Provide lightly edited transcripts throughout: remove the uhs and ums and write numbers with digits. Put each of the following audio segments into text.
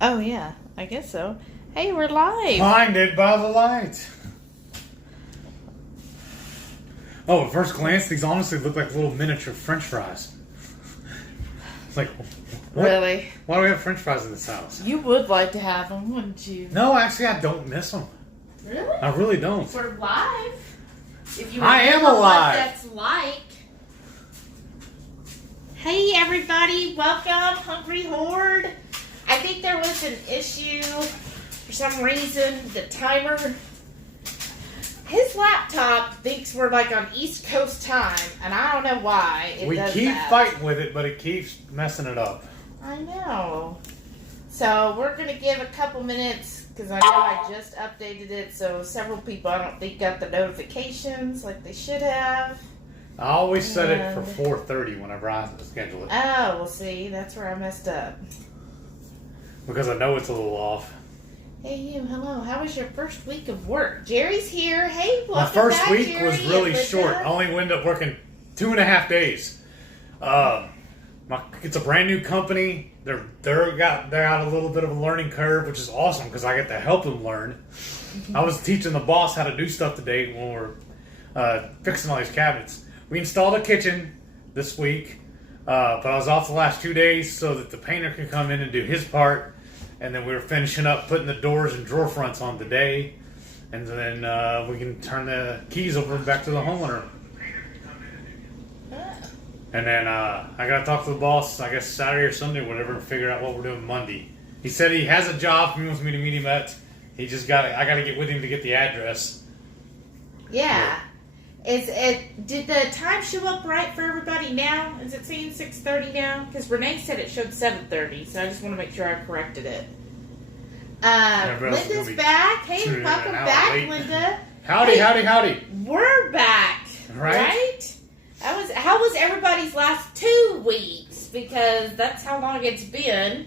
Oh, yeah. I guess so. Hey, we're live. Blinded by the light. Oh, at first glance, these honestly look like little miniature French fries. It's like, what? Really? Why do we have French fries in this house? You would like to have them, wouldn't you? No, actually, I don't miss them. Really? I really don't. We're live. If you I am remember alive. what that's like. Hey, everybody. Welcome, HungryHorde. I think there was an issue for some reason. The timer. His laptop thinks we're like on East Coast time, and I don't know why it We does keep that. fighting with it, but it keeps messing it up. I know. So we're going to give a couple minutes because I know I just updated it. So several people I don't think got the notifications like they should have. I always set it for 4:30 whenever I schedule it. Oh, well, see, that's where I messed up. Because I know it's a little off. Hey, you, hello. How was your first week of work? Jerry's here. Hey, welcome My first back, week Jerry, was really and Linda. short. I only ended up working 2.5 days. It's a brand new company. They're out a little bit of a learning curve, which is awesome because I get to help them learn. I was teaching the boss how to do stuff today when we're fixing all these cabinets. We installed a kitchen this week, but I was off the last 2 days so that the painter could come in and do his part. And then we were finishing up putting the doors and drawer fronts on today. And then we can turn the keys over back to the homeowner. And then I got to talk to the boss, I guess Saturday or Sunday or whatever, and figure out what we're doing Monday. He said he has a job he wants me to meet him at. I got to get with him to get the address. Yeah. Did the time show up right for everybody now? Is it saying 6:30 now? Because Renee said it showed 7:30, so I just want to make sure I corrected it. Linda's back. Hey, welcome back, Linda. Howdy, hey, howdy. We're back, right? How was everybody's last 2 weeks? Because that's how long it's been.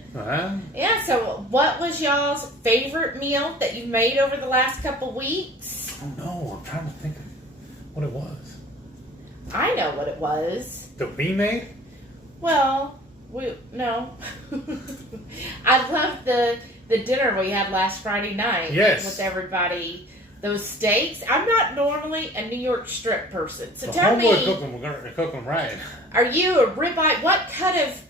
Yeah, so what was y'all's favorite meal that you made over the last couple weeks? Oh no, I'm trying to think of what it was. I know what it was. That we made? Well, no. I loved the dinner we had last Friday night. Yes. With everybody. Those steaks. I'm not normally a New York strip person. So The tell me, we're going to cook them right. are you a ribeye? What cut of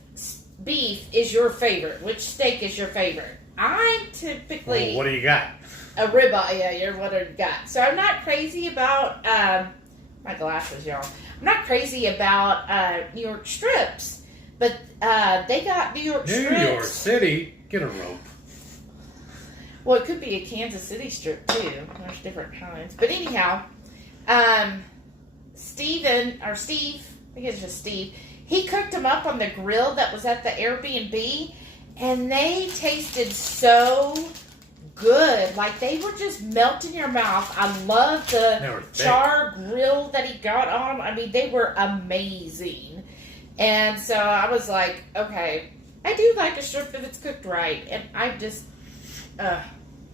beef is your favorite? Which steak is your favorite? I'm typically... Well, what do you got? A ribeye, yeah, you're what I got. So I'm not crazy about, my glasses, y'all. I'm not crazy about New York strips, but they got New York strips. New York City, get a rope. Well, it could be a Kansas City strip, too. There's different kinds. But anyhow, Steve, I think it's just Steve, he cooked them up on the grill that was at the Airbnb, and they tasted so good. Like, they were just melt in your mouth. I love the char grill that he got on. I mean, they were amazing. And so I was like, okay, I do like a strip if it's cooked right. And I just,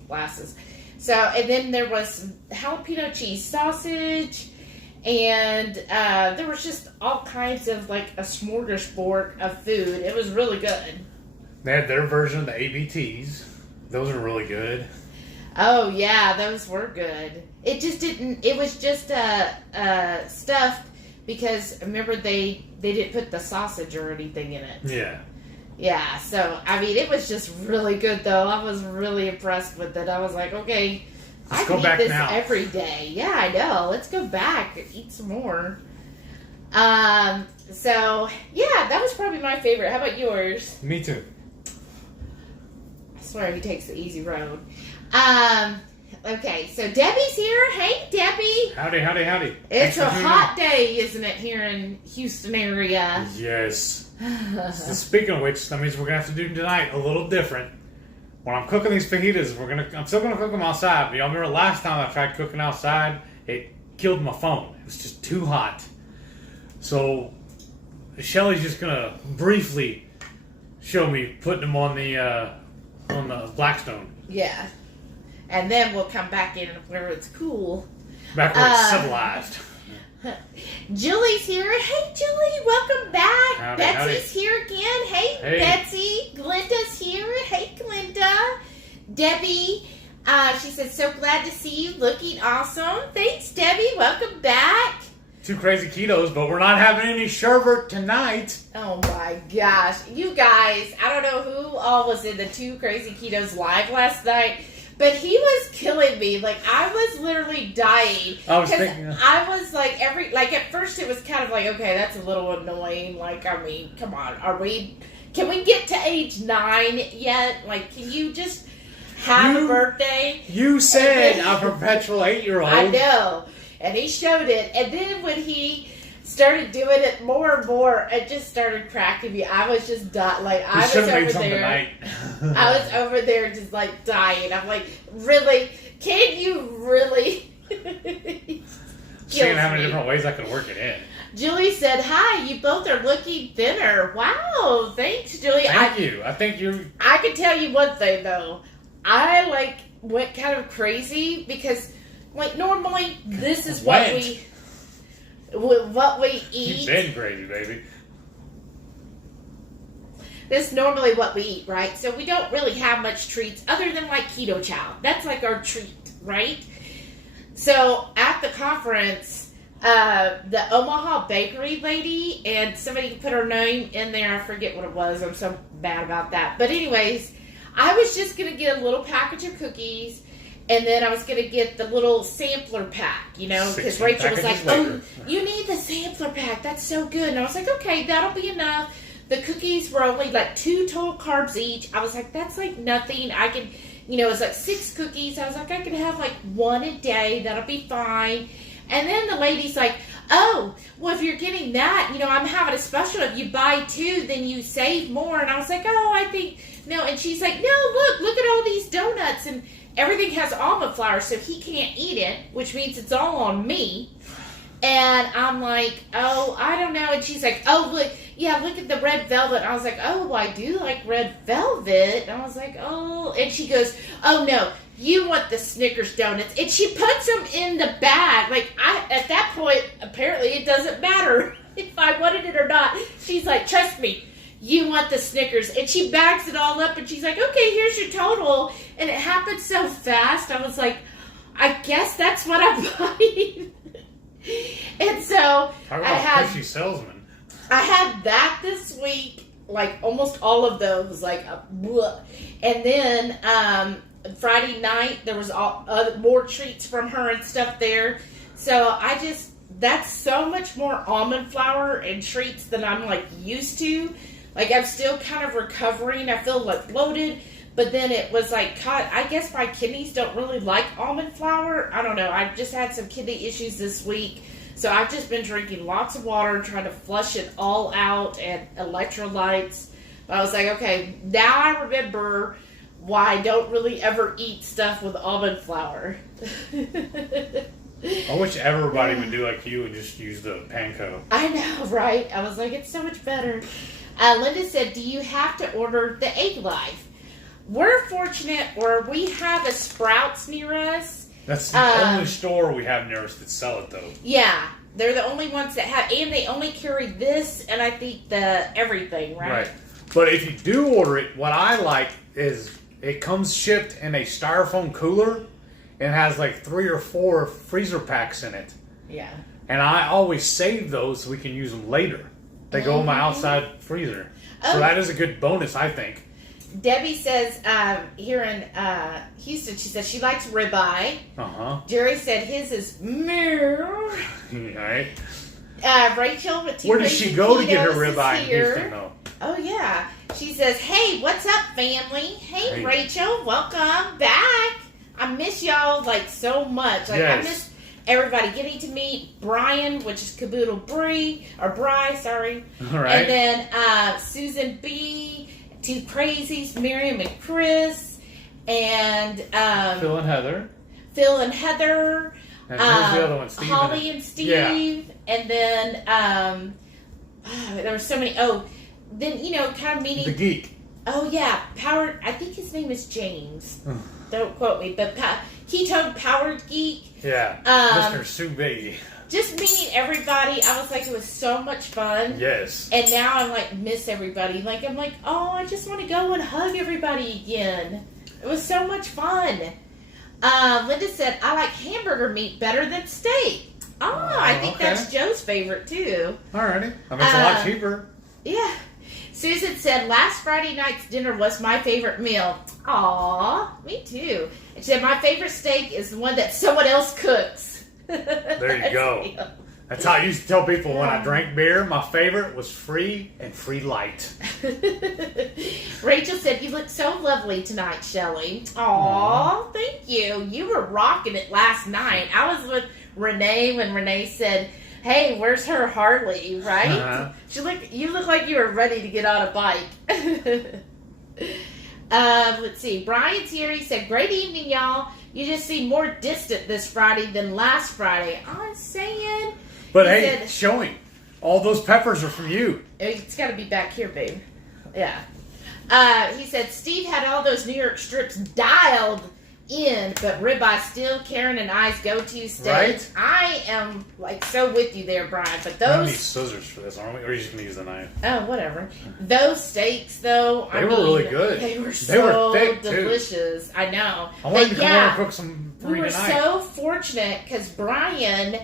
glasses. So, and then there was some jalapeno cheese sausage. And there was just all kinds of, like, a smorgasbord of food. It was really good. They had their version of the ABTs. Those are really good. Oh, yeah, those were good. It just didn't, it was just stuffed because, remember, they didn't put the sausage or anything in it. Yeah. Yeah, so, I mean, it was just really good, though. I was really impressed with it. I was like, okay, I can eat this every day. Yeah, I know. Let's go back and eat some more. So, yeah, that was probably my favorite. How about yours? Me too. I swear he takes the easy road. Okay, so Debbie's here. Hey, Debbie. Howdy. It's a hot day, isn't it, here in Houston area? Yes. So speaking of which, that means we're going to have to do tonight a little different. When I'm cooking these fajitas, I'm still going to cook them outside. But y'all remember last time I tried cooking outside, it killed my phone. It was just too hot. So Shelly's just going to briefly show me putting them on the blackstone. Yeah. And then we'll come back in where it's cool. Back where it's civilized. Julie's here. Hey, Julie, welcome back. Howdy, Betsy's here again. Hey, Betsy. Glinda's here. Hey, Glinda. Debbie, she said, so glad to see you looking awesome. Thanks, Debbie. Welcome back. 2 crazy ketos, but we're not having any sherbet tonight. Oh my gosh. You guys, I don't know who all was in the 2 Crazy Ketos live last night, but he was killing me. Like, I was literally dying. I was thinking. I was like, at first it was kind of like, okay, that's a little annoying. Like, I mean, come on. Can we get to age 9 yet? Like, can you just have a birthday? You said a perpetual 8-year-old. I know. And he showed it. And then when he started doing it more and more, it just started cracking me. I was just I was over there. I was over there just like dying. I'm like, really? Can you really? Seeing how many different ways I could work it in. Julie said, hi, you both are looking thinner. Wow, thanks, Julie. Thank you. I think you... I can tell you one thing, though. I, went kind of crazy because... normally, this is what we eat. You've been crazy, baby. This is normally what we eat, right? So we don't really have much treats other than, Keto Chow. That's, our treat, right? So, at the conference, the Omaha Bakery lady, and somebody put her name in there. I forget what it was. I'm so bad about that. But anyways, I was just going to get a little package of cookies. And then I was going to get the little sampler pack, because Rachel was like, oh, you need the sampler pack. That's so good. And I was like, okay, that'll be enough. The cookies were only 2 total carbs each. I was like, that's nothing. I can, it was 6 cookies. I was like, I can have 1 a day. That'll be fine. And then the lady's like, oh, well, if you're getting that, I'm having a special. If you buy 2, then you save more. And I was like, oh, I think, no. And she's like, no, look at all these donuts. And everything has almond flour, so he can't eat it, which means it's all on me. And I'm like, oh, I don't know. And she's like, oh, look at the red velvet. And I was like, oh, I do like red velvet. And I was like, oh. And she goes, oh, no, you want the Snickers donuts. And she puts them in the bag. At that point, apparently it doesn't matter if I wanted it or not. She's like, trust me. You want the Snickers. And she bags it all up and she's like, okay, here's your total. And it happened so fast. I was like, I guess that's what I'm buying. And so talk about pushy salesman. I had that this week, almost all of those, and then Friday night there was more treats from her and stuff there. So that's so much more almond flour and treats than I'm used to. I'm still kind of recovering. I feel bloated, but then it was I guess my kidneys don't really like almond flour. I don't know. I just had some kidney issues this week. So I've just been drinking lots of water, trying to flush it all out, and electrolytes. But I was like, okay, now I remember why I don't really ever eat stuff with almond flour. I wish everybody would do like you and just use the panko. I know, right? I was like, it's so much better. Linda said, do you have to order the Egg Life? We're fortunate where we have a Sprouts near us. That's the only store we have near us that sell it, though. Yeah. They're the only ones that have, and they only carry this, and I think the everything, right? Right. But if you do order it, what I like is it comes shipped in a styrofoam cooler and has 3 or 4 freezer packs in it. Yeah. And I always save those so we can use them later. They go in my outside freezer. Oh. So that is a good bonus, I think. Debbie says here in Houston, she says she likes ribeye. Uh-huh. Jerry said his is meow. Right. Rachel with Where does she go to get her ribeye in Houston, though? Oh, yeah. She says, hey, what's up, family? Hey, Rachel, welcome back. I miss y'all, so much. Yes. I miss everybody getting to meet Brian, which is Kaboodlebri, or Bri, sorry. All right. And then Susan B., 2 Crazies, Miriam and Chris, and Phil and Heather. And who's the other one? Steve Holly and Steve. Yeah. And then there were so many. Oh, then kind of meeting the geek. Oh yeah, Powered. I think his name is James. Don't quote me, but Keto Powered Geek. Yeah, Mr. Sube. Just meeting everybody, I was like, it was so much fun. Yes. And now I'm miss everybody. I'm oh, I just want to go and hug everybody again. It was so much fun. Linda said, I like hamburger meat better than steak. Oh, I think that's Joe's favorite too. Alrighty. I mean, it's a lot cheaper. Yeah. Susan said, last Friday night's dinner was my favorite meal. Aw, me too. And she said, my favorite steak is the one that someone else cooks. There you go. That's how I used to tell people when I drank beer. My favorite was free and free light. Rachel said, you look so lovely tonight, Shelly. Aw, thank you. You were rocking it last night. I was with Renee when Renee said, hey, where's her Harley, right? Uh-huh. You look like you were ready to get on a bike. Let's see. Brian's here. He said, great evening, y'all. You just seem more distant this Friday than last Friday. I'm saying. But hey, showing. All those peppers are from you. It's got to be back here, babe. Yeah. He said, Steve had all those New York strips dialed in, but ribeye still Karen and I's go-to steak. Right? I am like so with you there, Brian. But We don't need those scissors for this, aren't we? Or are you just gonna use the knife? oh, whatever. Those steaks, though, They were really good. They were They so were thick, too. delicious. I know. I wanted But to come over and cook some for we me were tonight. so fortunate because Brian,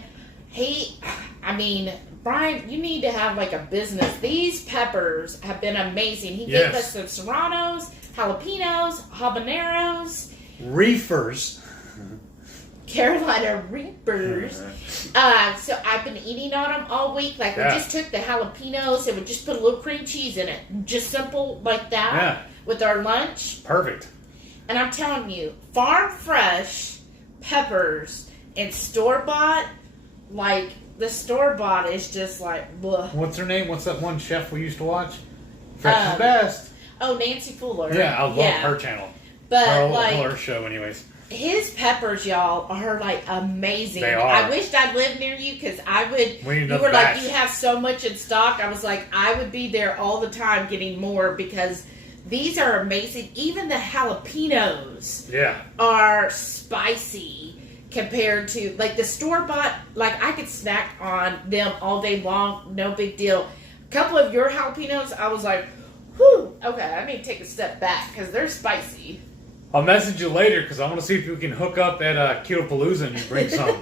Brian, you need to have like a business. These peppers have been amazing. He gave us some serranos, jalapenos, habaneros. Reefers. Carolina Reapers. So I've been eating on them all week. Like we just took the jalapenos and we just put a little cream cheese in it. Just simple like that with our lunch. Perfect. And I'm telling you, farm fresh peppers and store-bought, like the store-bought is just like, bleh. What's her name? What's that one chef we used to watch? Fresh is Best. Oh, Nancy Fuller. Yeah, I love her channel. But her show anyways. His peppers, y'all, are like amazing. They are. I wished I'd lived near you because I would. You were like, you have so much in stock. I was like, I would be there all the time getting more because these are amazing. Even the jalapenos are spicy compared to like the store bought. Like I could snack on them all day long, no big deal. A couple of your jalapenos, I was like, whew, okay, I need to take a step back because they're spicy. I'll message you later because I want to see if we can hook up at Keto Palooza and you bring some.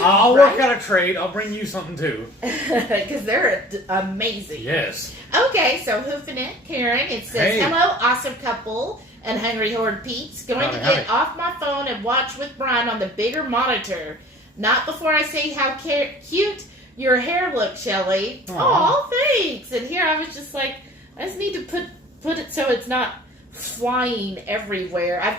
I'll work out a trade. I'll bring you something too. Because they're amazing. Yes. Okay, so Hoofing It, Karen, it says, hello, awesome couple and Hungry Horde peeps. Going to get off my phone and watch with Brian on the bigger monitor. Not before I say how cute your hair looks, Shelly. Aw, thanks. And here I was just like, I just need to put it so it's not flying everywhere.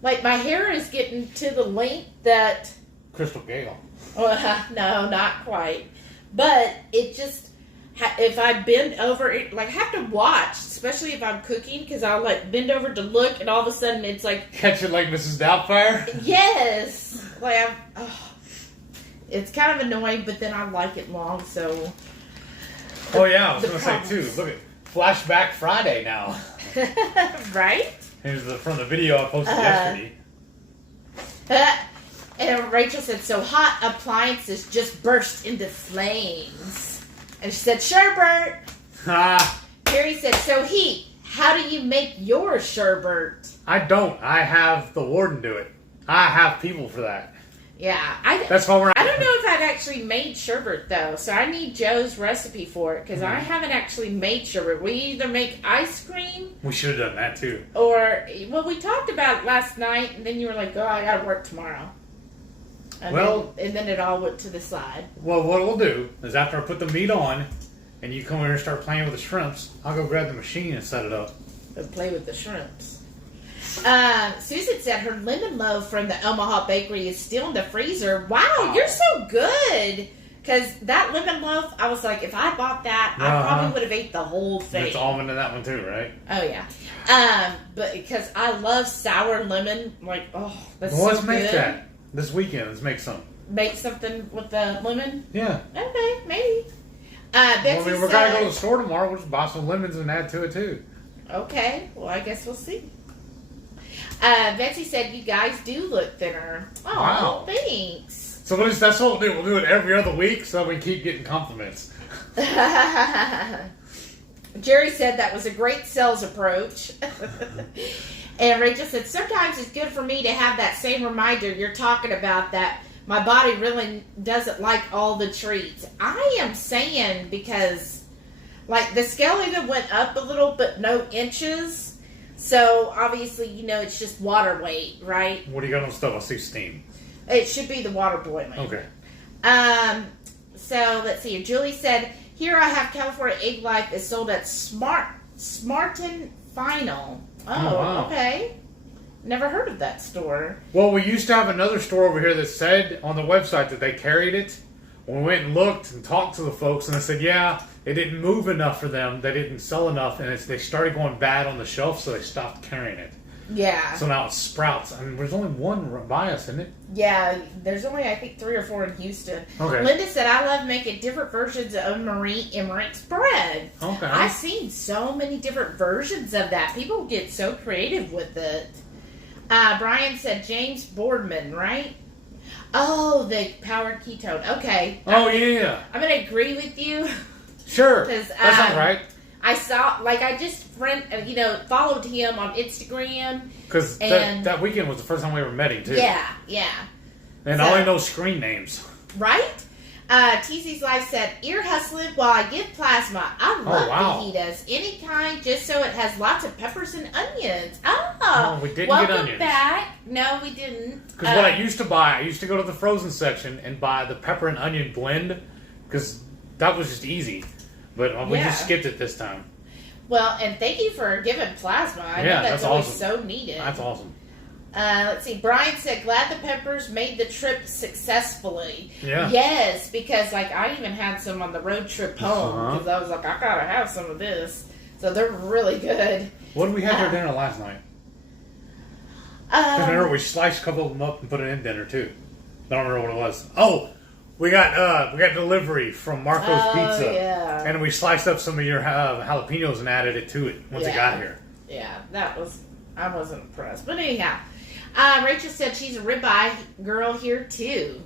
Like my hair is getting to the length that Crystal Gale. No, not quite. But it just if I bend over, I have to watch, especially if I'm cooking, because I'll like bend over to look, and all of a sudden it's like catch it like Mrs. Doubtfire. Yes, like it's kind of annoying, but then I like it long, so. Oh yeah, I was gonna say too. Look at Flashback Friday now. Right? Here's from the video I posted yesterday. And Rachel said, so hot appliances just burst into flames. And she said, sherbet. Carrie said, so Heath, how do you make your sherbet? I don't. I have the warden do it. I have people for that. Yeah. That's why I don't know if I've actually made sherbet, though. So I need Joe's recipe for it, because I haven't actually made sherbet. We either make ice cream. We should have done that, too. Or, well, we talked about it last night, and then you were like, oh, I got to work tomorrow. And then it all went to the side. Well, what we'll do is after I put the meat on, and you come over and start playing with the shrimps, I'll go grab the machine and set it up. And play with the shrimps. Susan said her lemon loaf from the Omaha Bakery is still in the freezer. Wow, you're so good. Because that lemon loaf, I was like, if I bought that, I probably would have ate the whole thing. There's almond in that one too, right? Oh, yeah. But because I love sour lemon, like, that's so good. Let's make that this weekend. Let's make some. Make something with the lemon? Yeah. Okay, maybe. Betsy we're going to go to the store tomorrow. We'll just buy some lemons and add to it too. Okay, well, I guess we'll see. Betsy said, you guys do look thinner. Oh, wow. Thanks. So that's what we'll do. We'll do it every other week so we keep getting compliments. Jerry said that was a great sales approach. And Rachel said, sometimes it's good for me to have that same reminder you're talking about, that my body really doesn't like all the treats. I am saying, because like the scale even went up a little, but no inches. So obviously, it's just water weight, right? What do you got on the stove? I see steam. It should be the water boiling. Okay. So let's see. Julie said, here I have California Egg Life is sold at Smarten Final. Oh, wow. Okay. Never heard of that store. Well, we used to have another store over here that said on the website that they carried it. When we went and looked and talked to the folks, and they said, yeah, it didn't move enough for them. They didn't sell enough, and they started going bad on the shelf, so they stopped carrying it. Yeah. So now it's Sprouts. I mean, there's only one by us, isn't it? Yeah, there's only, I think, 3 or 4 in Houston. Okay. Linda said, I love making different versions of Marie Emmerich's bread. Okay. I've seen so many different versions of that. People get so creative with it. Brian said James Boardman, right? Oh, the powered ketone. Okay. Oh, yeah. I'm going to agree with you. Sure. That's not right. I saw, I just followed him on Instagram. Because that weekend was the first time we ever met him, too. Yeah, yeah. And I only know screen names. Right? TC's Life said, ear hustling while I give plasma. I love fajitas. Any kind, just so it has lots of peppers and onions. Oh, we didn't welcome get onions. back. No, we didn't. Because what I used to buy, I used to go to the frozen section and buy the pepper and onion blend. Because that was just easy. But we just skipped it this time. Well, and thank you for giving plasma. I know that's always awesome. so needed. That's awesome. Let's see. Brian said, glad the peppers made the trip successful. Yeah. Yes, because I even had some on the road trip home. Because I was like, I gotta have some of this. So they're really good. What did we have for dinner last night? I remember we sliced a couple of them up and put it in dinner too. I don't remember what it was. Oh, we got delivery from Marco's Pizza. Yeah. And we sliced up some of your jalapenos and added it to it once it got here. Yeah, I wasn't impressed. But anyhow, Rachel said she's a ribeye girl here too.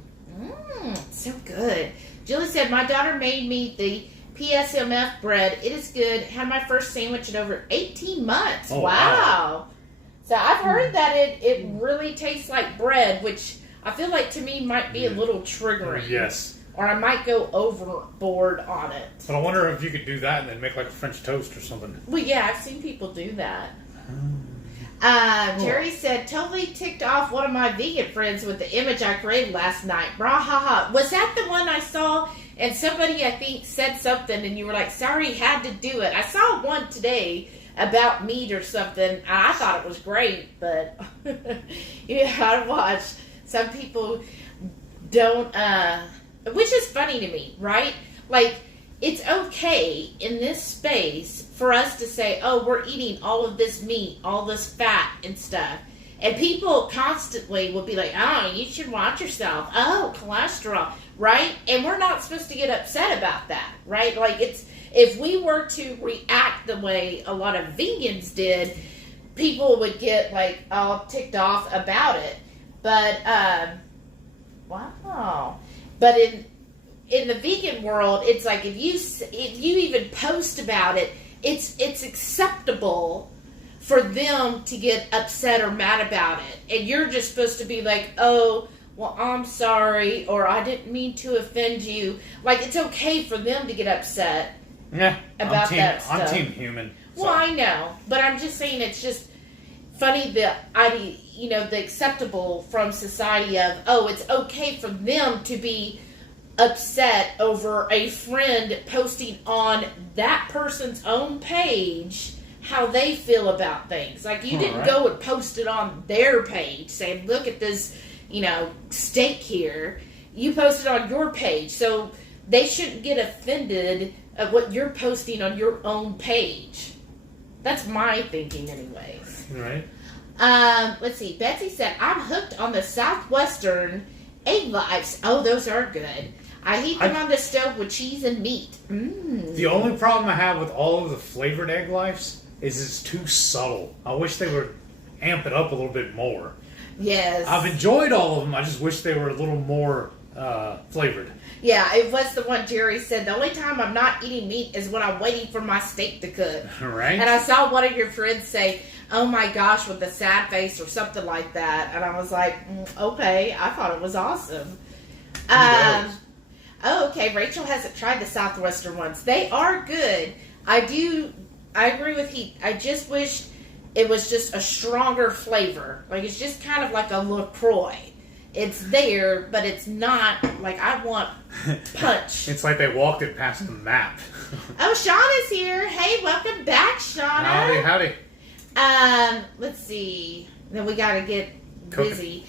So good. Julie said, my daughter made me the PSMF bread. It is good. Had my first sandwich in over 18 months. Oh, wow. So I've heard that it really tastes like bread, which I feel like to me might be a little triggering. Yes. Or I might go overboard on it. But I wonder if you could do that and then make like a French toast or something. Well, yeah, I've seen people do that. Terry said, totally ticked off one of my vegan friends with the image I created last night. Brahaha. Was that the one I saw? And somebody, I think, said something and you were like, sorry, had to do it. I saw one today about meat or something. I thought it was great, but you gotta watch. Some people don't, which is funny to me, right? Like, it's okay in this space for us to say, oh, we're eating all of this meat, all this fat and stuff. And people constantly will be like, oh, you should watch yourself. Oh, cholesterol, right? And we're not supposed to get upset about that, right? Like, if we were to react the way a lot of vegans did, people would get, all ticked off about it. But, wow. But in the vegan world, it's like if you even post about it, it's acceptable for them to get upset or mad about it. And you're just supposed to be like, oh, well, I'm sorry, or I didn't mean to offend you. Like, it's okay for them to get upset about that stuff. I'm team human. So. Well, I know. But I'm just saying it's just funny the acceptable from society of, oh, it's okay for them to be upset over a friend posting on that person's own page how they feel about things. Like, you didn't go and post it on their page saying, look at this, steak here. You posted on your page. So they shouldn't get offended at what you're posting on your own page. That's my thinking anyways. Right. Let's see. Betsy said, I'm hooked on the Southwestern egg lives. Oh, those are good. I heat them on the stove with cheese and meat. The only problem I have with all of the flavored egg lives is it's too subtle. I wish they would amp it up a little bit more. Yes. I've enjoyed all of them. I just wish they were a little more flavored. Yeah, it was the one Jerry said, the only time I'm not eating meat is when I'm waiting for my steak to cook. Right. And I saw one of your friends say, oh my gosh, with a sad face or something like that. And I was like, okay, I thought it was awesome. Oh, okay, Rachel hasn't tried the Southwestern ones. They are good. I agree with Heath. I just wish it was just a stronger flavor. Like, it's just kind of like a LaCroix. It's there, but it's not, like, I want punch. It's like they walked it past the map. Oh, Shauna's here. Hey, welcome back, Shauna. Howdy. Let's see. Then we got to get Cooking. busy.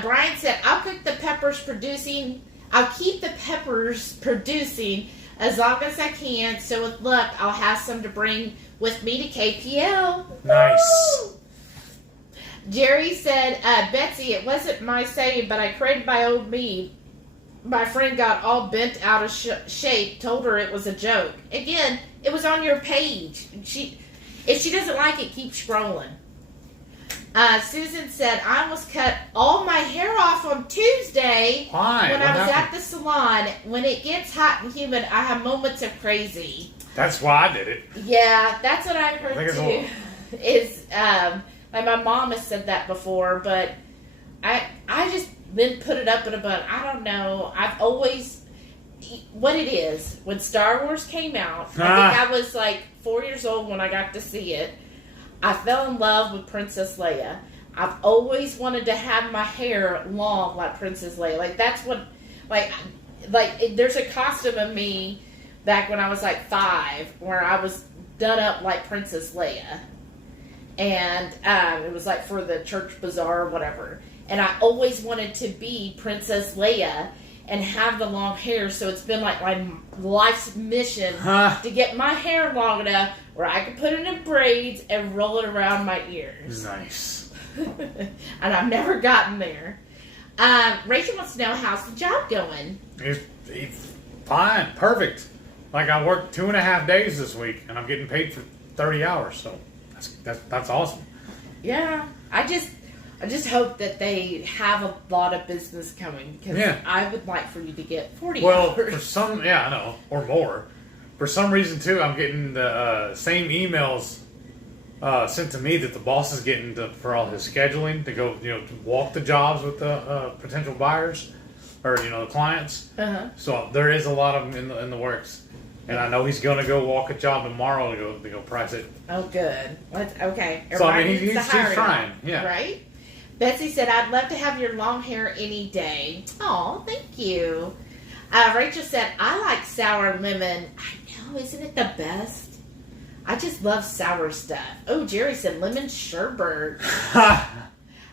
Brian said, I'll keep the peppers producing as long as I can. So with luck, I'll have some to bring with me to KPL. Nice. Woo! Jerry said, Betsy, it wasn't my saying, but I created my old me. My friend got all bent out of shape, told her it was a joke. Again, it was on your page. If she doesn't like it, keep scrolling. Susan said, I almost cut all my hair off on Tuesday Why? when I was at the salon. When it gets hot and humid, I have moments of crazy. That's why I did it. Yeah, that's what I've heard too. Like my mom has said that before, but I just then put it up in a bun. I don't know. I've always, what it is, when Star Wars came out, I think I was like 4 years old when I got to see it. I fell in love with Princess Leia. I've always wanted to have my hair long like Princess Leia. Like, that's what, like there's a costume of me back when I was like 5 where I was done up like Princess Leia. And it was like for the church bazaar or whatever. And I always wanted to be Princess Leia and have the long hair. So it's been like my life's mission to get my hair long enough where I can put it in braids and roll it around my ears. Nice. And I've never gotten there. Rachel wants to know, how's the job going? It's fine. Perfect. Like, I worked 2.5 days this week, and I'm getting paid for 30 hours, so that's awesome. Yeah. I just hope that they have a lot of business coming, because I would like for you to get 40 hours. Well, for some, I know, or more. For some reason, too, I'm getting the same emails sent to me that the boss is getting for all his scheduling to go, to walk the jobs with the potential buyers or, the clients. Uh-huh. So there is a lot of them in the works. And I know he's going to go walk a job tomorrow to go price it. Oh, good. Okay. So, I mean, he's trying. Yeah. Right? Betsy said, I'd love to have your long hair any day. Oh, thank you. Rachel said, I like sour lemon. I know, isn't it the best? I just love sour stuff. Oh, Jerry said, lemon sherbet.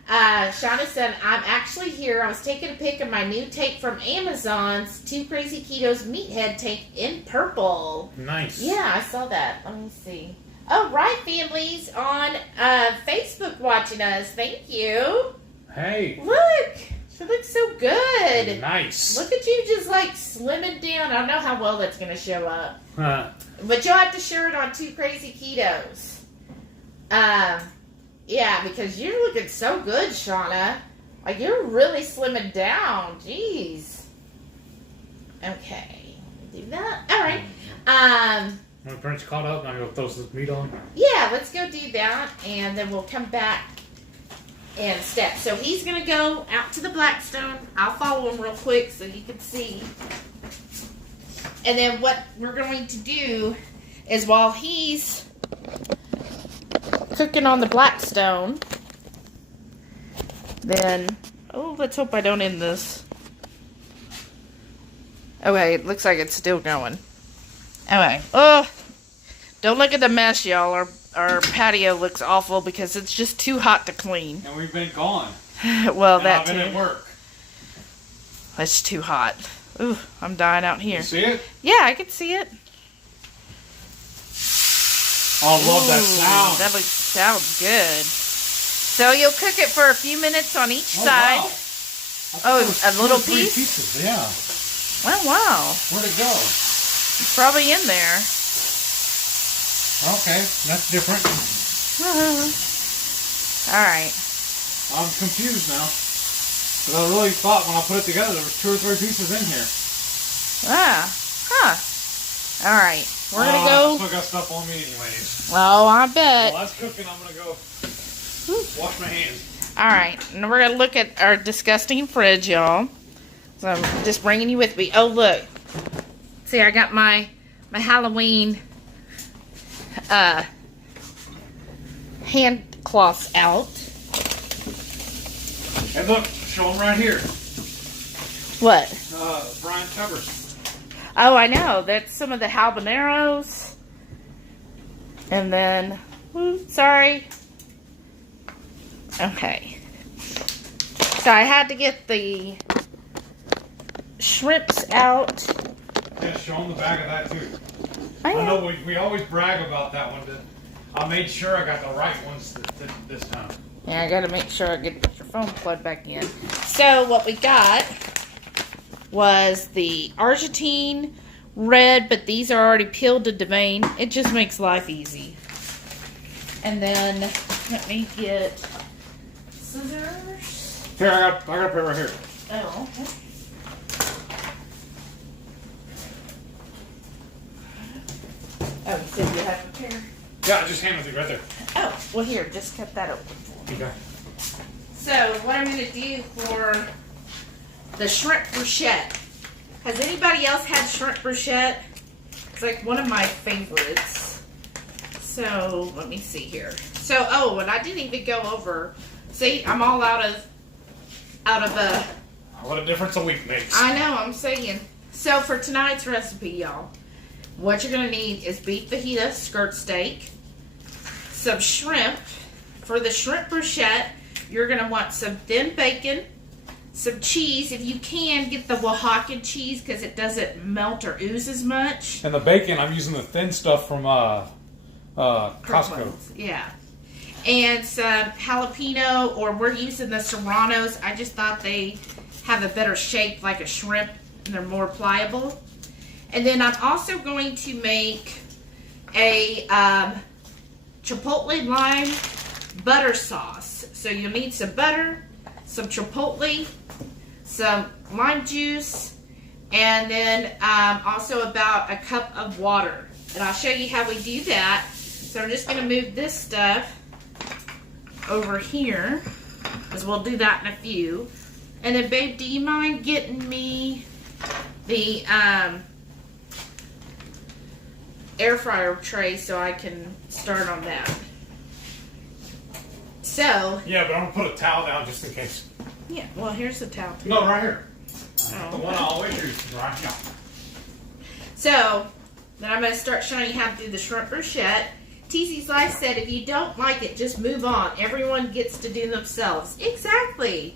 Shauna said, I'm actually here. I was taking a pic of my new tape from Amazon's 2 Crazy Ketos meathead tape in purple. Nice. Yeah, I saw that. Let me see. Oh, right, families on Facebook watching us. Thank you. Hey. Look. She looks so good. Nice. Look at you just like slimming down. I don't know how well that's going to show up. But you'll have to share it on 2 Crazy Ketos. Yeah, because you're looking so good, Shauna. Like, you're really slimming down. Jeez. Okay. Do that. All right. When Prince caught up, I'm going to throw some meat on. Yeah, let's go do that. And then we'll come back and step. So he's going to go out to the Blackstone. I'll follow him real quick so you can see. And then what we're going to do is while he's cooking on the Blackstone, then, let's hope I don't end this. Okay, it looks like it's still going. Okay. Don't look at the mess, y'all. Our patio looks awful because it's just too hot to clean. And we've been gone. Well, I've been at work. It's too hot. Ooh, I'm dying out here. You see it? Yeah, I can see it. Oh, I love that sound. That sounds good. So you'll cook it for a few minutes on each side. Wow. A little piece? Pieces, yeah. Oh, wow. Where'd it go? It's probably in there. Okay, that's different. All right. I'm confused now. Because I really thought when I put it together there was 2 or 3 pieces in here. All right. we're gonna go. I still got stuff on me anyways. Oh, I bet. While that's cooking, I'm gonna go wash my hands. All right, and we're gonna look at our disgusting fridge, y'all. So I'm just bringing you with me. Oh, look. See, I got my Halloween hand cloths out. And look, show them right here. What? Brian Covers. Oh, I know. That's some of the habaneros. And then, sorry. Okay. So I had to get the shrimps out. Yeah, show them the back of that too. I know we always brag about that one. I made sure I got the right ones this time. Yeah, I gotta make sure I get your phone plugged back in. So what we got was the Argentine red, but these are already peeled to devein. It just makes life easy. And then let me get scissors. Here, I got a pair right here. Oh, okay. Oh, you said you have a pair? Yeah, I just handed it right there. Oh, well here, just cut that open for me. Okay. So, what I'm going to do for the shrimp brochette. Has anybody else had shrimp brochette? It's like one of my favorites. So, let me see here. So, oh, and I didn't even go over. See, I'm all out of what a difference a week makes. I know, I'm saying. So, for tonight's recipe, y'all, what you're going to need is beef fajita skirt steak, some shrimp. For the shrimp brochette, you're going to want some thin bacon, some cheese. If you can, get the Oaxacan cheese because it doesn't melt or ooze as much. And the bacon, I'm using the thin stuff from Costco. Yeah. And some jalapeno, or we're using the serranos. I just thought they have a better shape like a shrimp and they're more pliable. And then I'm also going to make a Chipotle lime butter sauce. So you'll need some butter, some Chipotle, some lime juice, and then also about a cup of water. And I'll show you how we do that. So I'm just going to move this stuff over here, because we'll do that in a few. And then, babe, do you mind getting me the air fryer tray so I can start on that? So. Yeah, but I'm going to put a towel down just in case. Yeah, well, here's the towel too. No, right here. Oh. The one I always use right here. So, then I'm going to start showing you how to do the shrimp brochette. TC's Life said, if you don't like it, just move on. Everyone gets to do themselves. Exactly.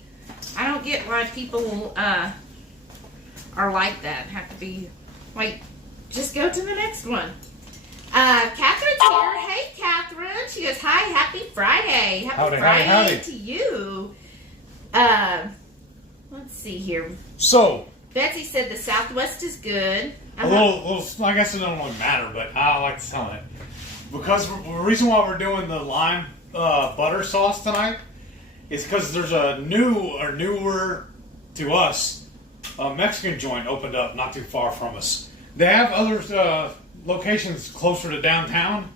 I don't get why people are like that. Have to be, like, just go to the next one. Catherine's here. Hey, Catherine. She goes, hi, happy Friday. Happy Friday to you. Let's see here. So, Betsy said the Southwest is good. a little, I guess it don't really matter, but I like to tell it. Because the reason why we're doing the lime butter sauce tonight is because there's a newer to us, a Mexican joint opened up not too far from us. They have other locations closer to downtown,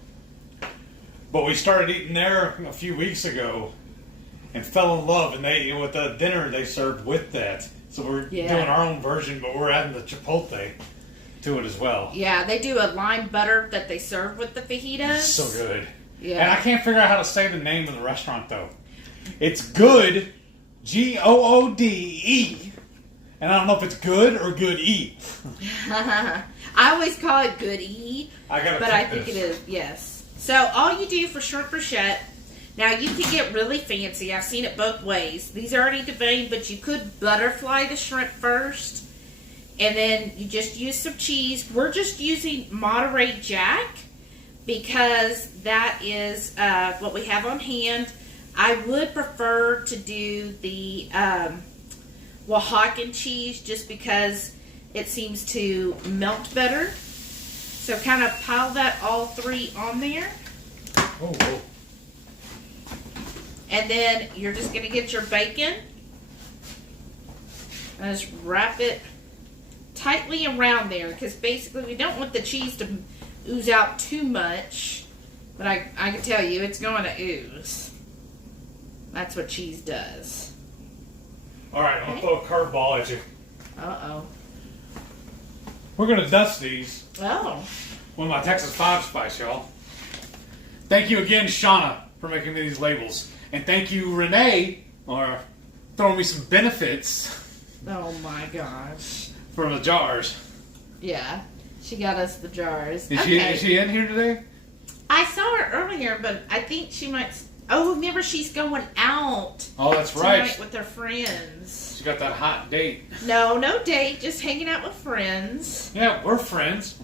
but we started eating there a few weeks ago and fell in love. And they, with the dinner they served with that, so we're doing our own version, but we're adding the Chipotle to it as well. Yeah, they do a lime butter that they serve with the fajitas. It's so good. Yeah. And I can't figure out how to say the name of the restaurant though. It's Good, Goode. And I don't know if it's good or good E. I always call it good E, but I think it is, yes. So all you do for shrimp brochette, now you can get really fancy. I've seen it both ways. These are already deveined, but you could butterfly the shrimp first. And then you just use some cheese. We're just using Monterey Jack because that is what we have on hand. I would prefer to do the Oaxacan cheese just because it seems to melt better. So kind of pile that all three on there. Oh. And then you're just going to get your bacon. And just wrap it tightly around there, because basically we don't want the cheese to ooze out too much. But I can tell you, it's going to ooze. That's what cheese does. All right, I'm going to throw a curveball at you. Uh-oh. We're going to dust these Oh. with my Texas 5 Spice, y'all. Thank you again, Shauna, for making me these labels. And thank you, Renee, for throwing me some benefits Oh my gosh. for the jars. Yeah. She got us the jars. Is she in here today? I saw her earlier, but I think she might... Oh, remember, she's going out. Oh, that's tonight right. with her friends. She got that hot date. No date. Just hanging out with friends. Yeah, we're friends.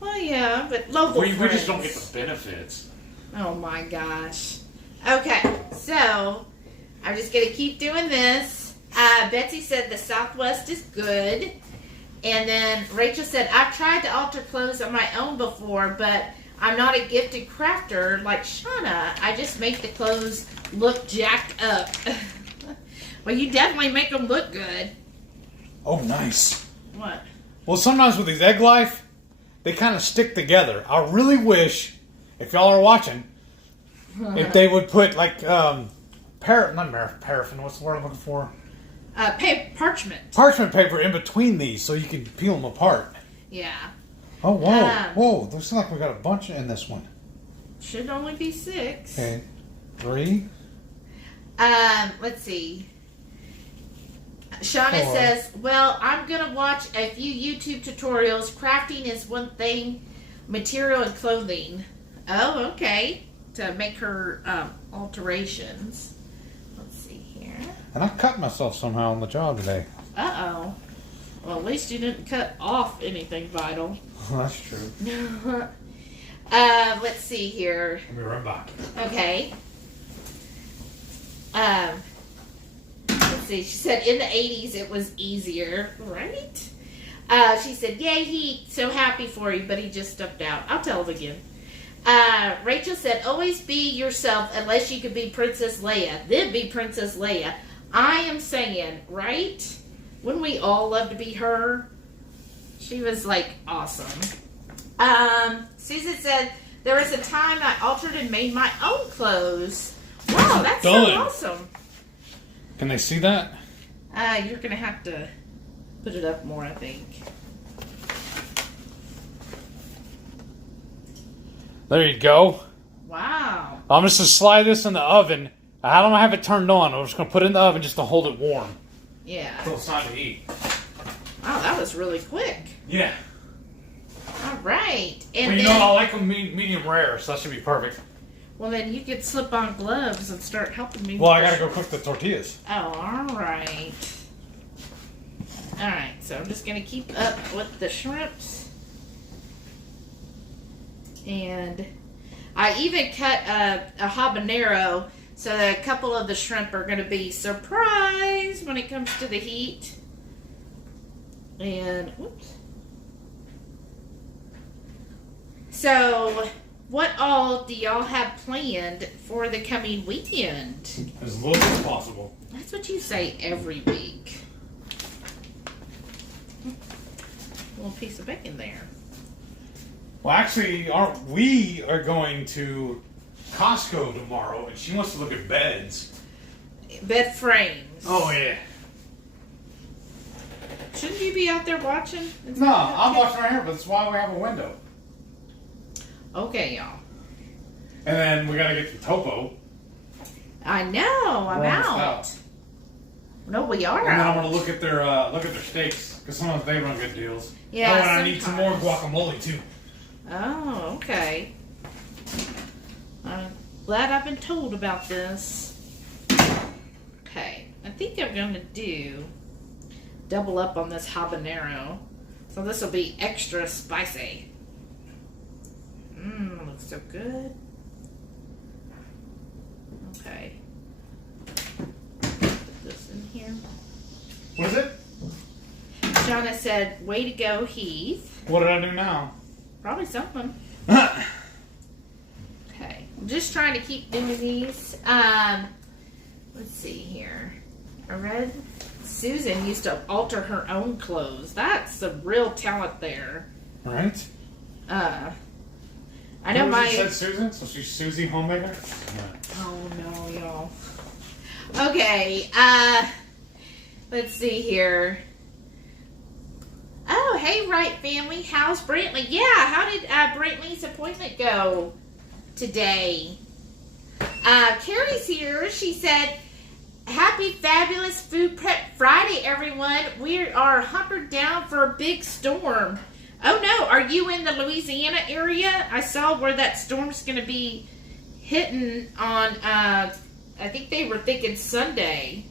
Well, yeah, but local We friends. just don't get the benefits. Oh my gosh. Okay, so I'm just going to keep doing this. Betsy said the Southwest is good. And then Rachel said, I've tried to alter clothes on my own before, but I'm not a gifted crafter like Shauna. I just make the clothes look jacked up. Well, you definitely make them look good. Oh, nice. What? Well, sometimes with these Egg Life, they kind of stick together. I really wish, if y'all are watching, if they would put like paraffin. What's the word I'm looking for? Parchment. Parchment paper in between these, so you can peel them apart. Yeah. Oh, whoa! Looks like we got a bunch in this one. Should only be 6. Okay, 3. Let's see. Shauna 4. says, well, I'm going to watch a few YouTube tutorials. Crafting is one thing, material and clothing. Oh, okay. To make her alterations. Let's see here. And I cut myself somehow on the job today. Uh-oh. Well, at least you didn't cut off anything vital. That's true. Let's see here. Let me run back. Okay. Let's see. She said in the 80s it was easier, right? She said, yay, he's so happy for you, but he just stepped out. I'll tell him again. Rachel said, always be yourself unless you could be Princess Leia. Then be Princess Leia. I am saying, right? Wouldn't we all love to be her? She was, like, awesome. Susan said, there was a time I altered and made my own clothes. Wow, that's so awesome. Can they see that? You're going to have to put it up more, I think. There you go. Wow. I'm just going to slide this in the oven. I don't have it turned on. I'm just going to put it in the oven just to hold it warm. Yeah. Until it's time to eat. Wow, that was really quick. Yeah. All right. And well, you then, know, I like them medium rare, so that should be perfect. well, then you could slip on gloves and start helping me. Well, I got to go cook the tortillas. Oh, all right. All right, so I'm just going to keep up with the shrimps. And I even cut a habanero so that a couple of the shrimp are going to be surprised when it comes to the heat. And, whoops. So, what all do y'all have planned for the coming weekend? As little as possible. That's what you say every week. A little piece of bacon there. Well, actually, we are going to Costco tomorrow, and she wants to look at beds. Bed frames. Oh, yeah. Shouldn't you be out there watching? No, I'm watching right here, but that's why we have a window. Okay, y'all. And then we got to get the topo. I know. I'm We're almost out. out. No, we are And then I'm out. going to look at their steaks, because sometimes they run good deals. Yeah, Oh, and I need some more sometimes. guacamole, too. Oh, okay. I'm glad I've been told about this. Okay, I think I'm going to double up on this habanero. So this will be extra spicy. Mmm, looks so good. Okay. Put this in here. What is it? Shauna said, way to go, Heath. What did I do now? Probably something. Okay. I'm just trying to keep doing these. Let's see here. I read Susan used to alter her own clothes. That's some real talent there. Right? I know Who said Susan, so she's Susie Homemaker. Oh no, y'all. Okay, let's see here. Oh, hey, Right family, how's Brantley? Yeah, how did Brantley's appointment go today? Carrie's here. She said, happy fabulous Food Prep Friday, everyone. We are hunkered down for a big storm. Oh no, are you in the Louisiana area? I saw where that storm's going to be hitting on, I think they were thinking Sunday.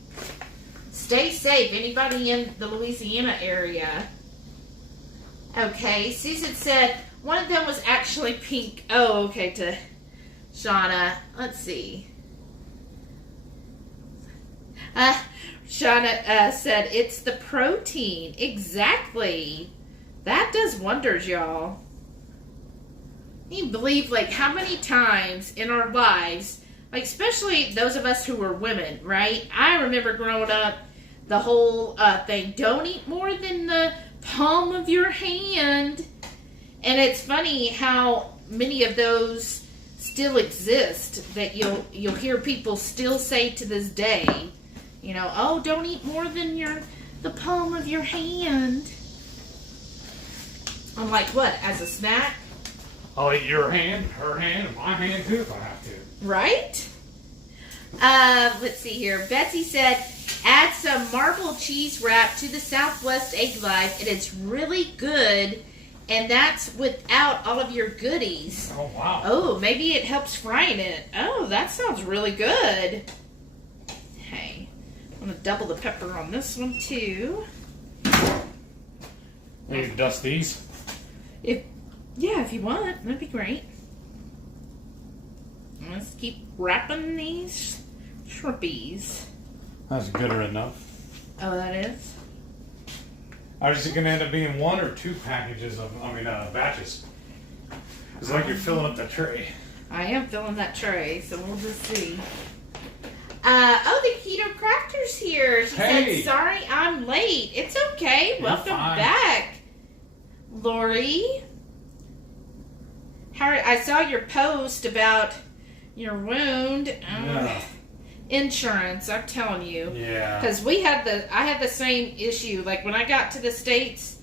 Stay safe, anybody in the Louisiana area. Okay, Susan said one of them was actually pink. Oh, okay, to Shauna. Let's see. Shauna said it's the protein. Exactly. That does wonders, y'all. Can you believe, like, how many times in our lives, like, especially those of us who are women, right? I remember growing up, the whole thing, don't eat more than the palm of your hand. And it's funny how many of those still exist, that you'll hear people still say to this day, you know, oh, don't eat more than the palm of your hand. I'm like, what, as a snack? I'll eat your hand, her hand, and my hand too if I have to. Right? Let's see here. Betsy said, add some marble cheese wrap to the Southwest Egg Life. It is really good, and that's without all of your goodies. Oh, wow. Oh, maybe it helps frying it. Oh, that sounds really good. Hey, I'm going to double the pepper on this one, too. You dust these? If you want, that'd be great. Let's keep wrapping these shrimpies. That's gooder enough. Oh, that is? Are these going to end up being one or two packages of, batches? It's like you're filling up the tray. I am filling that tray, so we'll just see. The Keto Crafter's here. She said, sorry I'm late. It's okay. You're Welcome fine. back, Lori. I saw your post about your wound. Yeah. Insurance, I'm telling you. Yeah. Because I had the same issue. Like when I got to the States,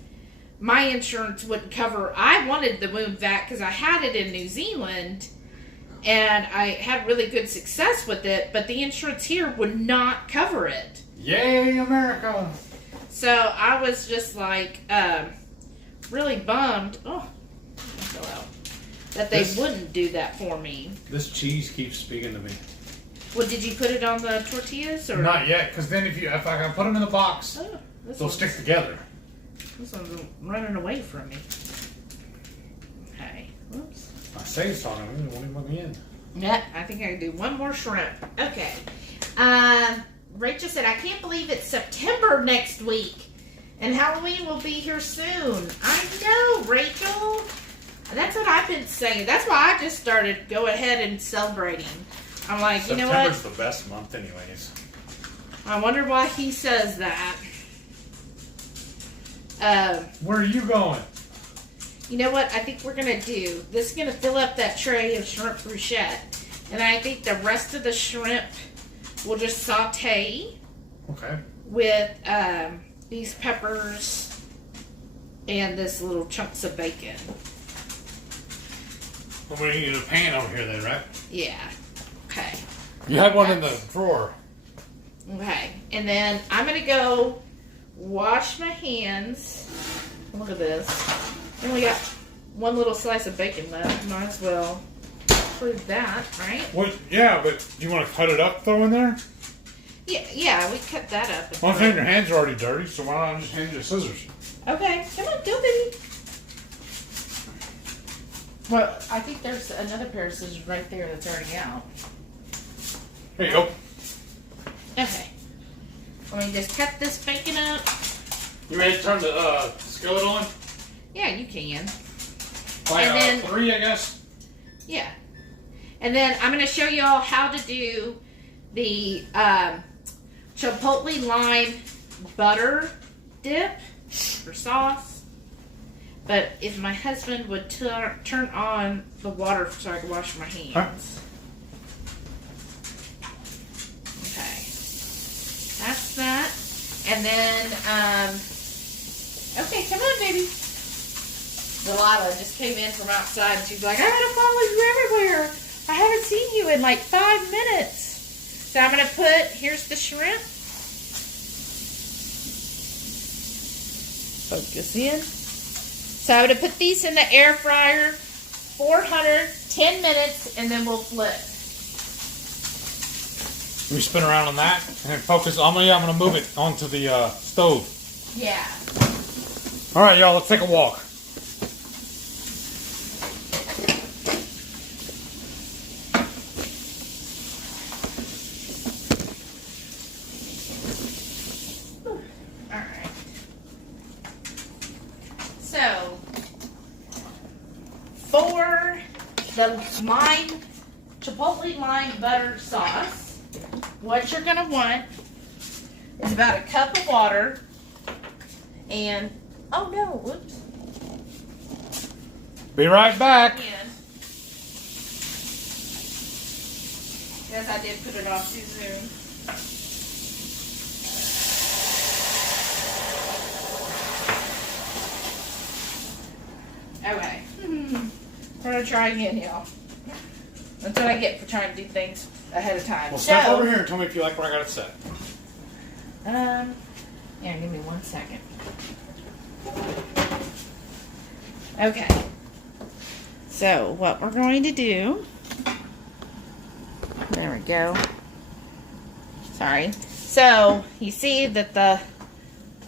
my insurance wouldn't cover. I wanted the wound vac because I had it in New Zealand, and I had really good success with it. But the insurance here would not cover it. Yay, America! So I was just like really bummed. Oh, go out. That they wouldn't do that for me. This cheese keeps speaking to me. Well, did you put it on the tortillas or not yet? Because then if I can put them in the box, they'll stick together. This one's running away from me. Okay. Whoops. I say it's on them. It won't even let me in. Yeah, I think I can do one more shrimp. Okay. Rachel said, I can't believe it's September next week, and Halloween will be here soon. I know, Rachel. That's what I've been saying. That's why I just started go ahead and celebrating. I'm like, you know what? September's the best month anyways. I wonder why he says that. Where are you going? You know what I think we're going to do? This is going to fill up that tray of Shrimp Brochette. And I think the rest of the shrimp we'll just saute. Okay. With these peppers and this little chunks of bacon. Well, we need a pan over here then, right? Yeah. Okay. You had one in the drawer. Okay. And then I'm going to go wash my hands. Look at this. I only got one little slice of bacon left. Might as well prove that, right? What? Yeah, but do you want to cut it up, throw in there? Yeah, we cut that up. Well, I'm saying your hands are already dirty, so why don't I just hand you scissors? Okay. Come on, go, baby. Well, I think there's another pair of scissors right there that's already out. Here you go. Okay. Let me just cut this bacon up. You ready to turn the skillet on? Yeah, you can. Like and then 3, I guess? Yeah. And then I'm going to show y'all how to do the Chipotle lime butter dip or sauce. But if my husband would turn on the water so I can wash my hands. Huh? Okay. That's that. And then, okay, come on, baby. Delilah just came in from outside and she's like, I gotta follow you everywhere. I haven't seen you in like 5 minutes. So I'm gonna here's the shrimp. Focus in. So I'm gonna put these in the air fryer, 400, 10 minutes, and then we'll flip. We spin around on that and then focus. I'm gonna move it onto the stove. Yeah. All right, y'all. Let's take a walk. So, for the Chipotle lime butter sauce, what you're going to want is about a cup of water and, oh no, whoops. Be right back. Yes, I did put it off too soon. Okay. We're going to try again, y'all. That's what I get for trying to do things ahead of time. Well, step over here and tell me if you like where I got it set. Yeah, give me 1 second. Okay. So, what we're going to do... There we go. Sorry. So, you see that the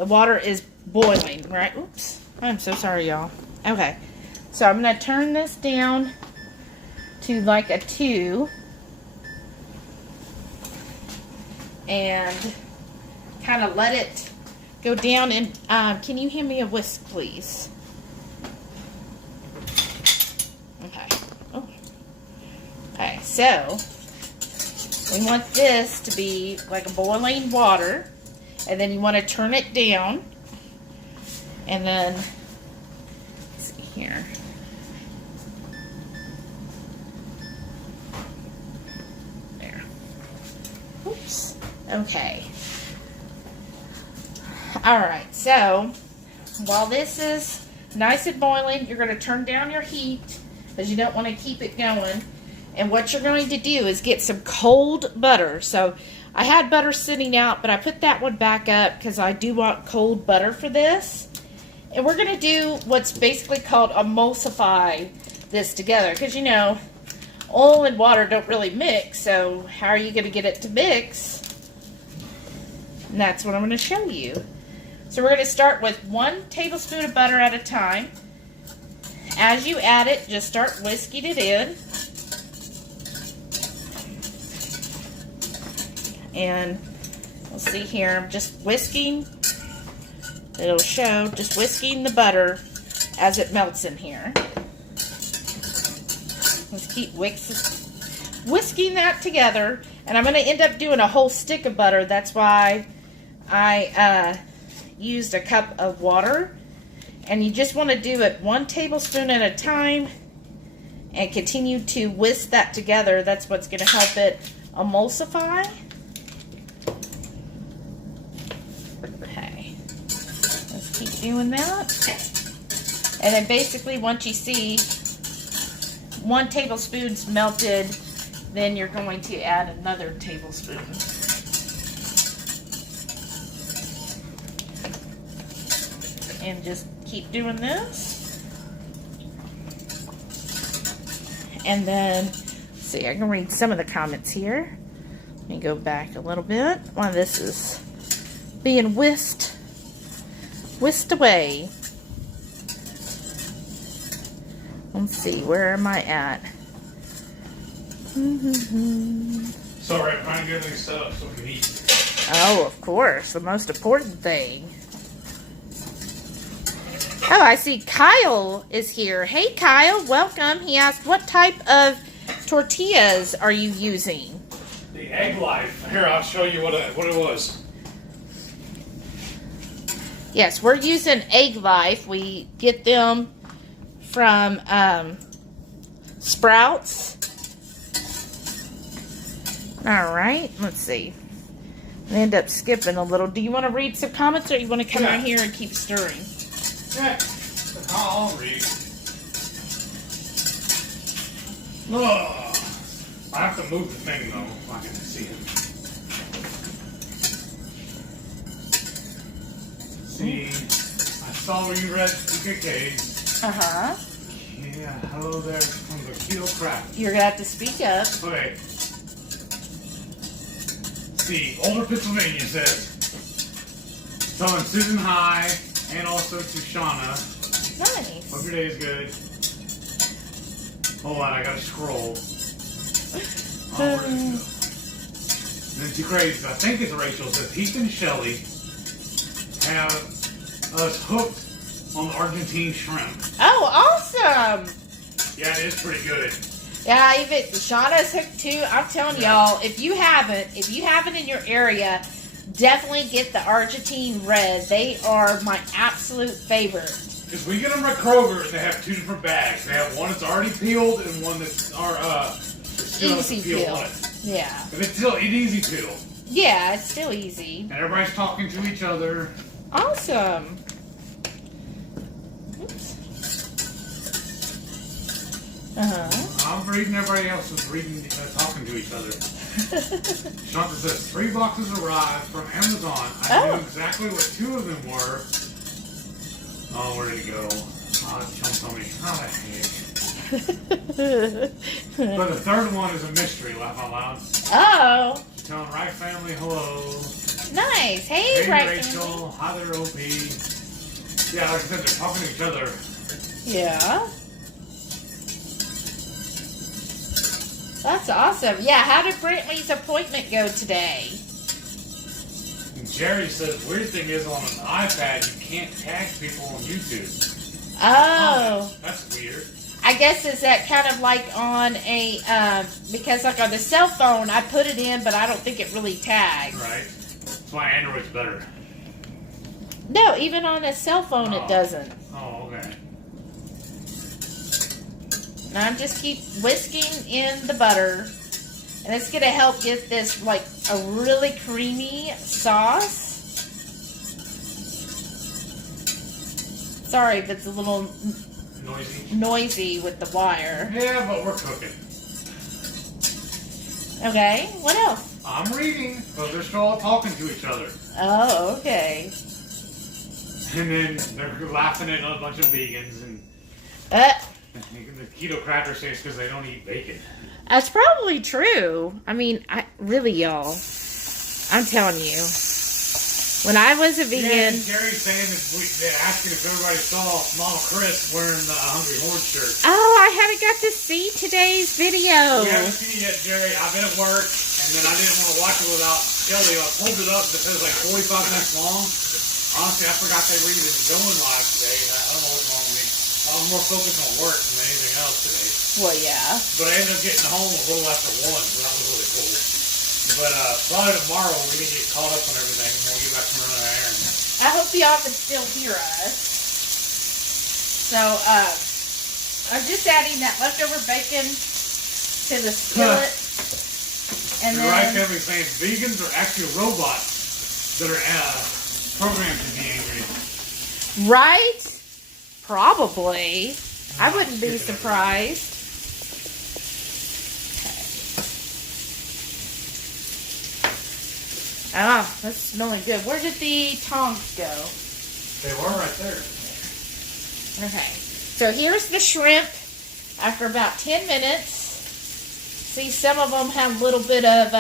water is boiling, right? Oops. I'm so sorry, y'all. Okay. So, I'm going to turn this down to like a 2. And kind of let it go down. And can you hand me a whisk, please? Okay. Oh. Okay, so we want this to be like a boiling water, and then you want to turn it down, and then let's see here. There. Oops. Okay. Alright, so while this is nice and boiling, you're going to turn down your heat because you don't want to keep it going. And what you're going to do is get some cold butter. So I had butter sitting out, but I put that one back up because I do want cold butter for this. And we're going to do what's basically called emulsify this together. Because, you know, oil and water don't really mix. So how are you going to get it to mix? And that's what I'm going to show you. So we're going to start with 1 tablespoon of butter at a time. As you add it, just start whisking it in. And we'll see here, I'm just whisking. It'll show, just whisking the butter as it melts in here. Let's keep whisking that together. And I'm going to end up doing a whole stick of butter. That's why I used a cup of water. And you just want to do it 1 tablespoon at a time and continue to whisk that together. That's what's going to help it emulsify. Okay, let's keep doing that. And then basically once you see 1 tablespoon's melted, then you're going to add another tablespoon. And just keep doing this. And then, let's see, I can read some of the comments here. Let me go back a little bit while this is being whisked away. Let's see, where am I at? Sorry, I'm trying to get everything set up so we can eat. Oh, of course, the most important thing. Oh, I see Kyle is here. Hey, Kyle, welcome. He asked, what type of tortillas are you using? The Egg Life. Here, I'll show you what it was. Yes, we're using Egg Life. We get them from Sprouts. All right, let's see. I end up skipping a little. Do you want to read some comments, or you want to come out here and keep stirring? Yeah, I'll read. Oh, I have to move the thing though. I can see it. See, I saw where you read PKKs. Uh-huh. Yeah, hello there from the Keto Crap. You're going to have to speak up. Okay. See, Older Pennsylvania says, telling Susan hi, and also to Shauna. Nice. Hope your day is good. Hold on, I gotta scroll. Where did it go? And then to Crazy, I think it's Rachel, says, Heath and Shelly have us hooked on the Argentine shrimp. Oh, awesome. Yeah, it is pretty good. Yeah, even Shauna's hooked too. I'm telling y'all, if you haven't in your area, definitely get the Argentine red. They are my absolute favorite. Because we get them at Kroger, and they have two different bags. They have one that's already peeled and one that's still Easy peeled peel. on it. Yeah. And it's still an easy peel. Yeah, it's still easy. And everybody's talking to each other. Awesome. Oops. I'm reading, everybody else is reading, talking to each other. Shanta says, 3 boxes arrived from Amazon. I knew exactly what 2 of them were. Oh, where did it go? Oh, Chum told me, how the heck? But the third one is a mystery, laugh out loud. Oh. She's telling Wright family hello. Nice. Hey, Wright Rachel. family. Hi there, OP. Yeah, like I said, they're talking to each other. Yeah. That's awesome. Yeah, how did Brantley's appointment go today? Jerry says, weird thing is on an iPad, you can't tag people on YouTube. Oh. That's weird. I guess is that kind of like on a, because like on the cell phone, I put it in, but I don't think it really tags. Right. That's why Android's better. No, even on a cell phone it doesn't. Oh, okay. And I'm just keep whisking in the butter. And it's going to help get this like a really creamy sauce. Sorry if it's a little noisy with the wire. Yeah, but we're cooking. Okay, what else? I'm reading, because they're still all talking to each other. Oh, okay. And then they're laughing at a bunch of vegans, and the keto cracker says because they don't eat bacon. That's probably true. I mean, really, y'all, I'm telling you, when I was a vegan... Yeah, Gary's saying that they're asking if everybody saw Mama Chris wearing the HungryHorde shirt. Oh, I haven't got to see today's video. We haven't seen it yet, Jerry. I've been at work, and then I didn't want to watch it without Shelly. I pulled it up because it was like 45 minutes long. Honestly, I forgot they were even going live today. I don't know what's wrong with me. I was more focused on work than anything else today. Well, yeah. But I ended up getting home a little after 1, so that was really cool. But probably tomorrow we can get caught up on everything, and we'll get back to running our errands. I hope y'all can still hear us. So, I'm just adding that leftover bacon to the skillet. And You're then... right, Kevin, saying vegans are actually robots that are programmed to be angry. Right? Probably. I wouldn't be surprised. Ah, that's smelling good. Where did the tongs go? They were right there. Okay. So here's the shrimp after about 10 minutes. See, some of them have a little bit of...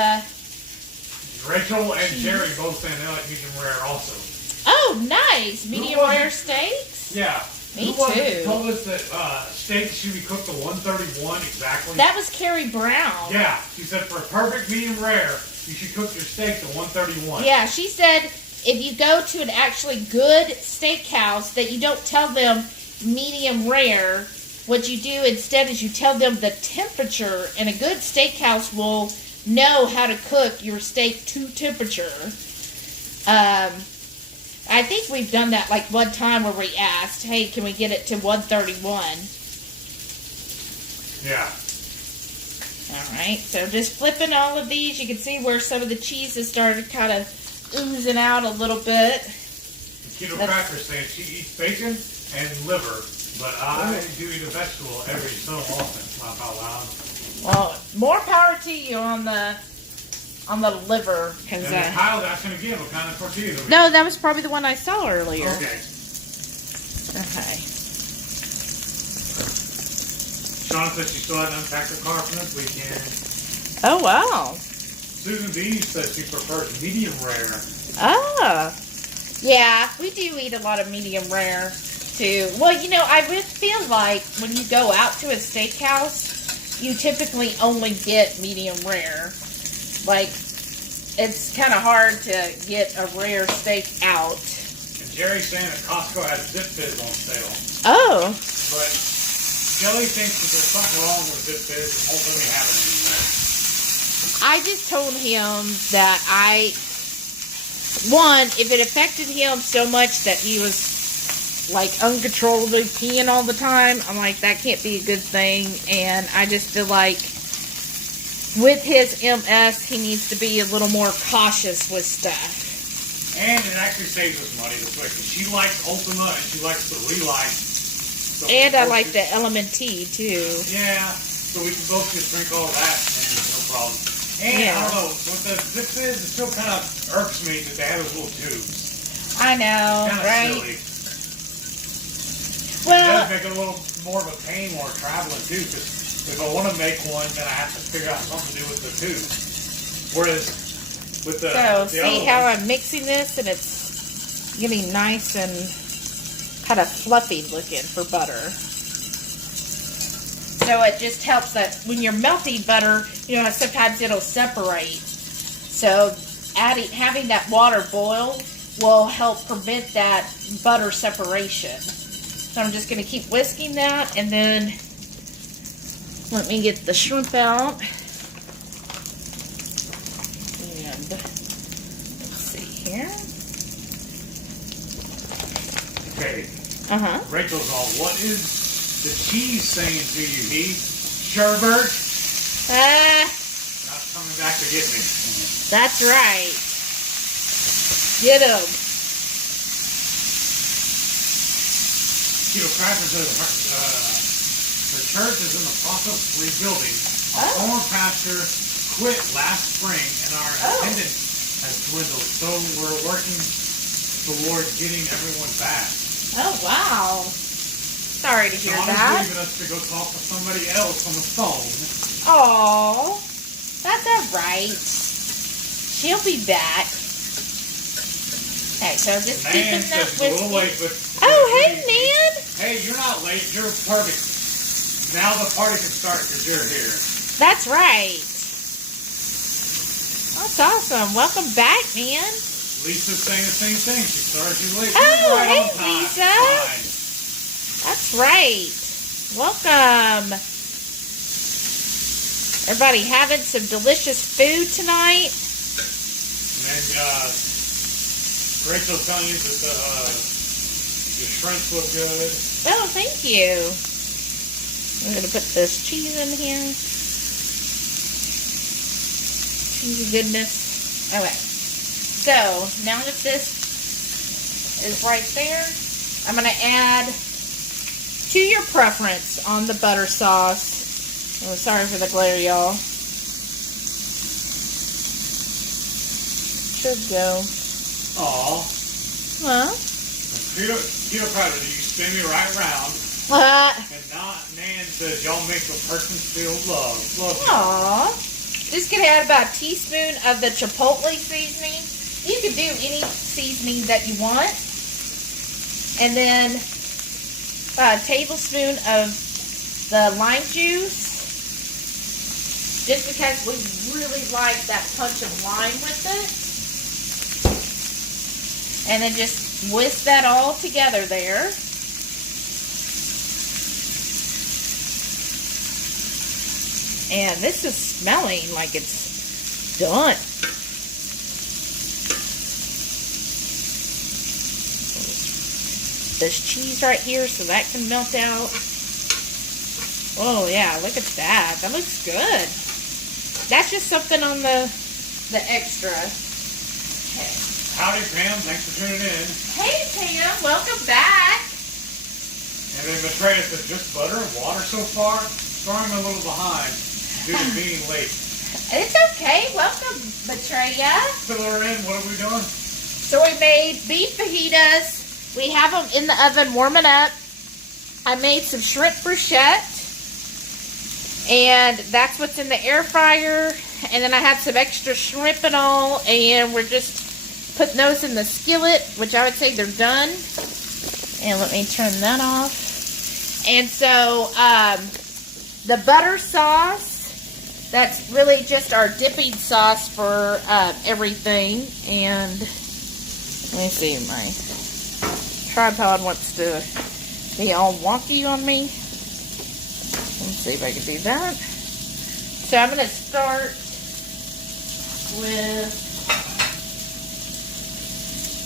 Rachel and Jerry both saying they like medium rare also. Oh, nice. Medium rare steaks? Yeah. Me Who too. told us that steaks should be cooked to 131 exactly? That was Carrie Brown. Yeah. She said for perfect medium rare, you should cook your steak to 131. Yeah, she said if you go to an actually good steakhouse that you don't tell them medium rare, what you do instead is you tell them the temperature, and a good steakhouse will know how to cook your steak to temperature. I think we've done that like one time where we asked, hey, can we get it to 131? Yeah. Alright, so just flipping all of these. You can see where some of the cheese has started kind of oozing out a little bit. Keto Cracker saying she eats bacon and liver, but I do eat a vegetable every so often. Laugh out loud. Well, more power to you on the liver. And then Kyle's asking again, what kind of tortilla do we No, that was probably the one I saw earlier. Okay. Okay. Shauna says she still hadn't unpacked her car from this weekend. Oh, wow. Susan B says she prefers medium rare. Ah. Yeah, we do eat a lot of medium rare, too. Well, you know, I would feel like when you go out to a steakhouse, you typically only get medium rare. Like, it's kind of hard to get a rare steak out. And Jerry's saying that Costco has Zip Fizz on sale. Oh. But Shelly thinks that there's something wrong with Zip Fizz and won't let me have it anymore. I just told him that if it affected him so much that he was like uncontrollably peeing all the time, I'm like, that can't be a good thing. And I just feel like with his MS, he needs to be a little more cautious with stuff. And it actually saves us money this way, because she likes Ultima and she likes the Relight. So And I like the LMNT too. Yeah, so we can both just drink all that and there's no problem. And Yeah. I don't know, with the Zip Fizz, it still kind of irks me that they have those little tubes. I know, Kind of right? silly. Well, it does make it a little more of a pain while we're traveling too, because if I want to make one, then I have to figure out something to do with the tube. Whereas with the see how I'm mixing this, and it's getting nice and kind of fluffy looking for butter. So it just helps that when you're melting butter, you know, sometimes it'll separate. So having that water boil will help prevent that butter separation. So I'm just going to keep whisking that, and then let me get the shrimp out. And let's see here. Okay. Uh-huh. Rachel's all, what is the cheese saying to you, Heath? Sherbert? Not coming back to get me. That's right. Get him. Keto Cracker says her church is in the process of rebuilding. Our former pastor quit last spring, and our attendance has dwindled. So we're working toward getting everyone back. Oh, wow. Sorry to hear Shauna's that. leaving us to go talk to somebody else on the phone. Aw, that's alright. She'll be back. Okay, so just Man keeping that says he's a little late, whiskey. but... Oh, hey, man. Hey, you're not late. You're perfect. Now the party can start because you're here. That's right. That's awesome. Welcome back, man. Lisa's saying the same thing. She started you late. Oh, You're right hey, on time. Lisa. Fine. That's right. Welcome. Everybody having some delicious food tonight? And then Rachel's telling you that your shrimps look good. Oh, thank you. I'm going to put this cheese in here. Cheesy goodness. Okay. So, now that this is right there, I'm going to add to your preference on the butter sauce. Oh, sorry for the glare, y'all. Should go. Aw. Huh? Keto Crowder, you spin me right around. And Nan says y'all make the person feel loved. Love you. Aww. Just gonna add about a teaspoon of the Chipotle seasoning. You can do any seasoning that you want. And then a tablespoon of the lime juice. Just because we really like that punch of lime with it. And then just whisk that all together there. And this is smelling like it's done. this cheese right here so that can melt out. Oh yeah, look at that. That looks good. That's just something on the extra. Okay. Howdy, Pam. Thanks for tuning in. Hey, Pam. Welcome back. And then Betrayal said, just butter and water so far? Sorry I'm a little behind due to being late. It's okay. Welcome, Betraya. Fill her in. What are we doing? So we made beef fajitas. We have them in the oven warming up. I made some shrimp brochette. And that's what's in the air fryer. And then I had some extra shrimp and all. And we're just putting those in the skillet, which I would say they're done. And let me turn that off. And so the butter sauce, that's really just our dipping sauce for everything. And let me see, my tripod wants to be all wonky on me. Let's see if I can do that. So I'm going to start with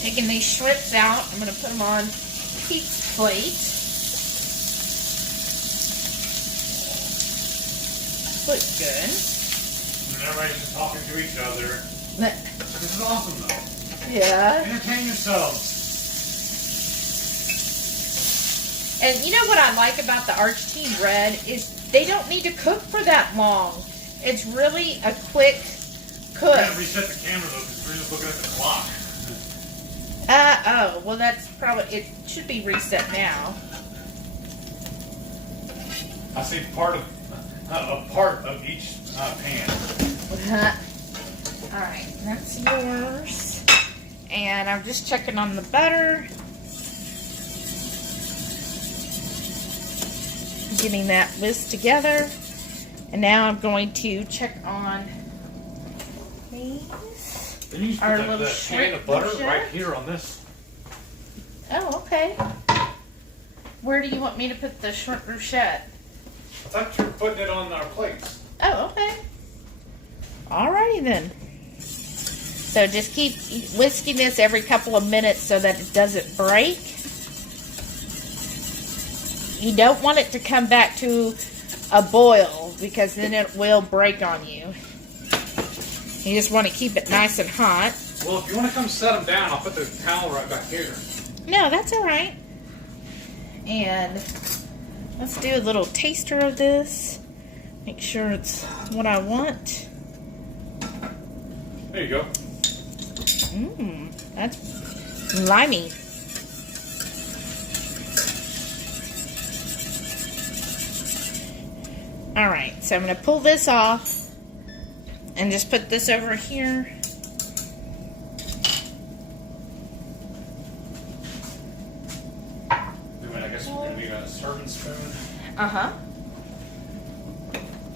taking these shrimps out. I'm going to put them on Pete's plate. Looks good. And everybody's just talking to each other. This is awesome, though. Yeah. Entertain yourselves. And you know what I like about the Argentine bread is they don't need to cook for that long. It's really a quick cook. We're going to reset the camera, though, because we're just looking at the clock. Oh, well that's probably, it should be reset now. I see part of each pan. Alright, that's yours. And I'm just checking on the butter. Getting that whisk together. And now I'm going to check on these. Then you Our put little that can of butter shrimp right here on this. Oh, okay. Where do you want me to put the shrimp brochette? I thought you were putting it on our plates. Oh, okay. Alrighty then. So just keep whisking this every couple of minutes so that it doesn't break. You don't want it to come back to a boil because then it will break on you. You just want to keep it nice and hot. Well, if you want to come set them down, I'll put the towel right back here. No, that's alright. And let's do a little taster of this. Make sure it's what I want. There you go. Mmm, that's limey. Alright, so I'm going to pull this off and just put this over here. I guess we're going to need a serving spoon. Uh-huh.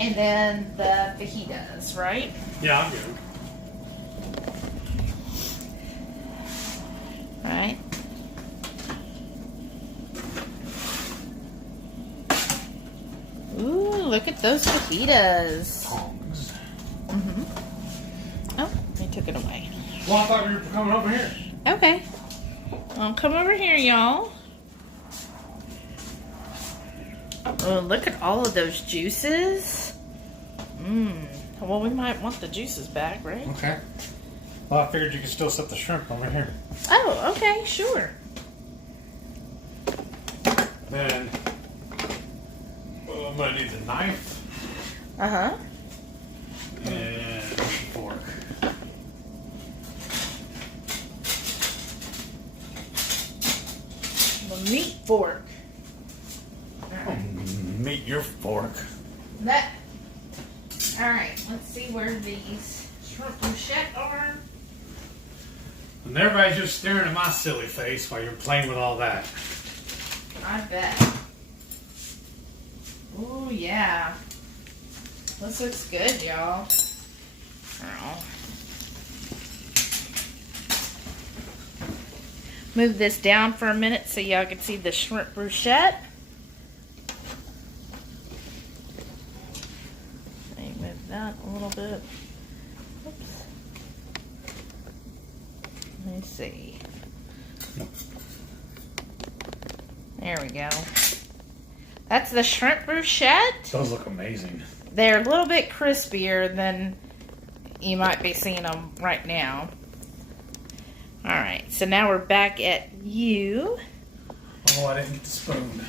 And then the fajitas, right? Yeah, I'm good. Alright. Ooh, look at those fajitas. Tongs. Mm-hmm. Oh, they took it away. Well, I thought we were coming over here. Okay. Well, come over here, y'all. Oh, look at all of those juices. Mmm. Well, we might want the juices back, right? Okay. Well, I figured you could still set the shrimp over here. Oh, okay, sure. Then, I'm going to need the knife Uh-huh. and a fork. The meat fork. Meet your fork. That. Alright, let's see where these shrimp brochette are. And everybody's just staring at my silly face while you're playing with all that. I bet. Oh yeah. This looks good, y'all. Oh. Move this down for a minute so y'all can see the shrimp brochette. Let me move that a little bit. Oops. Let me see. There we go. That's the Shrimp Brochette. Those look amazing. They're a little bit crispier than you might be seeing them right now. Alright, so now we're back at you. Oh, I didn't get the spoon.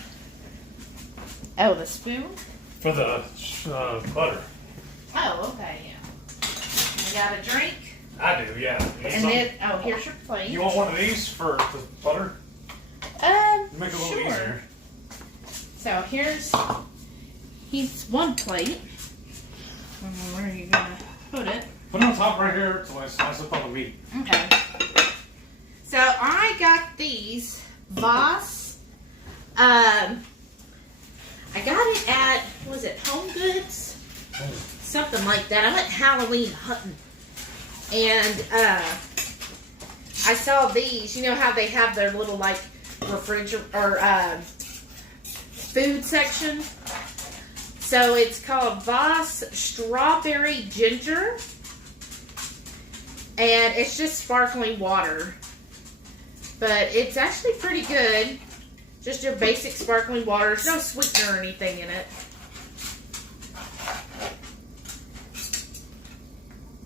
Oh, the spoon? For the butter. Oh, okay, yeah. You got a drink? I do, yeah. And then, oh, here's your plate. You want one of these for the butter? Make it a little sure. easier. So here's one plate. I don't know where you're gonna put it. Put it on top right here so I slice up on the meat. Okay. So I got these Voss. I got it at, was it Home Goods? Oh. Something like that. I went Halloween hunting. And I saw these. You know how they have their little like refrigerator or food section? So it's called Voss Strawberry Ginger. And it's just sparkling water. But it's actually pretty good. Just your basic sparkling water. There's no sweetener or anything in it.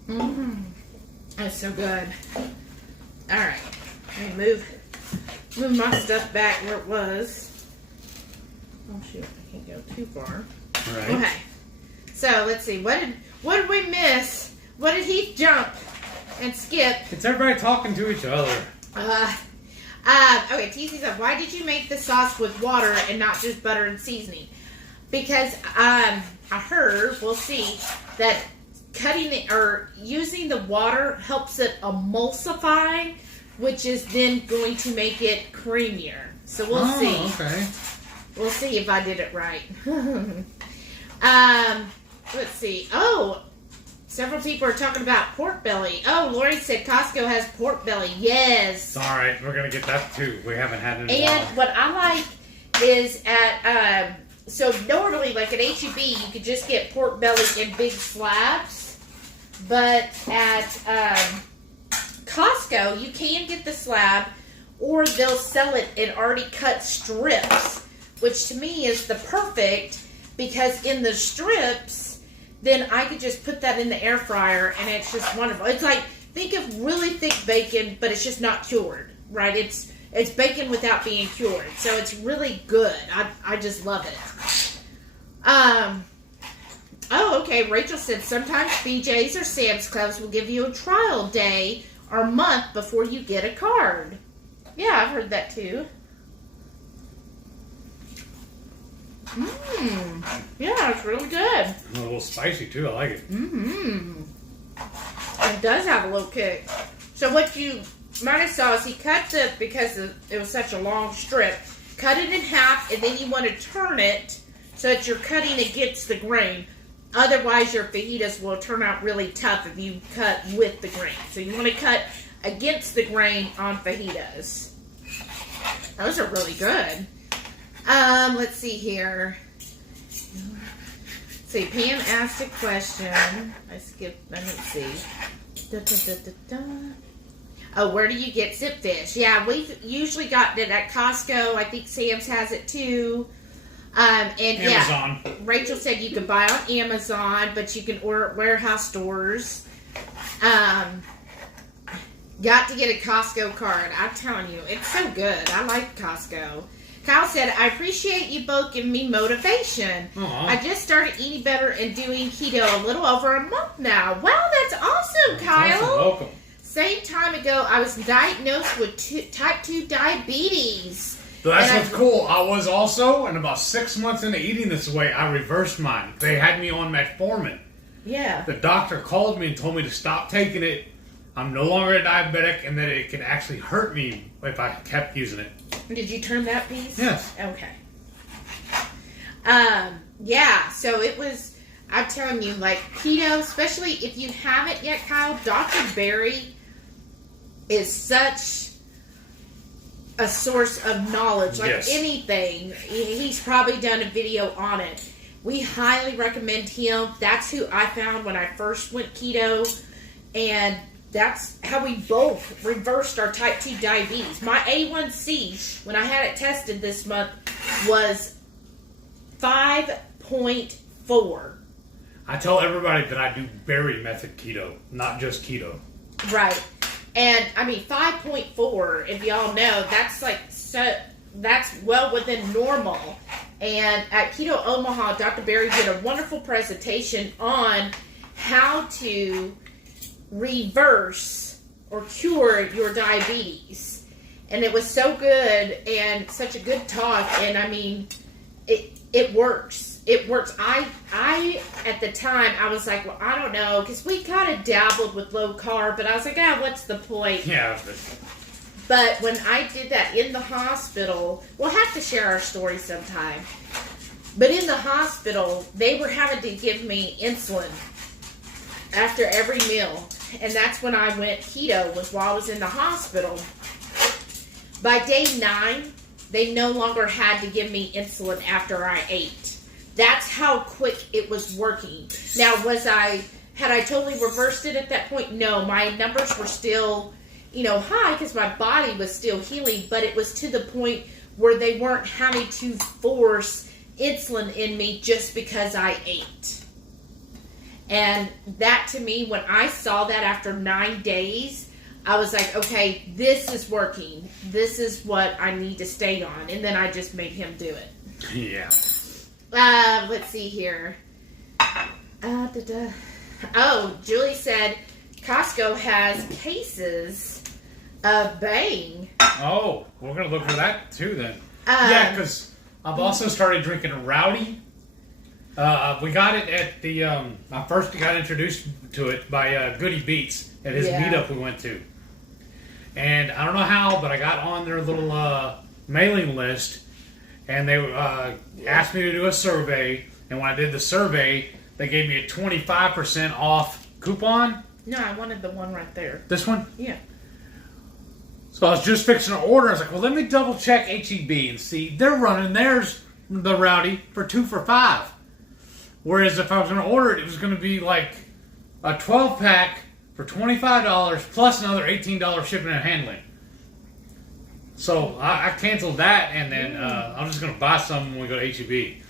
Mmm. That's so good. Alright. Let me move my stuff back where it was. Oh shoot, I can't go too far. Right. Okay. So let's see. What did we miss? What did Heath jump and skip? It's everybody talking to each other. Okay, TC said, why did you make the sauce with water and not just butter and seasoning? Because I heard, we'll see, that using the water helps it emulsify, which is then going to make it creamier. So we'll see. Okay. We'll see if I did it right. Let's see. Oh, several people are talking about pork belly. Oh, Lori said Costco has pork belly. Yes. It's all right. We're going to get that too. We haven't had it in a And while. what I like is at, so normally like at HEB, you could just get pork belly in big slabs. But at Costco, you can get the slab, or they'll sell it in already cut strips, which to me is the perfect, because in the strips, then I could just put that in the air fryer, and it's just wonderful. It's like, think of really thick bacon, but it's just not cured, right? It's bacon without being cured, so it's really good. I just love it. Oh, okay. Rachel said sometimes BJ's or Sam's Clubs will give you a trial day or month before you get a card. Yeah, I've heard that too. Mmm. Yeah, it's really good. A little spicy too. I like it. Mmm. It does have a little kick. So what you might have saw is he cut it because it was such a long strip. Cut it in half, and then you want to turn it so that you're cutting against the grain. Otherwise, your fajitas will turn out really tough if you cut with the grain. So you want to cut against the grain on fajitas. Those are really good. Let's see here. Let's see, Pam asked a question. I skipped, let me see. Oh, where do you get zip fish? Yeah, we've usually gotten it at Costco. I think Sam's has it too. And Amazon. yeah, Rachel said you can buy on Amazon, but you can order at warehouse stores. Got to get a Costco card. I'm telling you, it's so good. I like Costco. Kyle said, I appreciate you both giving me motivation. Aww. I just started eating better and doing keto a little over a month now. Wow, that's awesome, Kyle. Awesome. Welcome. Same time ago, I was diagnosed with type 2 diabetes. So that's what's cool. I was also, and about 6 months into eating this way, I reversed mine. They had me on metformin. Yeah. The doctor called me and told me to stop taking it. I'm no longer a diabetic, and that it could actually hurt me if I kept using it. Did you turn that piece? Yes. Okay. Yeah, so it was, I'm telling you, like, keto, especially if you haven't yet, Kyle, Dr. Berry is such a source of knowledge. Like Yes. anything, he's probably done a video on it. We highly recommend him. That's who I found when I first went keto. And that's how we both reversed our type 2 diabetes. My A1C, when I had it tested this month, was 5.4. I tell everybody that I do berry method keto, not just keto. Right. And, I mean, 5.4, if y'all know, that's like, so, that's well within normal. And at Keto Omaha, Dr. Berry did a wonderful presentation on how to reverse or cure your diabetes. And it was so good and such a good talk. And, I mean, it works. It works. I at the time, I was like, well, I don't know, because we kind of dabbled with low carb, but I was like, what's the point? Yeah. But when I did that in the hospital, we'll have to share our story sometime. But in the hospital, they were having to give me insulin after every meal. And that's when I went keto, was while I was in the hospital. By day 9, they no longer had to give me insulin after I ate. That's how quick it was working. Now, had I totally reversed it at that point? No, my numbers were still, high because my body was still healing, but it was to the point where they weren't having to force insulin in me just because I ate. And that, to me, when I saw that after 9 days, I was like, okay, this is working. This is what I need to stay on. And then I just made him do it. Yeah. Let's see here. Oh, Julie said Costco has cases of Bang. Oh, we're going to look for that too then. Yeah, because I've also started drinking Rowdy. We got it at the, I first got introduced to it by Goody Beats at his meetup we went to. And I don't know how, but I got on their little mailing list. And they asked me to do a survey. And when I did the survey, they gave me a 25% off coupon. No, I wanted the one right there. This one? Yeah. So I was just fixing to order. I was like, well, let me double check HEB and see. They're running theirs, the Rowdy, for 2 for $5. Whereas if I was going to order it, it was going to be like a 12-pack for $25 plus another $18 shipping and handling. So I canceled that, and then I'm just going to buy some when we go to HEB.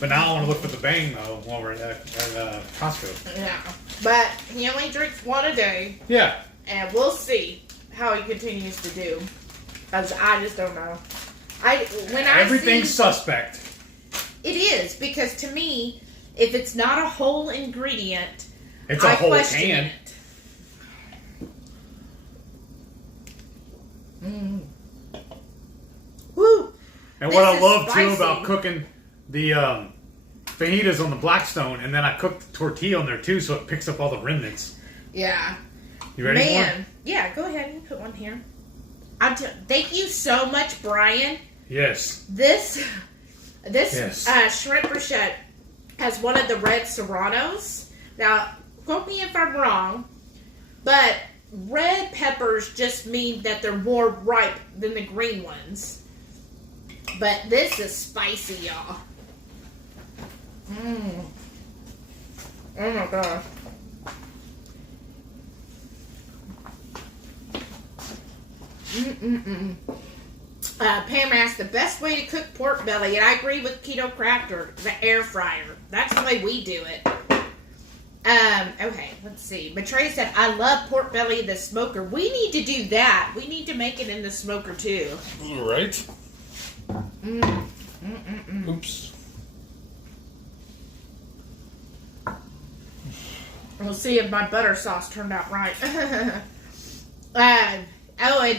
But now I want to look for the Bang, though, while we're at Costco. Yeah. But he only drinks one a day. Yeah. And we'll see how he continues to do. Because I just don't know. Everything's suspect. It is, because to me, if it's not a whole ingredient, it's a whole question can. It. Mm. Woo! And what I love too about cooking the fajitas on the blackstone, and then I cook the tortilla on there too, so it picks up all the remnants. Yeah. You ready for one? Yeah, go ahead and put one here. Thank you so much, Brian. Yes. This Shrimp Brochette has one of the red serranos. Now, quote me if I'm wrong, but red peppers just mean that they're more ripe than the green ones. But this is spicy, y'all. Mmm. Oh my gosh. Pam asked the best way to cook pork belly, and I agree with Keto Crafter, the air fryer. That's the way we do it. Okay, let's see. Betrayal said, I love pork belly in the smoker. We need to do that. We need to make it in the smoker too. All right. Oops. We'll see if my butter sauce turned out right. And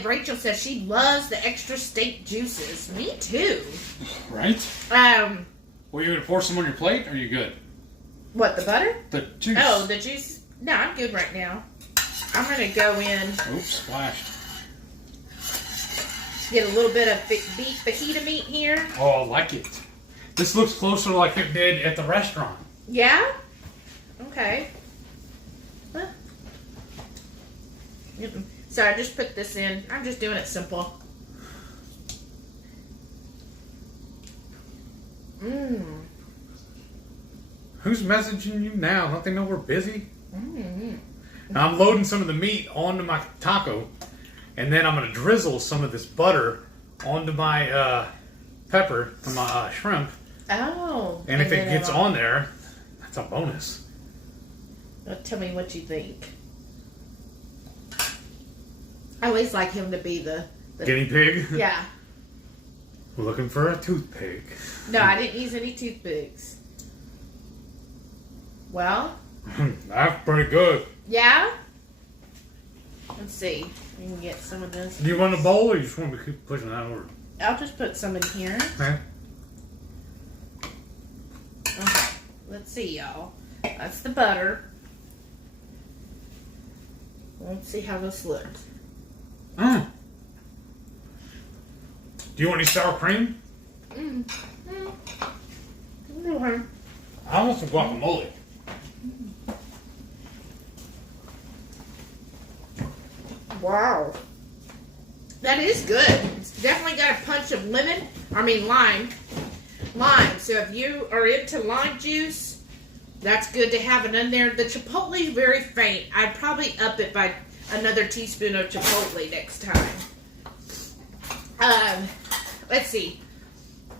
Rachel says she loves the extra steak juices. Me too. Right? Well, you going to pour some on your plate, or are you good? What, the butter? The juice. Oh, the juice? No, I'm good right now. I'm going to go in. Oops, splashed. Get a little bit of beef fajita meat here. Oh, I like it. This looks closer to like it did at the restaurant. Yeah? Okay. Huh. So I just put this in. I'm just doing it simple. Who's messaging you now? Don't they know we're busy? Now I'm loading some of the meat onto my taco, and then I'm going to drizzle some of this butter onto my pepper from my shrimp. Oh. And if it gets on there, that's a bonus. Tell me what you think. I always like him to be the guinea pig? Yeah. We're looking for a toothpick. No, I didn't use any toothpicks. Well. That's pretty good. Yeah? Let's see. We can get some of this. Do you want a bowl or you just want me to keep pushing that over? I'll just put some in here. Okay. Okay. Let's see, y'all. That's the butter. Let's see how this looks. Mm. Do you want any sour cream? Mm. I want some guacamole. Wow. That is good. It's definitely got a punch of lime. Lime. So if you are into lime juice, that's good to have it in there. The chipotle is very faint. I'd probably up it by another teaspoon of chipotle next time. Let's see.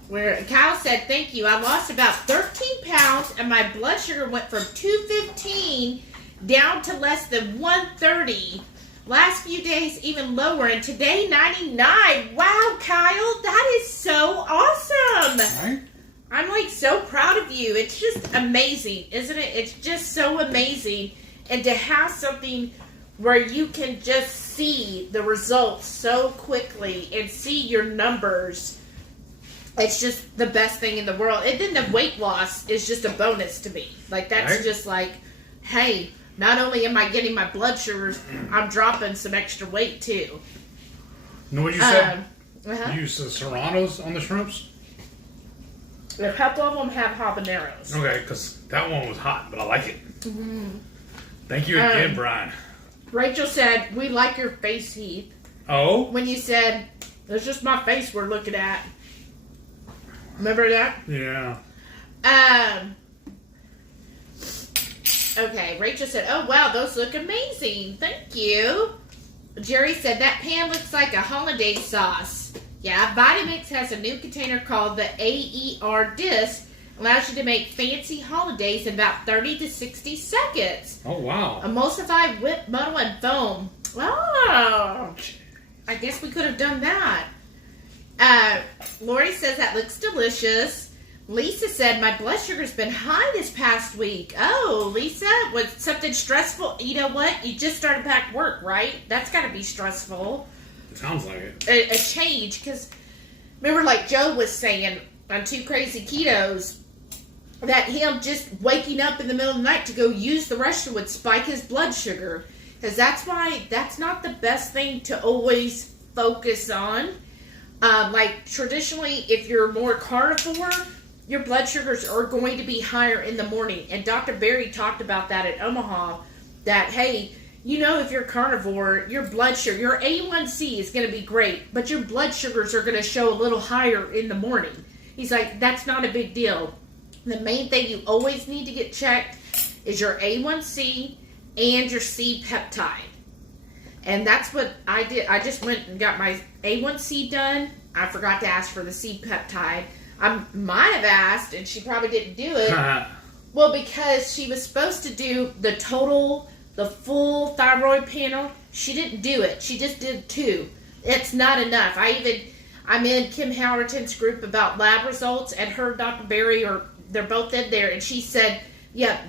Where Kyle said, thank you. I lost about 13 pounds and my blood sugar went from 215 down to less than 130. Last few days even lower, and today 99. Wow, Kyle, that is so awesome. Right? I'm like so proud of you. It's just amazing, isn't it? It's just so amazing. And to have something where you can just see the results so quickly and see your numbers, it's just the best thing in the world. And then the weight loss is just a bonus to me. Like, that's right? Just like, hey, not only am I getting my blood sugars, I'm dropping some extra weight too. You know what you said? Uh-huh. You use the serranos on the shrimps? A couple of them have habaneros. Okay, because that one was hot, but I like it. Mm-hmm. Thank you again, Brian. Rachel said, we like your face, Heath. Oh? When you said, it's just my face we're looking at. Remember that? Yeah. Okay, Rachel said, oh, wow, those look amazing. Thank you. Jerry said, that pan looks like a holiday sauce. Yeah, Vitamix has a new container called the AER disc. Allows you to make fancy holidays in about 30 to 60 seconds. Oh, wow. Emulsify, whip, muddle, and foam. Oh, I guess we could have done that. Lori says that looks delicious. Lisa said, my blood sugar's been high this past week. Oh, Lisa, was something stressful? You know what? You just started back work, right? That's got to be stressful. It sounds like it. A change, because remember, like Joe was saying on Two Crazy Ketos, that him just waking up in the middle of the night to go use the restroom would spike his blood sugar. Because that's why that's not the best thing to always focus on. Like traditionally, if you're more carnivore, your blood sugars are going to be higher in the morning. And Dr. Berry talked about that at Omaha, that, hey, you know, if you're carnivore, your blood sugar, your A1C is going to be great, but your blood sugars are going to show a little higher in the morning. He's like, that's not a big deal. The main thing you always need to get checked is your A1C and your C-peptide. And that's what I did. I just went and got my A1C done. I forgot to ask for the C-peptide. I might have asked, and she probably didn't do it. Well, because she was supposed to do the full thyroid panel. She didn't do it. She just did 2. It's not enough. I'm in Kim Howerton's group about lab results, and her, Dr. Berry, they're both in there, and she said, yeah,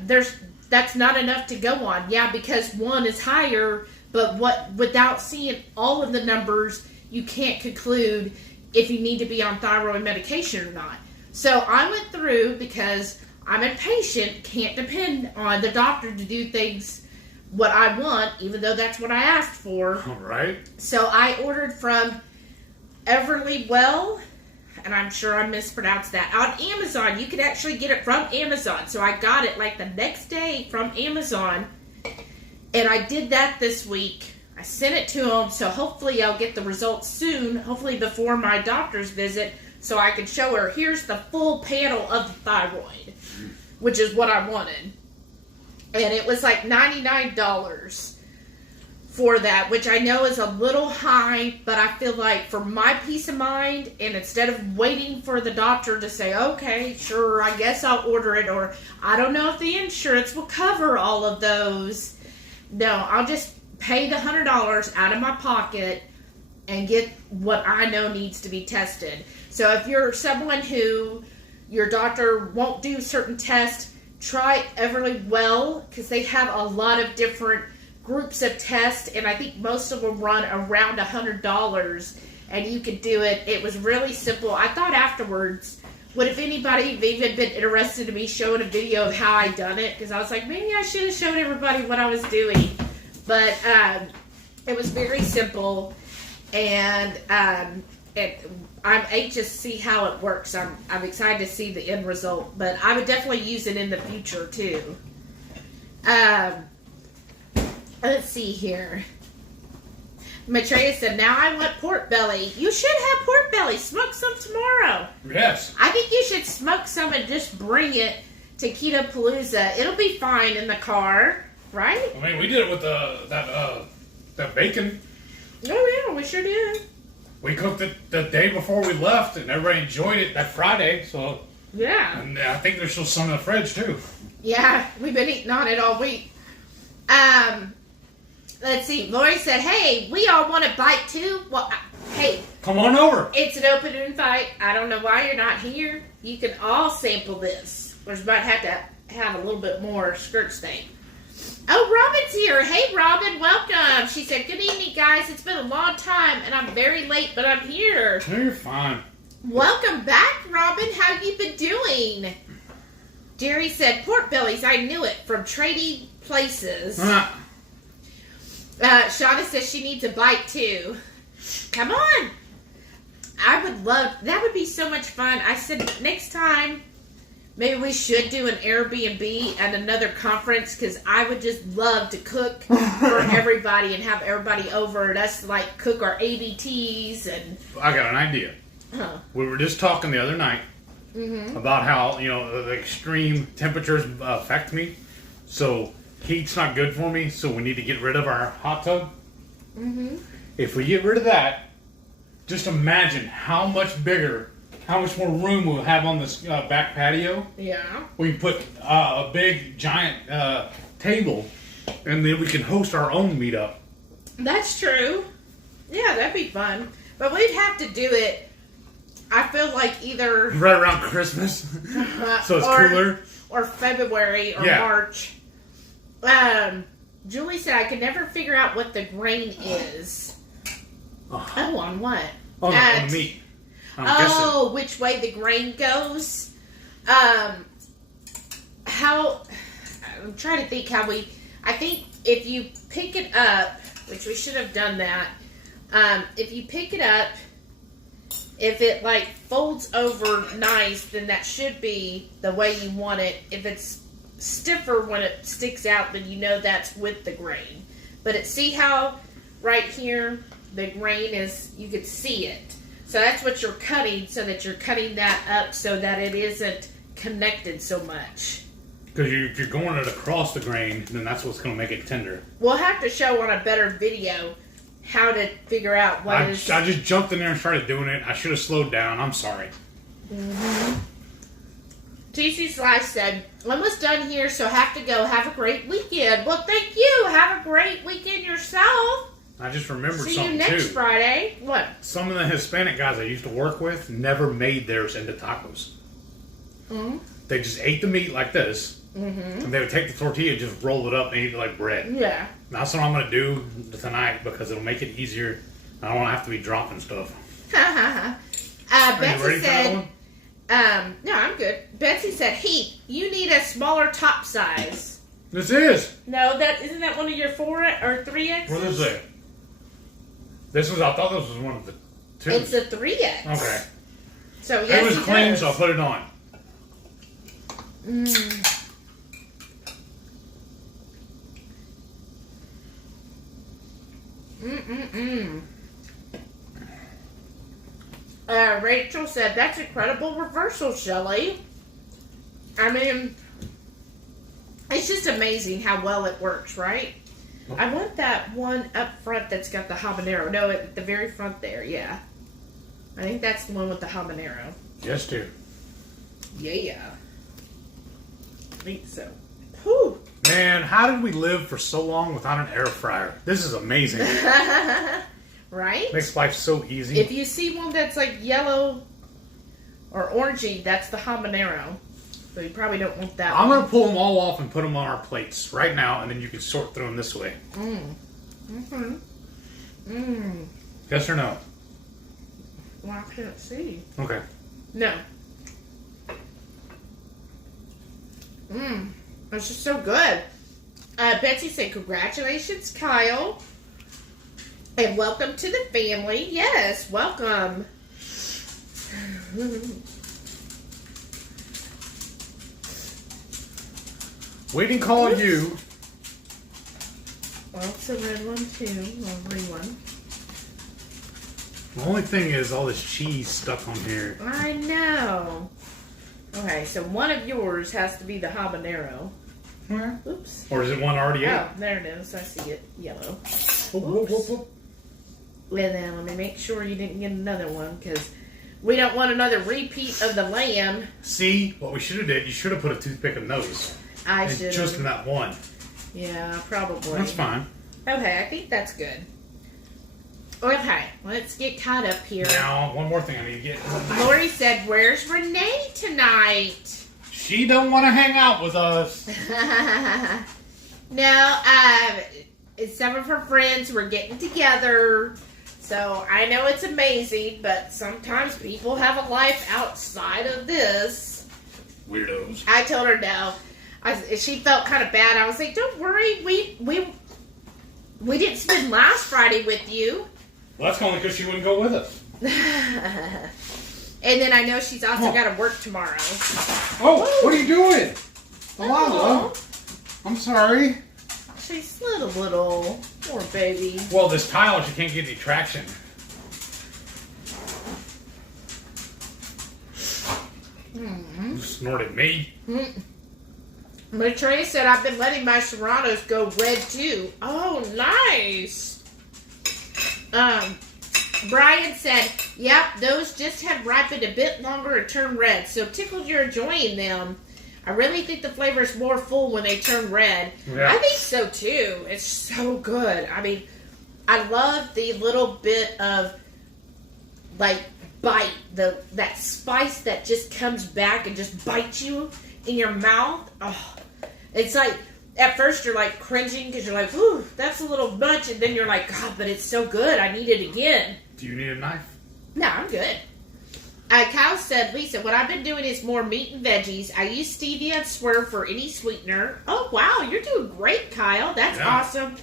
that's not enough to go on. Yeah, because 1 is higher, but without seeing all of the numbers, you can't conclude if you need to be on thyroid medication or not. So I went through, because I'm impatient, can't depend on the doctor to do things what I want, even though that's what I asked for. All right. So I ordered from Everly Well, and I'm sure I mispronounced that, on Amazon. You can actually get it from Amazon. So I got it like the next day from Amazon, and I did that this week. I sent it to them, so hopefully I'll get the results soon, hopefully before my doctor's visit, so I can show her, here's the full panel of the thyroid, which is what I wanted. And it was like $99. for that, which I know is a little high, but I feel like for my peace of mind, and instead of waiting for the doctor to say, okay, sure, I guess I'll order it, or I don't know if the insurance will cover all of those. No, I'll just pay the $100 out of my pocket and get what I know needs to be tested. So if you're someone who your doctor won't do certain tests, try Everly Well, because they have a lot of different groups of tests, and I think most of them run around $100, and you could do it. It was really simple. I thought afterwards, what if anybody even been interested in me showing a video of how I done it? Because I was like, maybe I should have showed everybody what I was doing. But it was very simple, and I'm anxious to see how it works. I'm excited to see the end result, but I would definitely use it in the future too. Let's see here. Maitreya said, now I want pork belly. You should have pork belly. Smoke some tomorrow. Yes. I think you should smoke some and just bring it to Keto Palooza. It'll be fine in the car, right? I mean, we did it with that bacon. Oh, yeah, we sure did. We cooked it the day before we left, and everybody enjoyed it that Friday, so... Yeah. And I think there's still some in the fridge, too. Yeah, we've been eating on it all week. Let's see. Lori said, hey, we all want a bite too. Well, hey. Come on over. It's an open invite. I don't know why you're not here. You can all sample this. We might have to have a little bit more skirt stain. Oh, Robin's here. Hey, Robin, welcome. She said, good evening, guys. It's been a long time, and I'm very late, but I'm here. You're fine. Welcome back, Robin. How you been doing? Jerry said, pork bellies. I knew it from Trading Places. Shauna says she needs a bite too. Come on. I would love, that would be so much fun. I said next time, maybe we should do an Airbnb and another conference, because I would just love to cook for everybody and have everybody over and us like cook our ABTs and... I got an idea. Huh. We were just talking the other night about how, the extreme temperatures affect me. So... heat's not good for me, so we need to get rid of our hot tub. If we get rid of that, just imagine how much more room we'll have on this back patio. Yeah. We can put a big, giant table, and then we can host our own meetup. That's true. Yeah, that'd be fun. But we'd have to do it, I feel like either... right around Christmas, so it's cooler. Or February or March. Julie said I could never figure out what the grain is. Oh, on what? On meat. Guessing. Which way the grain goes. I'm trying to think I think if you pick it up, which we should have done that, if you pick it up, if it like folds over nice, then that should be the way you want it. If it's stiffer when it sticks out, then you know that's with the grain. But see how right here the grain is, you could see it. So that's what you're cutting, so that you're cutting that up so that it isn't connected so much. Because if you're going it across the grain, then that's what's going to make it tender. We'll have to show on a better video how to figure out what is... I just jumped in there and started doing it. I should have slowed down. I'm sorry. TC Slice said, almost done here, so have to go. Have a great weekend. Well, thank you. Have a great weekend yourself. I just remembered something, See you next too. Friday. What? Some of the Hispanic guys I used to work with never made theirs into tacos. They just ate the meat like this, and they would take the tortilla and just roll it up and eat it like bread. Yeah. That's what I'm going to do tonight, because it'll make it easier. I don't want to have to be dropping stuff. Betsy said... no, I'm good. Betsy said, Heath, you need a smaller top size. This is. No, isn't that one of your 4 or 3X? What is it? I thought this was one of the 2. It's a 3X. Okay. So yes, it was clean, so I'll put it on. Rachel said, that's incredible reversal, Shelly. I mean, it's just amazing how well it works, right? I want that one up front that's got the habanero. No, at the very front there, yeah. I think that's the one with the habanero. Yes, dear. Yeah. I think so. Whew. Man, how did we live for so long without an air fryer? This is amazing. Right? Makes life so easy. If you see one that's like yellow or orangey, that's the habanero. So you probably don't want that I'm one. going to pull them all off and put them on our plates right now, and then you can sort through them this way. Yes or no? Well, I can't see. Okay. No. It's just so good. Betsy said, congratulations, Kyle. And welcome to the family. Yes, welcome. Waiting call on you. Well, it's a red one, too. A green one. The only thing is all this cheese stuck on here. I know. Okay, so one of yours has to be the habanero. Where? Oops. Or is it one already Oh, ate? there it is. I see it. Yellow. Whoop, whoop, whoop, whoop. Well, then let me make sure you didn't get another one, because we don't want another repeat of the lamb. See, what we should have did, you should have put a toothpick in those. I And should. just in that one. Yeah, probably. That's fine. Okay, I think that's good. Okay, let's get caught up here. Now, one more thing I need to get. Lori said, where's Renee tonight? She don't want to hang out with us. No, some of her friends were getting together. So I know it's amazing, but sometimes people have a life outside of this. Weirdos. I told her no. She felt kind of bad. I was like, don't worry, we didn't spend last Friday with you. Well, that's only because she wouldn't go with us. And then I know she's also got to work tomorrow. Oh, what are you doing? Oh. I'm sorry. She's little. Poor baby. Well, this tile, she can't get any traction. You snorted me. Maitreya said, I've been letting my serranos go red too. Oh, nice. Brian said, yep, those just have ripened a bit longer and turned red. So tickled you're enjoying them. I really think the flavor is more full when they turn red. Yeah. I think so too. It's so good. I mean, I love the little bit of like bite, that spice that just comes back and just bites you in your mouth. Oh, it's like at first you're like cringing because you're like, whew, that's a little much, and then you're like, God, but it's so good. I need it again. Do you need a knife? No, I'm good. Kyle said, Lisa, what I've been doing is more meat and veggies. I use stevia and swerve for any sweetener. Oh, wow, you're doing great, Kyle. That's awesome.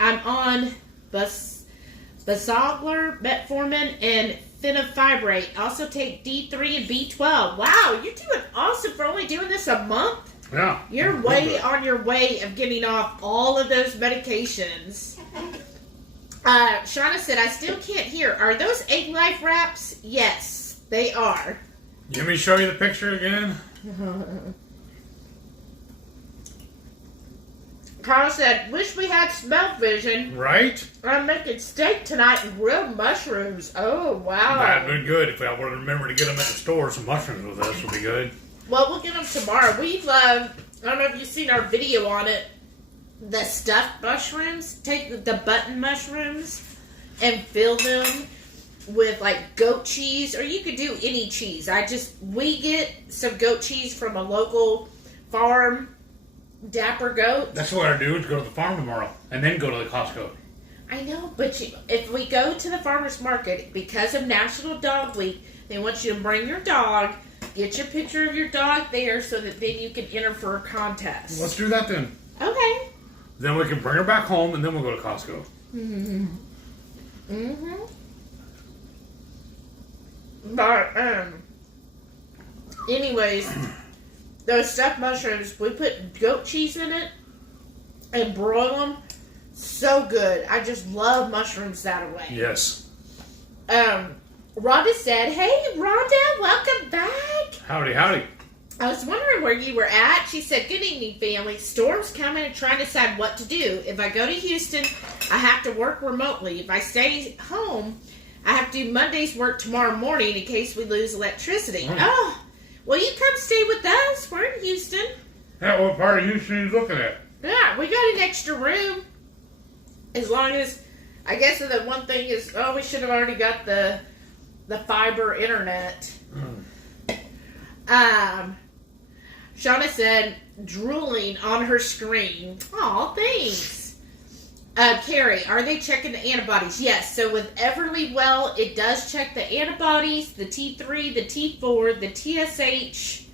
I'm on Basaglar, metformin, and fenofibrate. Also take D3 and B12. Wow, you're doing awesome for only doing this a month. Yeah. You're way on your way of getting off all of those medications. Shauna said, I still can't hear. Are those egg life wraps? Yes, they are. Let me show you the picture again. Carl said, wish we had smell vision. Right? I'm making steak tonight and grilled mushrooms. Oh, wow. That'd be good if I would remember to get them at the store. Some mushrooms with us would be good. Well, we'll get them tomorrow. We love, I don't know if you've seen our video on it, the stuffed mushrooms. Take the button mushrooms and fill them with like goat cheese, or you could do any cheese. We get some goat cheese from a local farm, Dapper Goat. That's what I do, is go to the farm tomorrow and then go to the Costco. I know, but if we go to the farmer's market, because of National Dog Week, they want you to bring your dog, get your picture of your dog there so that then you can enter for a contest. Let's do that then. Okay. Then we can bring her back home and then we'll go to Costco. But, anyways, those stuffed mushrooms, we put goat cheese in it and broil them. So good. I just love mushrooms that way. Yes. Rhonda said, hey, Rhonda, welcome back. Howdy, howdy. I was wondering where you were at. She said, good evening, family. Storm's coming and trying to decide what to do. If I go to Houston, I have to work remotely. If I stay home, I have to do Monday's work tomorrow morning in case we lose electricity. Oh, well, you come stay with us. We're in Houston. Yeah, what part of Houston are you looking at? Yeah, we got an extra room. As long as, I guess the one thing is, we should have already got the fiber internet. Shauna said, drooling on her screen. Aw, thanks. Carrie, are they checking the antibodies? Yes. So with Everlywell, it does check the antibodies, the T3, the T4, the TSH.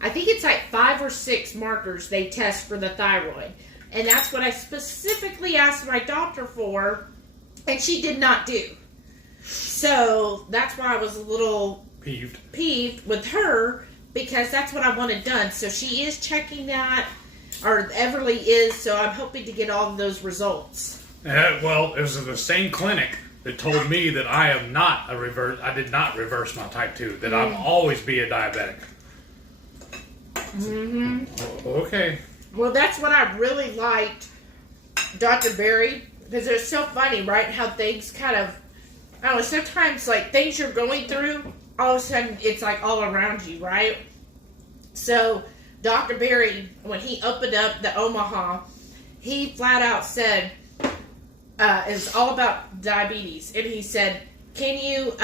I think it's like 5 or 6 markers they test for the thyroid. And that's what I specifically asked my doctor for, and she did not do. So that's why I was a little peeved with her, because that's what I wanted done. So she is checking that, or Everly is, so I'm hoping to get all of those results. Well, it was the same clinic that told me that I did not reverse my type 2, that I'll always be a diabetic. Mm-hmm. Okay. Well, that's what I really liked, Dr. Berry, because it's so funny, right? How things kind of, I don't know, sometimes like things you're going through, all of a sudden it's like all around you, right? So Dr. Berry, when he opened up the Omaha, he flat out said, it's all about diabetes. And he said, can you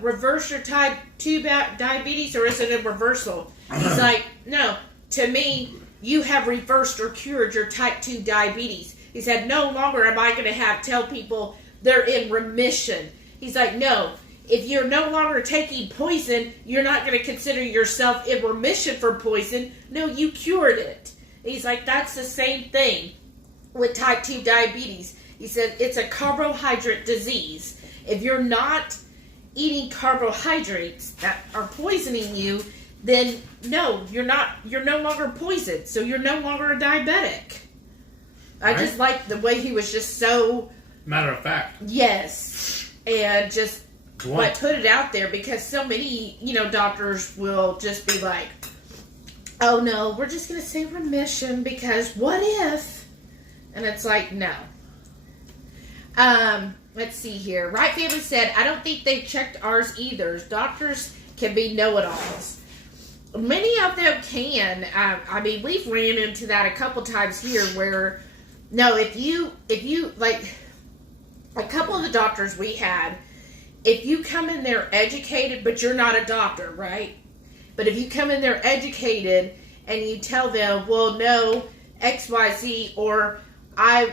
reverse your type 2 diabetes, or is it a reversal? He's like, no, to me, you have reversed or cured your type 2 diabetes. He said, no longer am I going to tell people they're in remission. He's like, no, if you're no longer taking poison, you're not going to consider yourself in remission for poison. No, you cured it. He's like, that's the same thing with type 2 diabetes. He said, it's a carbohydrate disease. If you're not eating carbohydrates that are poisoning you, then no, you're no longer poisoned, so you're no longer a diabetic. I just like the way he was just so matter of fact. Yes. And just like put it out there, because so many, doctors will just be like, oh no, we're just going to say remission because what if? And it's like, no. Let's see here. Right Family said, I don't think they've checked ours either. Doctors can be know-it-alls. Many of them can. I mean, we've ran into that a couple times here where, no, if you, like, a couple of the doctors we had, if you come in there educated, but you're not a doctor, right? But if you come in there educated and you tell them, well, no, XYZ, or I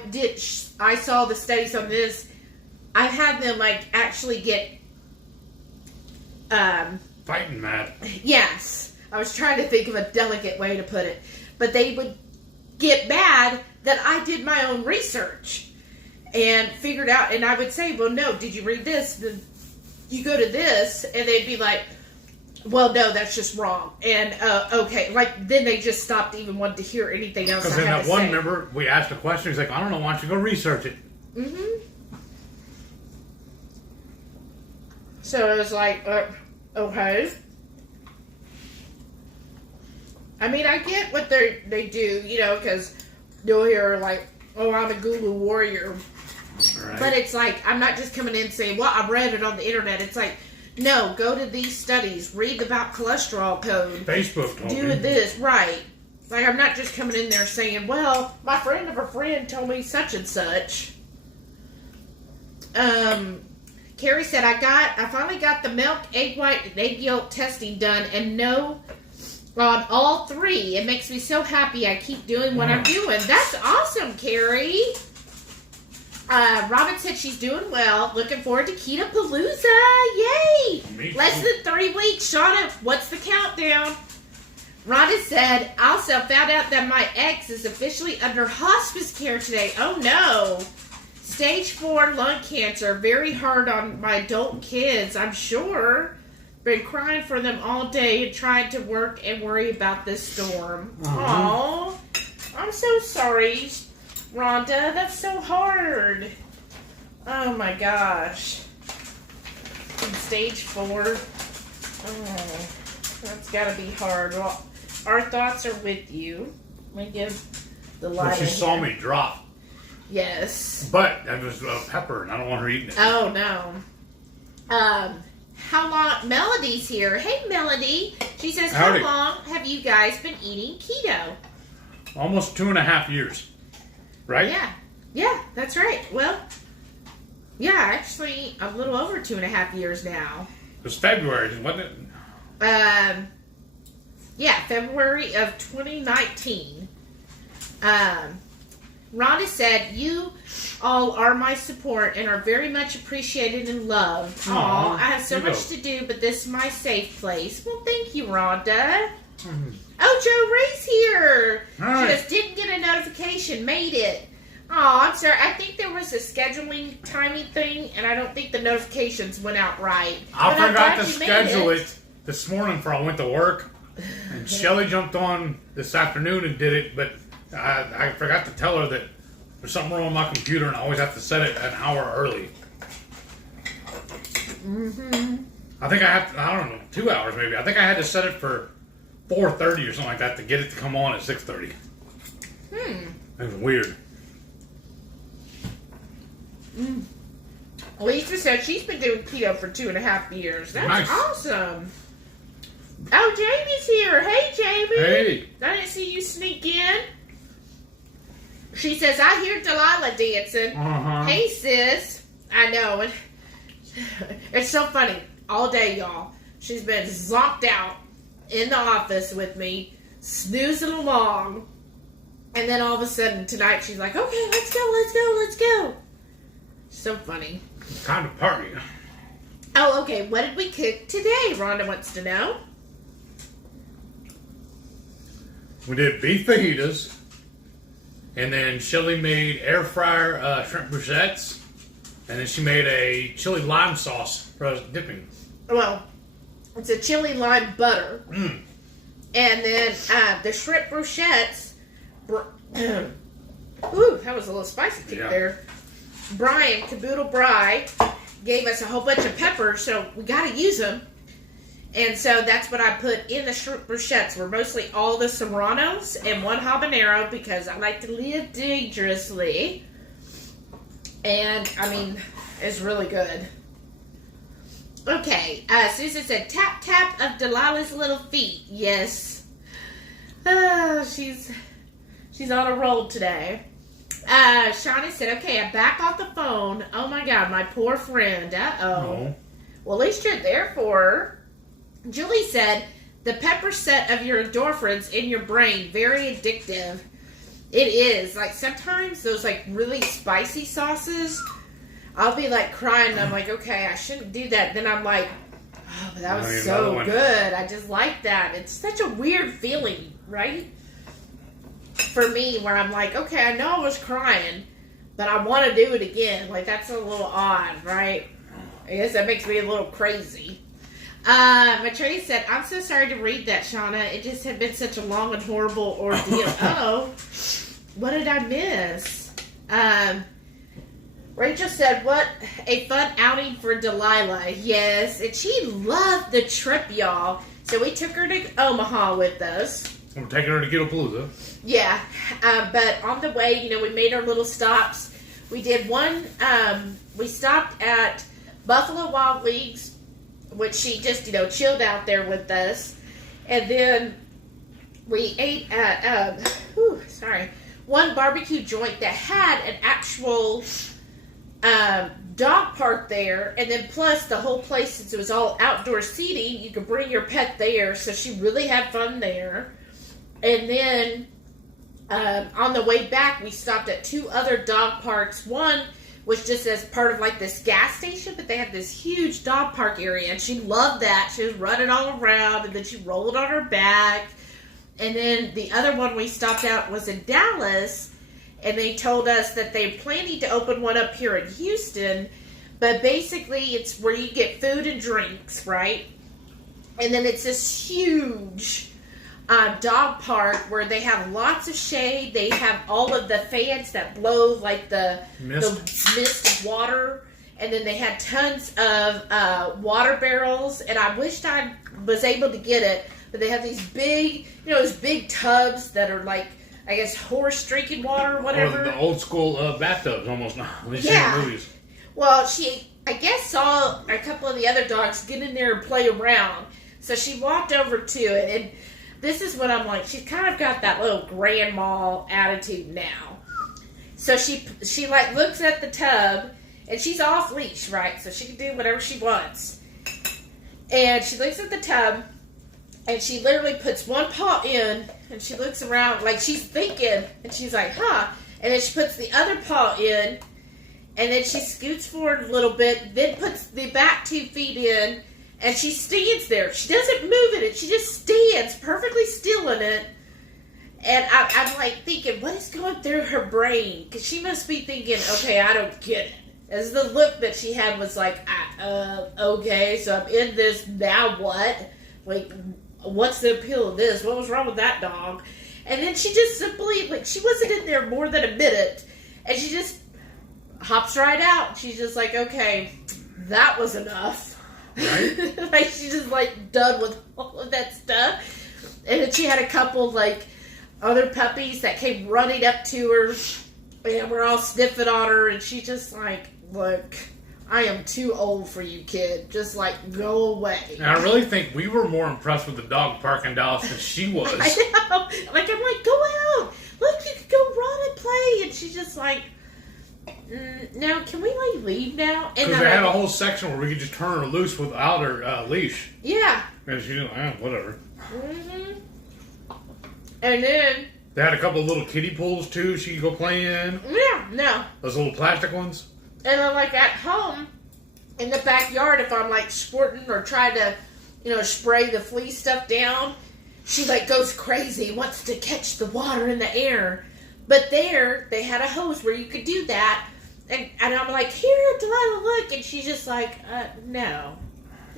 saw the studies on this, I've had them, like, actually get, fighting mad. Yes. I was trying to think of a delicate way to put it. But they would get mad that I did my own research and figured out, and I would say, well, no, did you read this? You go to this, and they'd be like, well, no, that's just wrong. And, okay, like, then they just stopped even wanting to hear anything else I had to say. Because in that one, remember, we asked a question, he's like, I don't know, why don't you go research it? Mm-hmm. So it was like, okay. I mean, I get what they do, because you'll hear, like, oh, I'm a Gulu warrior. Right. But it's like, I'm not just coming in saying, well, I read it on the internet. It's like, no, go to these studies. Read about cholesterol code. Facebook told me. Do this, right. Like, I'm not just coming in there saying, well, my friend of a friend told me such and such. Carrie said, I finally got the milk, egg white, and egg yolk testing done, and no on all 3. It makes me so happy. I keep doing what I'm doing. That's awesome, Carrie. Robin said she's doing well. Looking forward to Keto Palooza. Yay! Less than 3 weeks. Shauna, what's the countdown? Rhonda said, also found out that my ex is officially under hospice care today. Oh no. Stage 4 lung cancer. Very hard on my adult kids, I'm sure. Been crying for them all day and trying to work and worry about this storm. Aww. I'm so sorry, Rhonda. That's so hard. Oh my gosh. In stage 4. Oh, that's gotta be hard. Well, our thoughts are with you. Let me give the light. Well, she saw me drop. Yes. But that was pepper, and I don't want her eating it. Oh, no. How long? Melody's here. Hey, Melody. She says, Howdy. how long have you guys been eating keto? Almost 2.5 years. Right? Yeah. Yeah, that's right. Well, yeah, actually, a little over 2.5 years now. It was February, wasn't it? Yeah, February of 2019. Rhonda said, you all are my support and are very much appreciated and loved. Aww, I have so much to do, but this is my safe place. Well, thank you, Rhonda. Mm-hmm. Oh, Joe Ray's here. Hi. She just didn't get a notification. Made it. Oh, I'm sorry. I think there was a scheduling timing thing, and I don't think the notifications went out right. I forgot to schedule it this morning before I went to work. And Shelly jumped on this afternoon and did it, but I forgot to tell her that there's something wrong with my computer and I always have to set it an hour early. Mm-hmm. I think I have to, I don't know, 2 hours maybe. I think I had to set it for 4:30 or something like that to get it to come on at 6:30. It was weird. Lisa said she's been doing keto for 2.5 years. That's Nice. awesome. Oh, Jamie's here. Hey, Jamie. Hey. I didn't see you sneak in. She says, I hear Delilah dancing. Uh-huh. Hey, sis. I know. And it's so funny. All day, y'all. She's been zonked out in the office with me, snoozing along. And then all of a sudden, tonight, she's like, okay, let's go. So funny. Time to party. Oh, okay. What did we cook today? Rhonda wants to know. We did beef fajitas, and then Shelly made Airfryer shrimp brochettes, and then she made a chili lime sauce for dipping. Well, it's a chili lime butter. Mm. And then the shrimp brochettes. Ooh, that was a little spicy kick there. Brian, Kaboodlebri, gave us a whole bunch of peppers, so we got to use them. And so that's what I put in the shrimp brochettes. Were mostly all the serranos and one habanero because I like to live dangerously. And, I mean, it's really good. Okay, Susan said, tap, tap of Delilah's little feet. Yes. She's on a roll today. Shauna said, okay, I'm back off the phone. Oh, my God, my poor friend. Uh-oh. No. Well, at least you're there for her. Julie said, the pepper set of your endorphins in your brain, very addictive. It is. Like, sometimes those, like, really spicy sauces, I'll be, like, crying, and I'm like, okay, I shouldn't do that. Then I'm like, oh, that was so good. I just like that. It's such a weird feeling, right? For me, where I'm like, okay, I know I was crying, but I want to do it again. Like, that's a little odd, right? I guess that makes me a little crazy. Matrey said, I'm so sorry to read that, Shauna. It just had been such a long and horrible ordeal. Oh, what did I miss? Rachel said, what a fun outing for Delilah. Yes, and she loved the trip, y'all. So we took her to Omaha with us. I'm taking her to Keto. Yeah, but on the way, you know, we made our little stops. We did one, we stopped at Buffalo Wild Wings, which she just, you know, chilled out there with us. And then we ate at, one barbecue joint that had an actual dog park there. And then plus the whole place, since it was all outdoor seating, you could bring your pet there. So she really had fun there. And then on the way back, we stopped at two other dog parks. One was just as part of like this gas station, but they had this huge dog park area, and she loved that. She was running all around, and then she rolled on her back. And then the other one we stopped at was in Dallas, and they told us that they're planning to open one up here in Houston, but basically it's where you get food and drinks, right? And then it's this huge dog park where they have lots of shade. They have all of the fans that blow like the mist of water, and then they had tons of water barrels. And I wished I was able to get it, but they have these big, those big tubs that are like, I guess, horse drinking water or whatever. Or the old school bathtubs, almost. When you see Yeah. in movies. Well, she, I guess, saw a couple of the other dogs get in there and play around. So she walked over to it, and this is what I'm like. She's kind of got that little grandma attitude now. So she like looks at the tub, and she's off leash, right? So she can do whatever she wants. And she looks at the tub, and she literally puts one paw in, and she looks around like she's thinking, and she's like, huh. And then she puts the other paw in, and then she scoots forward a little bit, then puts the back 2 feet in, and she stands there. She doesn't move in it. She just stands perfectly still in it. And I'm like thinking, what is going through her brain? Because she must be thinking, okay, I don't get it. As the look that she had was like, okay, so I'm in this, now what? Like, what's the appeal of this? What was wrong with that dog? And then she just simply, like, she wasn't in there more than a minute, and she just hops right out. She's just like, okay, that was enough. Right? Like, she's just, like, done with all of that stuff. And then she had a couple, like, other puppies that came running up to her, and we're all sniffing on her, and she's just like, look, I am too old for you, kid. Just, like, go away. And I really think we were more impressed with the dog park in Dallas than she was. I know. Like, I'm like, go out. Look, you can go run and play. And she's just like, now, can we, like, leave now? And Because they had a whole section where we could just turn her loose without her leash. Yeah. And she's like, whatever. Mm-hmm. And then... They had a couple of little kiddie pools, too, she could go play in. Yeah, no. Those little plastic ones. And then, like, at home, in the backyard, if I'm, like, squirting or trying to, spray the flea stuff down, she, like, goes crazy, wants to catch the water in the air. But there, they had a hose where you could do that. And I'm like, here, Delilah, look. And she's just like, no,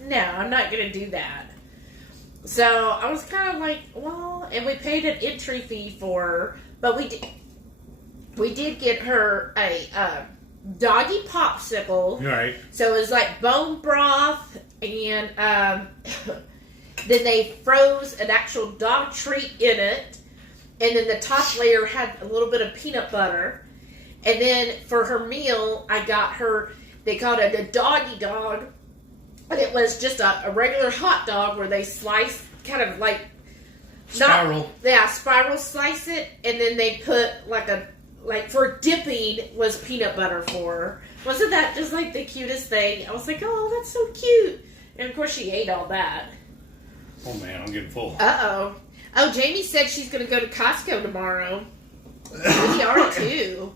I'm not going to do that. So I was kind of like, well, and we paid an entry fee for her. But we did get her a doggy popsicle. Right. So it was like bone broth, and then they froze an actual dog treat in it. And then the top layer had a little bit of peanut butter. And then for her meal, I got her, they called it a doggy dog. And it was just a regular hot dog where they slice, kind of like... Spiral. Spiral slice it. And then they put like for dipping was peanut butter for her. Wasn't that just like the cutest thing? I was like, oh, that's so cute. And of course she ate all that. Oh man, I'm getting full. Uh-oh. Oh, Jamie said she's going to go to Costco tomorrow. We are too.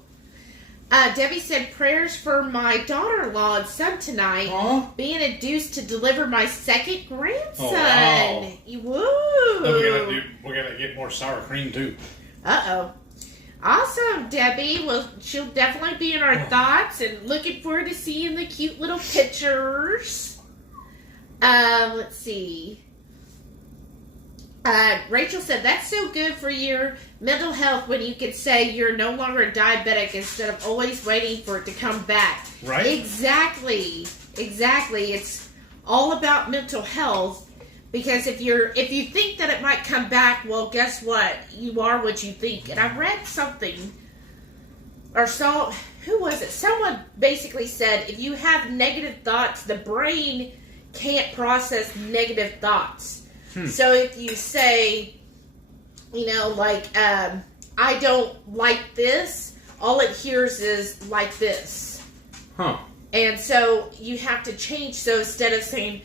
Debbie said prayers for my daughter-in-law and son tonight. Huh? Being induced to deliver my second grandson. Oh, wow. Woo! We're gonna get more sour cream too. Uh-oh. Awesome, Debbie. Well, she'll definitely be in our thoughts and looking forward to seeing the cute little pictures. Let's see. Rachel said, that's so good for your mental health when you can say you're no longer a diabetic instead of always waiting for it to come back. Right. Exactly. It's all about mental health, because if you think that it might come back, well, guess what? You are what you think. And I read something or saw, who was it? Someone basically said if you have negative thoughts, the brain can't process negative thoughts. So if you say, I don't like this, all it hears is like this. Huh. And so you have to change. So instead of saying,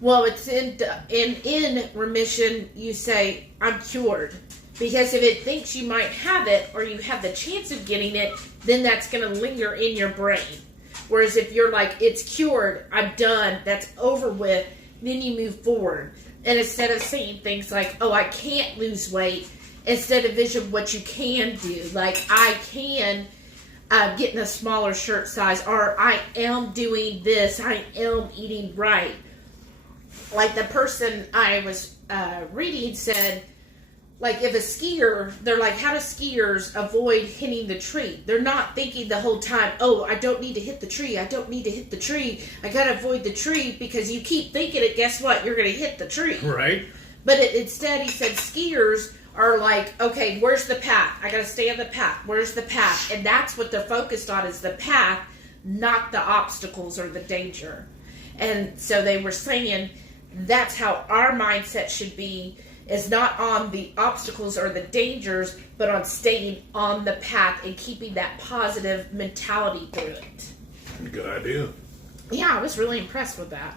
well, it's in remission, you say, I'm cured. Because if it thinks you might have it, or you have the chance of getting it, then that's going to linger in your brain. Whereas if you're like, it's cured, I'm done, that's over with, then you move forward. And instead of saying things like, oh, I can't lose weight, instead envision what you can do. Like, I can get in a smaller shirt size, or I am doing this, I am eating right. Like the person I was reading said, like if a skier, they're like, how do skiers avoid hitting the tree? They're not thinking the whole time, oh, I don't need to hit the tree. I don't need to hit the tree. I got to avoid the tree, because you keep thinking it, guess what? You're going to hit the tree. Right. But instead, he said skiers are like, okay, where's the path? I got to stay on the path. Where's the path? And that's what they're focused on is the path, not the obstacles or the danger. And so they were saying that's how our mindset should be, is not on the obstacles or the dangers, but on staying on the path and keeping that positive mentality through it. Good idea. Yeah, I was really impressed with that.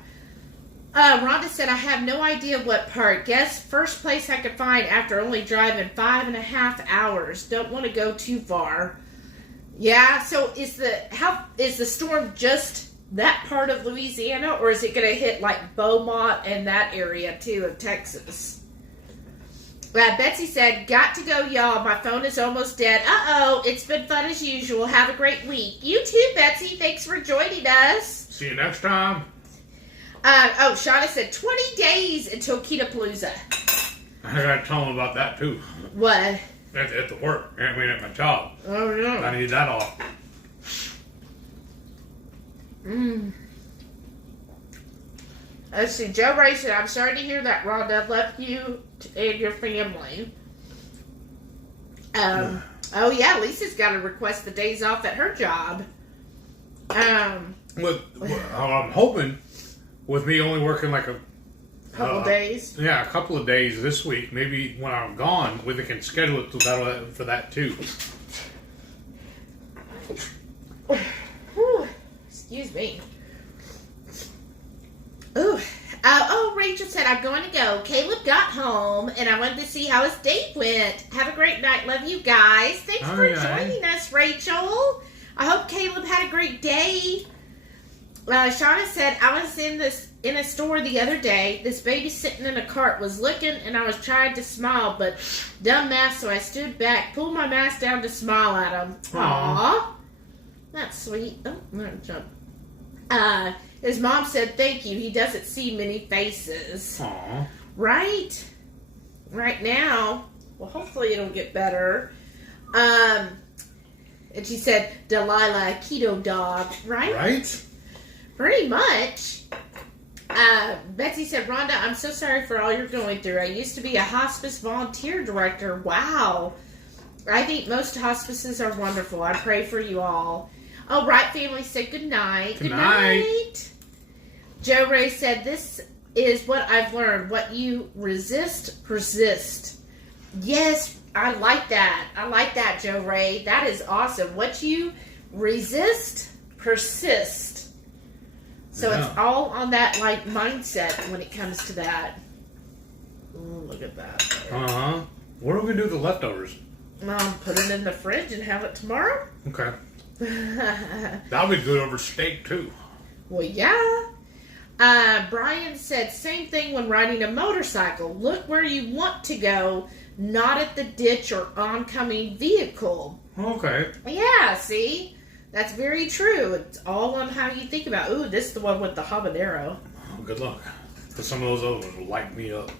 Rhonda said, I have no idea what part. Guess first place I could find after only driving 5.5 hours. Don't want to go too far. Yeah, so is the storm just that part of Louisiana, or is it going to hit like Beaumont and that area too of Texas? Betsy said, got to go, y'all. My phone is almost dead. Uh-oh, it's been fun as usual. Have a great week. You too, Betsy. Thanks for joining us. See you next time. Shauna said 20 days until Keto-palooza. I gotta tell them about that too. What? At the work. I mean, at my job. Oh, no. I need that off. Let's see. Joe Ray said, I'm sorry to hear that, Rhonda. Love you and your family. Oh, yeah. Lisa's got to request the days off at her job. I'm hoping with me only working like a couple days. Yeah, a couple of days this week. Maybe when I'm gone, we can schedule it for that too. Excuse me. Ooh. Rachel said, I'm going to go. Caleb got home, and I wanted to see how his date went. Have a great night. Love you guys. Thanks for joining us, Rachel. I hope Caleb had a great day. Shauna said, I was in a store the other day. This baby sitting in a cart was looking, and I was trying to smile, but dumb mask, so I stood back, pulled my mask down to smile at him. Aww. That's sweet. Oh, I'm going to jump. His mom said, thank you. He doesn't see many faces. Aww. Right? Right now. Well, hopefully it'll get better. And she said, Delilah, keto dog. Right? Right? Pretty much. Betsy said, Rhonda, I'm so sorry for all you're going through. I used to be a hospice volunteer director. Wow. I think most hospices are wonderful. I pray for you all. Oh, right, family said good night. Good night. Joe Ray said, this is what I've learned. What you resist, persist. Yes, I like that. I like that, Joe Ray. That is awesome. What you resist, persist. So it's all on that like mindset when it comes to that. Ooh, look at that. Uh-huh. What are we going to do with the leftovers? Put it in the fridge and have it tomorrow. Okay. That'll be good over steak, too. Well, yeah. Brian said, same thing when riding a motorcycle. Look where you want to go, not at the ditch or oncoming vehicle. Okay. Yeah, see? That's very true. It's all on how you think about. Ooh, this is the one with the habanero. Oh, good luck. Because some of those other ones will light me up.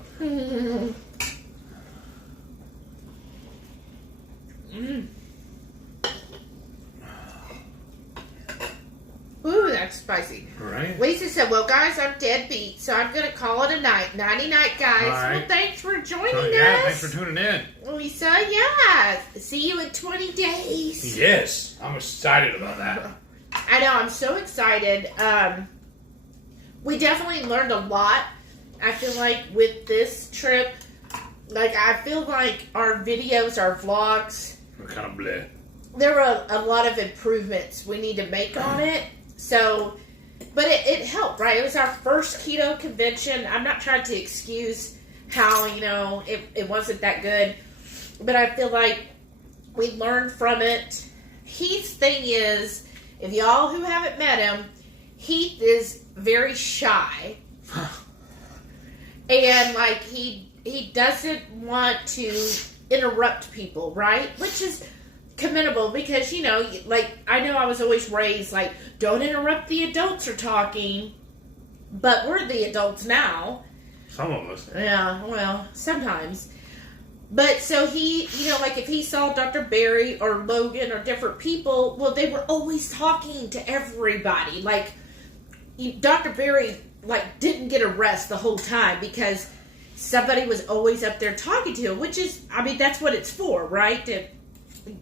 Ooh, that's spicy. Right. Lisa said, well, guys, I'm dead beat, so I'm going to call it a night. Nighty-night, guys. Right. Well, thanks for joining us. Yeah, thanks for tuning in. Lisa, yeah. See you in 20 days. Yes. I'm excited about that. I know. I'm so excited. We definitely learned a lot. I feel like with this trip, like I feel like our videos, our vlogs, We're kind of bleh. there were a lot of improvements we need to make on it. So, but it helped, right? It was our first keto convention. I'm not trying to excuse how, it wasn't that good. But I feel like we learned from it. Heath's thing is, if y'all who haven't met him, Heath is very shy. And, like, he doesn't want to interrupt people, right? Which is commendable because, like, I know I was always raised, like, don't interrupt the adults are talking. But we're the adults now. Some of us. Yeah, well, sometimes. But so he, like if he saw Dr. Barry or Logan or different people, well, they were always talking to everybody. Like, Dr. Barry, like, didn't get a rest the whole time because somebody was always up there talking to him, which is, I mean, that's what it's for, right? To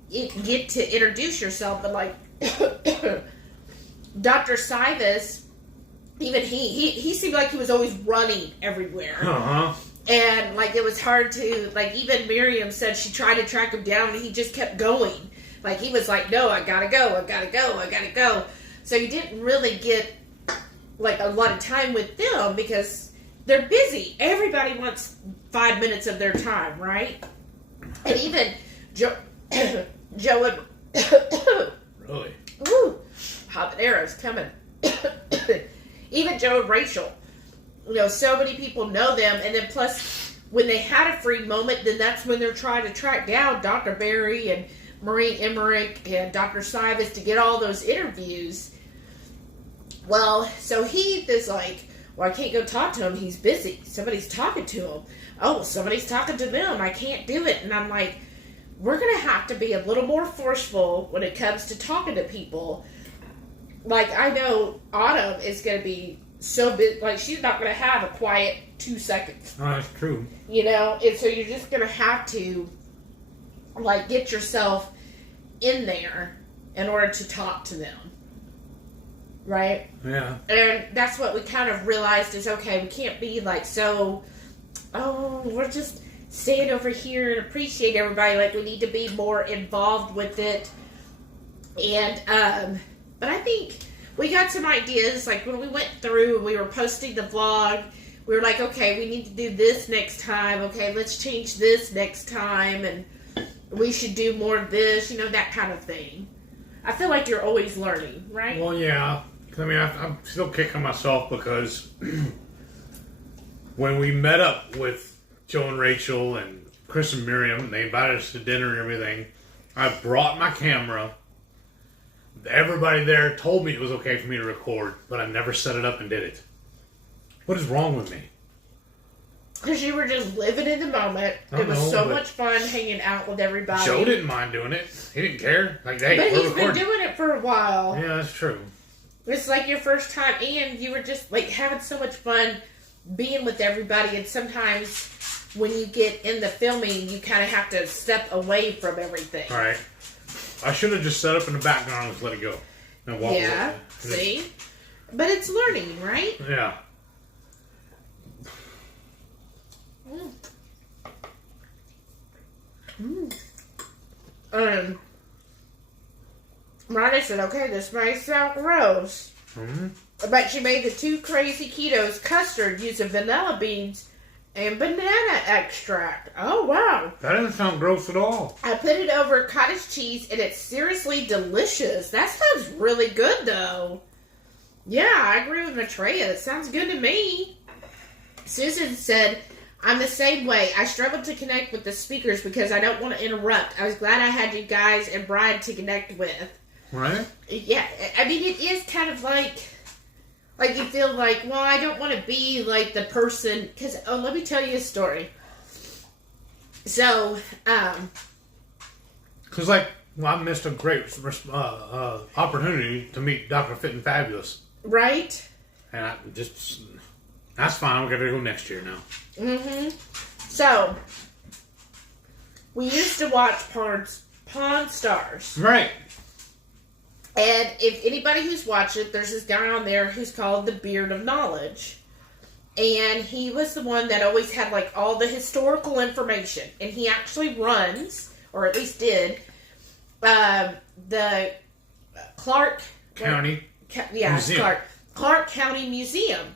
get to introduce yourself. But like Dr. Sivas, even he seemed like he was always running everywhere. And like it was hard to, like, even Miriam said she tried to track him down and he just kept going. Like he was like, no, I gotta go. So you didn't really get like a lot of time with them because they're busy. Everybody wants 5 minutes of their time, right? And even Joe and Really? Woo, habanero's coming. Even Joe and Rachel, you know, so many people know them, and then plus when they had a free moment, then that's when they're trying to track down Dr. Berry and Marie Emmerich and Dr. Sivas to get all those interviews. Well, so Heath is like, well, I can't go talk to him. He's busy. Somebody's talking to him. Oh, somebody's talking to them. I can't do it. And I'm like, we're going to have to be a little more forceful when it comes to talking to people. Like, I know Autumn is going to be so busy. Like, she's not going to have a quiet 2 seconds. Oh, that's true. You know? And so you're just going to have to, like, get yourself in there in order to talk to them. Right? Yeah. And that's what we kind of realized is, okay, we can't be like so, oh, we're just staying over here and appreciate everybody. Like, we need to be more involved with it. And, but I think we got some ideas. Like, when we went through and we were posting the vlog, we were like, okay, we need to do this next time. Okay, let's change this next time. And we should do more of this, you know, that kind of thing. I feel like you're always learning, right? Well, yeah. I mean, I'm still kicking myself because when we met up with Joe and Rachel and Chris and Miriam, they invited us to dinner and everything, I brought my camera. Everybody there told me it was okay for me to record, but I never set it up and did it. What is wrong with me? Because you were just living in the moment. It was so much fun hanging out with everybody. Joe didn't mind doing it. He didn't care. Like, hey, but we're he's recording. been doing it for a while. Yeah, that's true. It's like your first time, and you were just like having so much fun being with everybody. And sometimes when you get in the filming, you kind of have to step away from everything. All right. I should have just set up in the background and just let it go. And walk Yeah, away. see? But it's learning, right? Yeah. Rhonda said, okay, this might sound gross. But she made the 2 crazy ketos custard using vanilla beans and banana extract. Oh, wow. That doesn't sound gross at all. I put it over cottage cheese, and it's seriously delicious. That sounds really good, though. Yeah, I agree with Maitreya. It sounds good to me. Susan said, I'm the same way. I struggle to connect with the speakers because I don't want to interrupt. I was glad I had you guys and Brian to connect with. Right? Yeah, I mean, it is kind of like you feel like, well, I don't want to be like the person, because, oh, let me tell you a story. So, because, like, well, I missed a great opportunity to meet Dr. Fit and Fabulous. Right? And I just, that's fine. We're going to go next year now. Mm-hmm. So, we used to watch Pawn Stars. Right. And if anybody who's watched it, there's this guy on there who's called the Beard of Knowledge. And he was the one that always had, like, all the historical information. And he actually runs, or at least did, the Clark County Museum. Clark County Museum.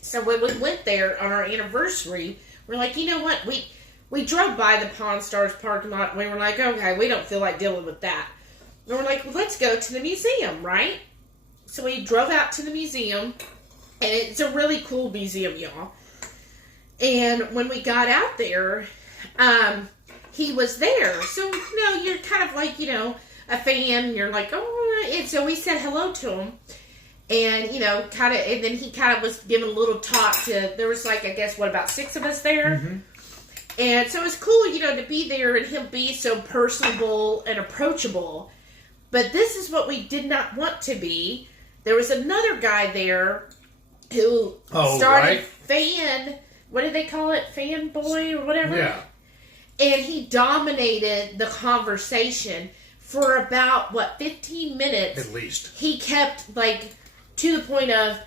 So when we went there on our anniversary, we're like, you know what? We drove by the Pawn Stars parking lot, and we were like, okay, we don't feel like dealing with that. And we're like, well, let's go to the museum, right? So we drove out to the museum, and it's a really cool museum, y'all. And when we got out there, he was there. So, you know, you're kind of like, you know, a fan. You're like, oh, and so we said hello to him. And, you know, kind of, and then he kind of was giving a little talk to, there was like, I guess, what, about 6 of us there? Mm-hmm. And so it was cool, you know, to be there and him be so personable and approachable. But this is what we did not want to be. There was another guy there who started fan what did they call it? Fanboy or whatever? Yeah. And he dominated the conversation for about, 15 minutes? At least. He kept, to the point of,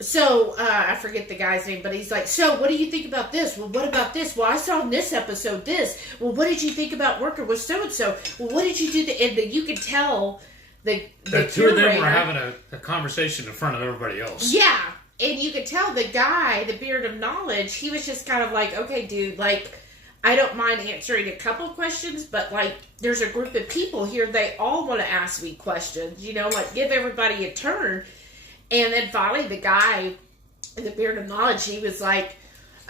so, I forget the guy's name, but he's like, so, what do you think about this? Well, what about this? Well, I saw in this episode this. Well, what did you think about working with so-and-so? Well, what did you do? And you could tell the two of them were having a conversation in front of everybody else. Yeah. And you could tell the guy, the beard of knowledge, he was just kind of like, okay, dude, I don't mind answering a couple questions, but, there's a group of people here, they all want to ask me questions, give everybody a turn. And then finally, the guy, the beard of knowledge, he was like,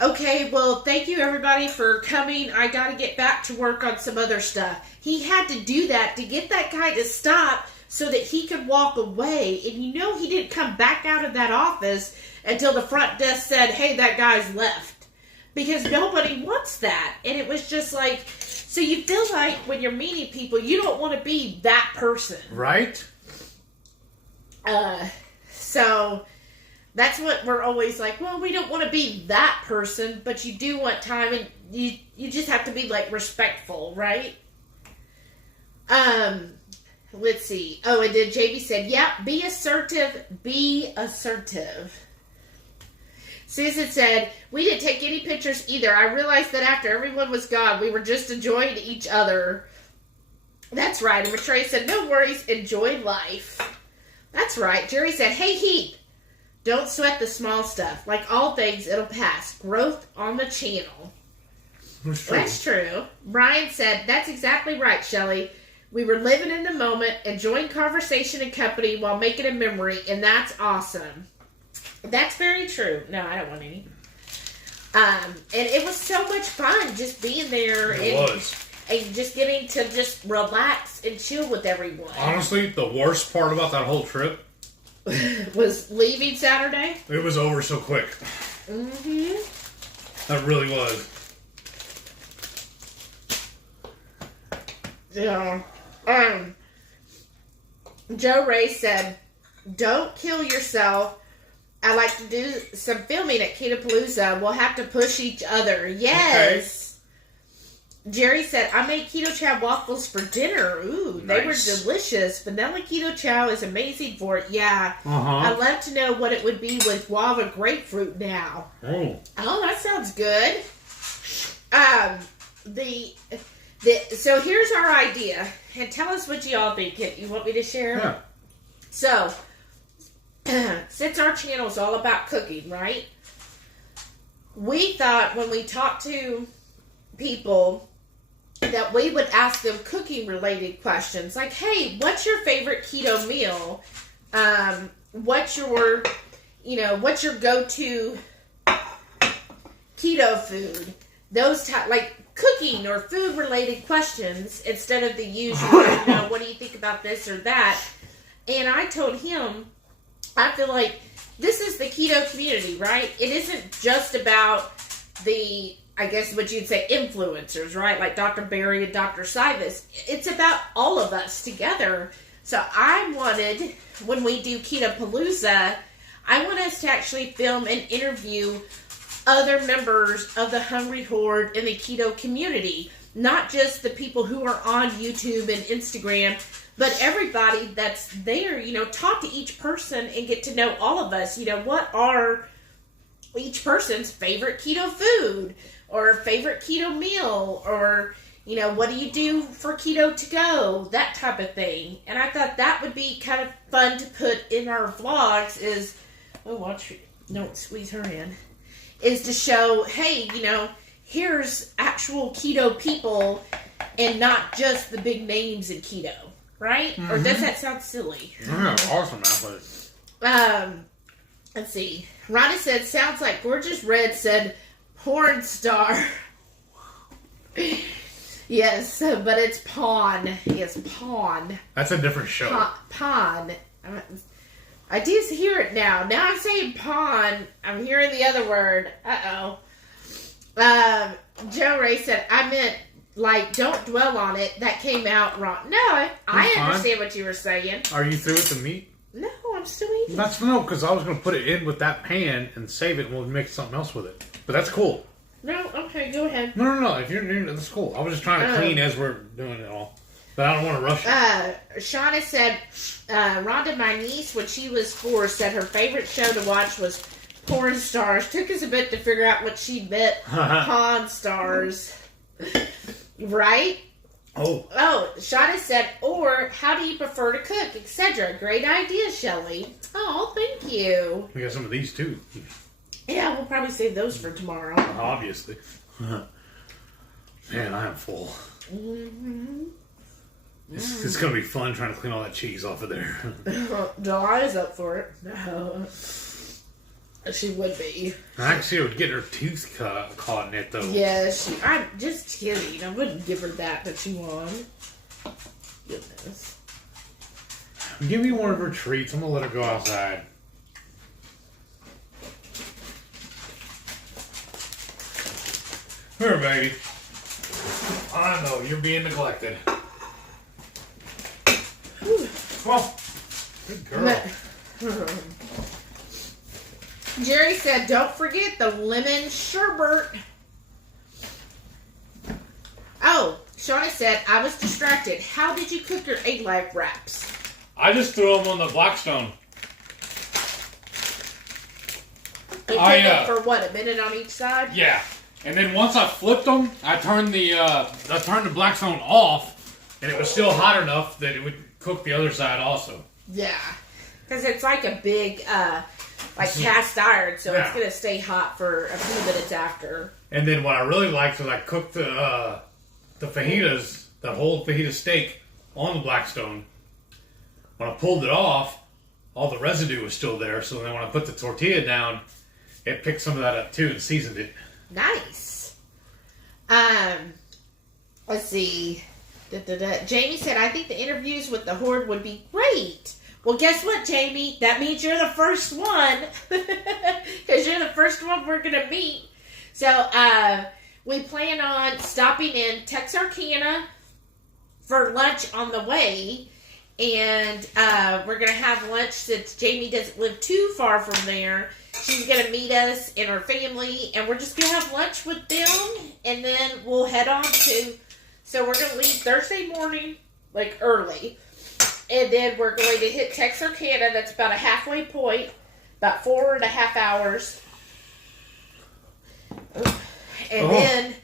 okay, well, thank you, everybody, for coming. I got to get back to work on some other stuff. He had to do that to get that guy to stop so that he could walk away. And he didn't come back out of that office until the front desk said, hey, that guy's left. Because nobody wants that. And it was just like, so you feel like when you're meeting people, you don't want to be that person. Right? So that's what we're always like, well, we don't want to be that person, but you do want time, and you just have to be, respectful, right? Let's see. Oh, and then JB said, yeah, be assertive, be assertive. Susan said, we didn't take any pictures either. I realized that after everyone was gone, we were just enjoying each other. That's right. And Matrey said, no worries, enjoy life. That's right. Jerry said, hey, Heath, don't sweat the small stuff. Like all things, it'll pass. Growth on the channel. That's true. Brian said, that's exactly right, Shelly. We were living in the moment, enjoying conversation and company while making a memory, and that's awesome. That's very true. No, I don't want any. And it was so much fun just being there. It was. And just getting to just relax and chill with everyone. Honestly, the worst part about that whole trip was leaving Saturday. It was over so quick. Mm-hmm. That really was. Yeah. Joe Ray said, don't kill yourself. I like to do some filming at Ketopalooza. We'll have to push each other. Yes. Okay. Jerry said, I made Keto Chow waffles for dinner. Ooh, nice. They were delicious. Vanilla Keto Chow is amazing for it. Yeah. I'd love to know what it would be with guava grapefruit now. Oh, that sounds good. So here's our idea. And tell us what you all think. You want me to share? Yeah. So, since our channel is all about cooking, right? We thought when we talked to people that we would ask them cooking related questions like, hey, what's your favorite keto meal? What's your go-to keto food? Those cooking or food related questions instead of the usual, what do you think about this or that? And I told him, I feel like this is the keto community, right? It isn't just about the, I guess what you'd say, influencers, right? Like Dr. Barry and Dr. Sivas. It's about all of us together. So I wanted, when we do Ketopalooza, I want us to actually film and interview other members of the HungryHorde and the keto community. Not just the people who are on YouTube and Instagram, but everybody that's there, talk to each person and get to know all of us. What are each person's favorite keto food or favorite keto meal, or, what do you do for keto to go, that type of thing. And I thought that would be kind of fun to put in our vlogs is, don't squeeze her in, is to show, hey, here's actual keto people and not just the big names in keto, right? Mm-hmm. Or does that sound silly? Yeah, awesome, actually. Let's see. Ronnie said, sounds like Gorgeous Red said, porn star. Yes, but it's pawn. Yes, pawn. That's a different show. Pawn. I do hear it now. Now I'm saying pawn. I'm hearing the other word. Uh-oh. Joe Ray said, I meant, don't dwell on it. That came out wrong. No, I understand what you were saying. Are you through with the meat? No, I'm still eating. Because I was going to put it in with that pan and save it, and we'll make something else with it. But that's cool. No, okay, go ahead. No. If you're that's cool. I was just trying to clean as we're doing it all. But I don't want to rush it. Shauna said, Rhonda, my niece, when she was 4, said her favorite show to watch was Porn Stars. Took us a bit to figure out what she meant. Pawn Stars. Right? Oh, Shauna said, or how do you prefer to cook, etc. Great idea, Shelly. Oh, thank you. we got some of these too. Yeah, we'll probably save those for tomorrow. Obviously. Man, I am full. Mm-hmm. It's going to be fun trying to clean all that cheese off of there. Delilah's up for it. No. She would be. I actually would get her tooth caught in it, though. Yeah, I'm just kidding. I wouldn't give her that she won. Goodness. Give me one of her treats. I'm going to let her go outside. Here, baby. I know, you're being neglected. Well, good girl. Jerry said, don't forget the lemon sherbet. Oh, Shauna said, I was distracted. How did you cook your egg life wraps? I just threw them on the blackstone. You cooked them for what, a minute on each side? Yeah. And then once I flipped them, I turned the blackstone off, and it was still hot enough that it would cook the other side also. Yeah. Because it's like a big, cast iron, so it's going to stay hot for a few minutes after. And then what I really liked was I cooked the fajitas, the whole fajita steak, on the blackstone. When I pulled it off, all the residue was still there, so then when I put the tortilla down, it picked some of that up too and seasoned it. Nice. Let's see. Jamie said, I think the interviews with the Horde would be great. Well, guess what, Jamie? That means you're the first one. Because you're the first one we're going to meet. So, we plan on stopping in Texarkana for lunch on the way. And we're going to have lunch since Jamie doesn't live too far from there. She's going to meet us and her family. And we're just going to have lunch with them. And then we'll head on to... So we're going to leave Thursday morning, early. And then we're going to hit Texarkana. That's about a halfway point. About 4.5 hours. And then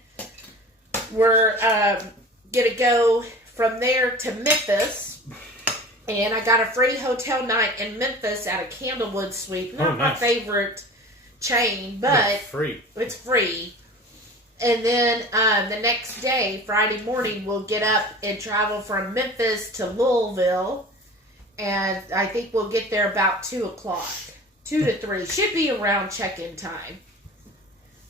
we're going to go from there to Memphis. And I got a free hotel night in Memphis at a Candlewood Suite. Not my favorite chain, but it's free. And then the next day, Friday morning, we'll get up and travel from Memphis to Louisville. And I think we'll get there about 2 o'clock. 2 to 3. Should be around check-in time.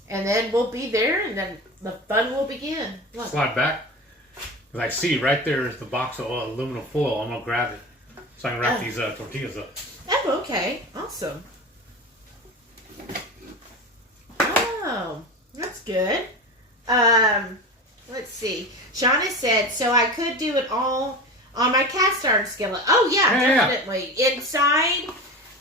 And then we'll be there, and then the fun will begin. Look. Slide back. Because I see right there is the box of aluminum foil. I'm going to grab it so I can wrap these tortillas up. Oh, okay. Awesome. Oh, that's good. Let's see. Shauna said, so I could do it all on my cast iron skillet. Oh, yeah, definitely. Yeah. Inside,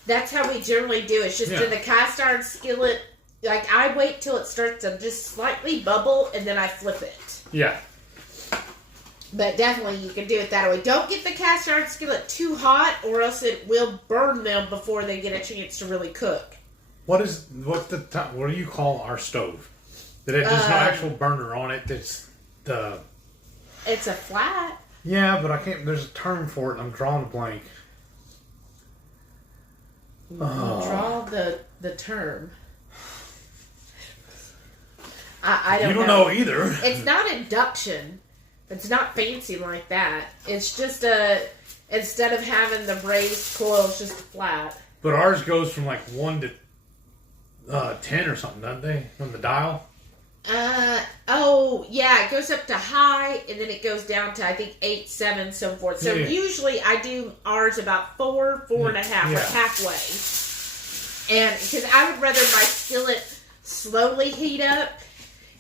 that's how we generally do it. It's just in the cast iron skillet. I wait till it starts to just slightly bubble, and then I flip it. Yeah. But definitely you can do it that way. Don't get the cast iron skillet too hot, or else it will burn them before they get a chance to really cook. What do you call our stove? There's no actual burner on it. It's a flat. Yeah, but I can't. There's a term for it. I'm drawing a blank. Draw the term. I don't know. You don't know either. It's not induction. It's not fancy like that. It's just instead of having the raised coil, it's just flat. But ours goes from 1 to 10 or something, doesn't they? On the dial? It goes up to high, and then it goes down to, I think, 8, 7, so forth. So usually I do ours about 4.5, halfway. And because I would rather my skillet slowly heat up,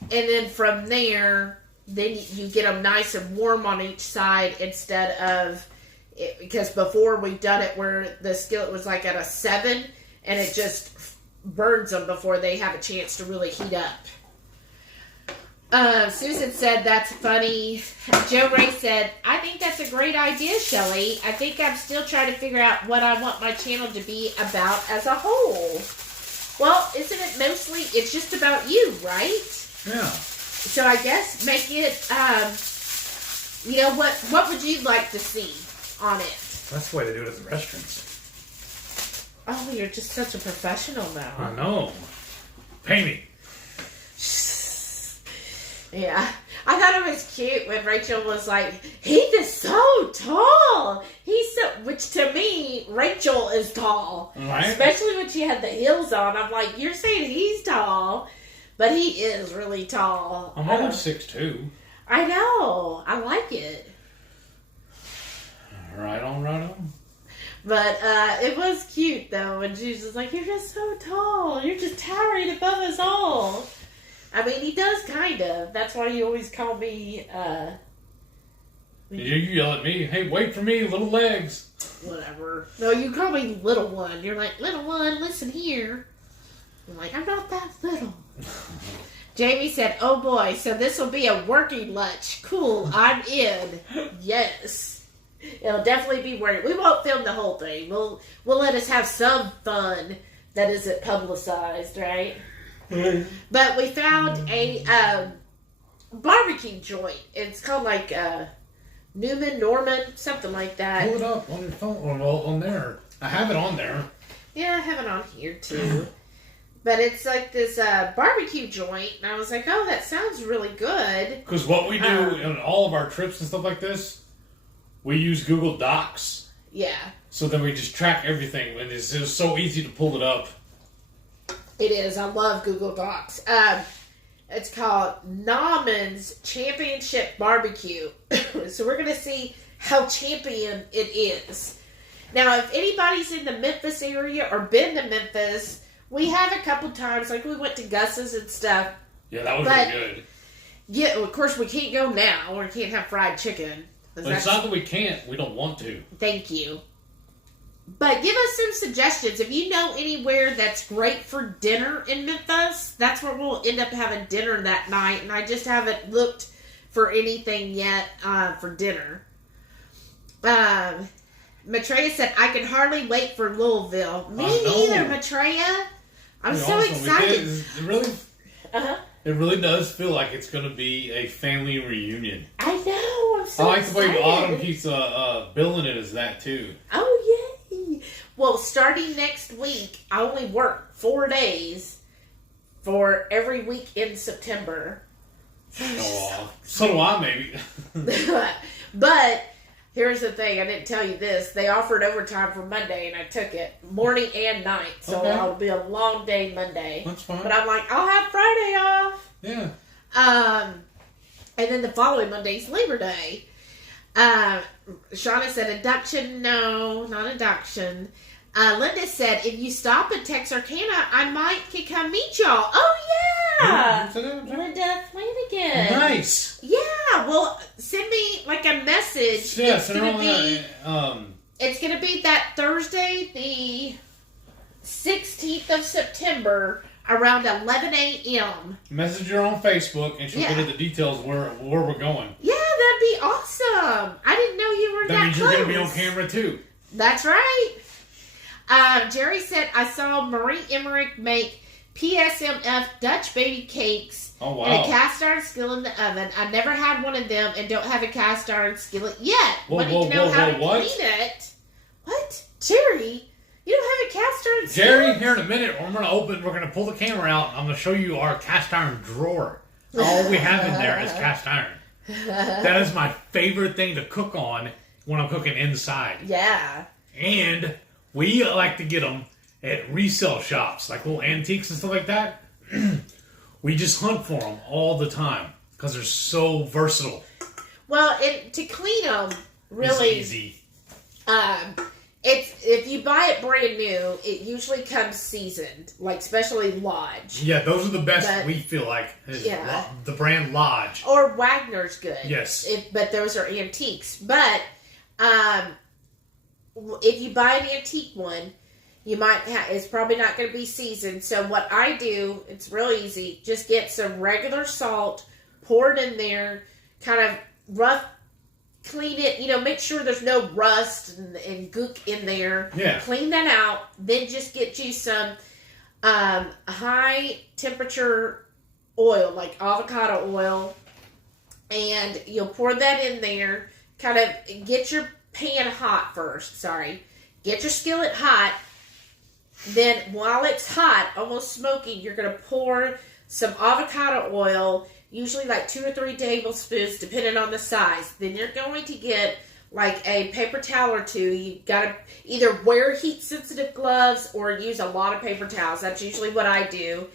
and then from there, then you get them nice and warm on each side instead of, because before we've done it where the skillet was at a 7, and it just burns them before they have a chance to really heat up. Susan said, that's funny. Joe Ray said, I think that's a great idea, Shelly. I think I'm still trying to figure out what I want my channel to be about as a whole. Well, isn't it mostly, it's just about you, right? Yeah. So I guess make it, what would you like to see on it? That's the way they do it at the restaurants. Oh, you're just such a professional now. I know. Pay me. Yeah. I thought it was cute when Rachel was like, Heath is so tall. Which to me, Rachel is tall. Right. Especially when she had the heels on. I'm like, you're saying he's tall, but he is really tall. I'm almost 6'2". I know. I like it. Right on. But it was cute, though, when she was just like, you're just so tall. You're just towering above us all. I mean, he does kind of. That's why you always call me, You yell at me, hey, wait for me, little legs. Whatever. No, you call me little one. You're like, little one, listen here. I'm like, I'm not that little. Jamie said, oh boy, so this will be a working lunch. Cool, I'm in. Yes. It'll definitely be working. We won't film the whole thing. We'll let us have some fun that isn't publicized, right? But we found a barbecue joint. It's called like Norman, something like that. Pull it up on your phone, on there. I have it on there. Yeah, I have it on here too. But it's like this barbecue joint, and I was like, oh, that sounds really good. Because what we do in all of our trips and stuff like this, we use Google Docs. Yeah. So then we just track everything, and it's just so easy to pull it up. It is. I love Google Docs. It's called Nauman's Championship Barbecue. So we're going to see how champion it is. Now, if anybody's in the Memphis area or been to Memphis, we have a couple times, like we went to Gus's and stuff. Yeah, that was really good. Yeah, well, of course, we can't go now, or we can't have fried chicken. But it's not that we can't. We don't want to. Thank you. But give us some suggestions. If you know anywhere that's great for dinner in Memphis, that's where we'll end up having dinner that night. And I just haven't looked for anything yet for dinner. Maitreya said, I can hardly wait for Louisville. Me neither, Maitreya. I'm so excited. It really does feel like it's going to be a family reunion. I know. I'm so excited. I like the way Autumn keeps billing it as that, too. Oh, yay. Well, starting next week, I only work 4 days for every week in September. Oh, so do I, maybe. But here's the thing. I didn't tell you this. They offered overtime for Monday, and I took it. Morning and night. So it'll be a long day Monday. That's fine. But I'm like, I'll have Friday off. Yeah. And then the following Monday's Labor Day. Shauna said, induction? No, not induction. Linda said, if you stop at Texarkana, I might come meet y'all. Oh, yeah. Linda Flanagan. Nice. Yeah. Well, send me like a message. Yeah, it's going to be that Thursday, the 16th of September, around 11 a.m. Message her on Facebook, and she'll put in the details where we're going. Yeah, that'd be awesome. I didn't know you were that means close. You're going to be on camera, too. That's right. Jerry said, I saw Marie Emmerich make PSMF Dutch baby cakes in a cast iron skillet in the oven. I never had one of them and don't have a cast iron skillet yet. Wanting to know how to clean it. What? Jerry? You don't have a cast iron skillet? Jerry, here in a minute, we're going to pull the camera out, and I'm going to show you our cast iron drawer. All we have in there is cast iron. That is my favorite thing to cook on when I'm cooking inside. Yeah. And we like to get them at resale shops, like little antiques and stuff like that. We just hunt for them all the time because they're so versatile. Well, to clean them, really, it's easy. If you buy it brand new, it usually comes seasoned, like especially Lodge. Yeah, those are the best. We feel like the brand Lodge or Wagner's good. Yes, but those are antiques. But if you buy an antique one, It's probably not going to be seasoned. So what I do, it's real easy. Just get some regular salt, pour it in there, kind of rough, clean it, make sure there's no rust and gook in there. Yeah. Clean that out. Then just get you some high temperature oil, like avocado oil, and you'll pour that in there. Kind of get your pan hot first. Get your skillet hot. Then while it's hot, almost smoking, you're going to pour some avocado oil, usually like 2 or 3 tablespoons, depending on the size. Then you're going to get like a paper towel or two. You got to either wear heat-sensitive gloves or use a lot of paper towels. That's usually what I do.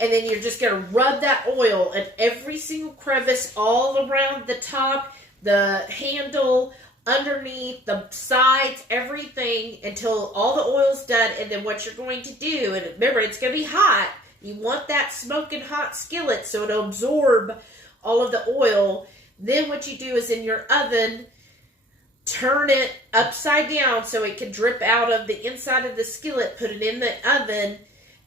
And then you're just going to rub that oil in every single crevice all around the top, the handle, underneath, the sides, everything until all the oil's done. And then what you're going to do, and remember, it's going to be hot. You want that smoking hot skillet so it'll absorb all of the oil. Then what you do is in your oven, turn it upside down so it can drip out of the inside of the skillet. Put it in the oven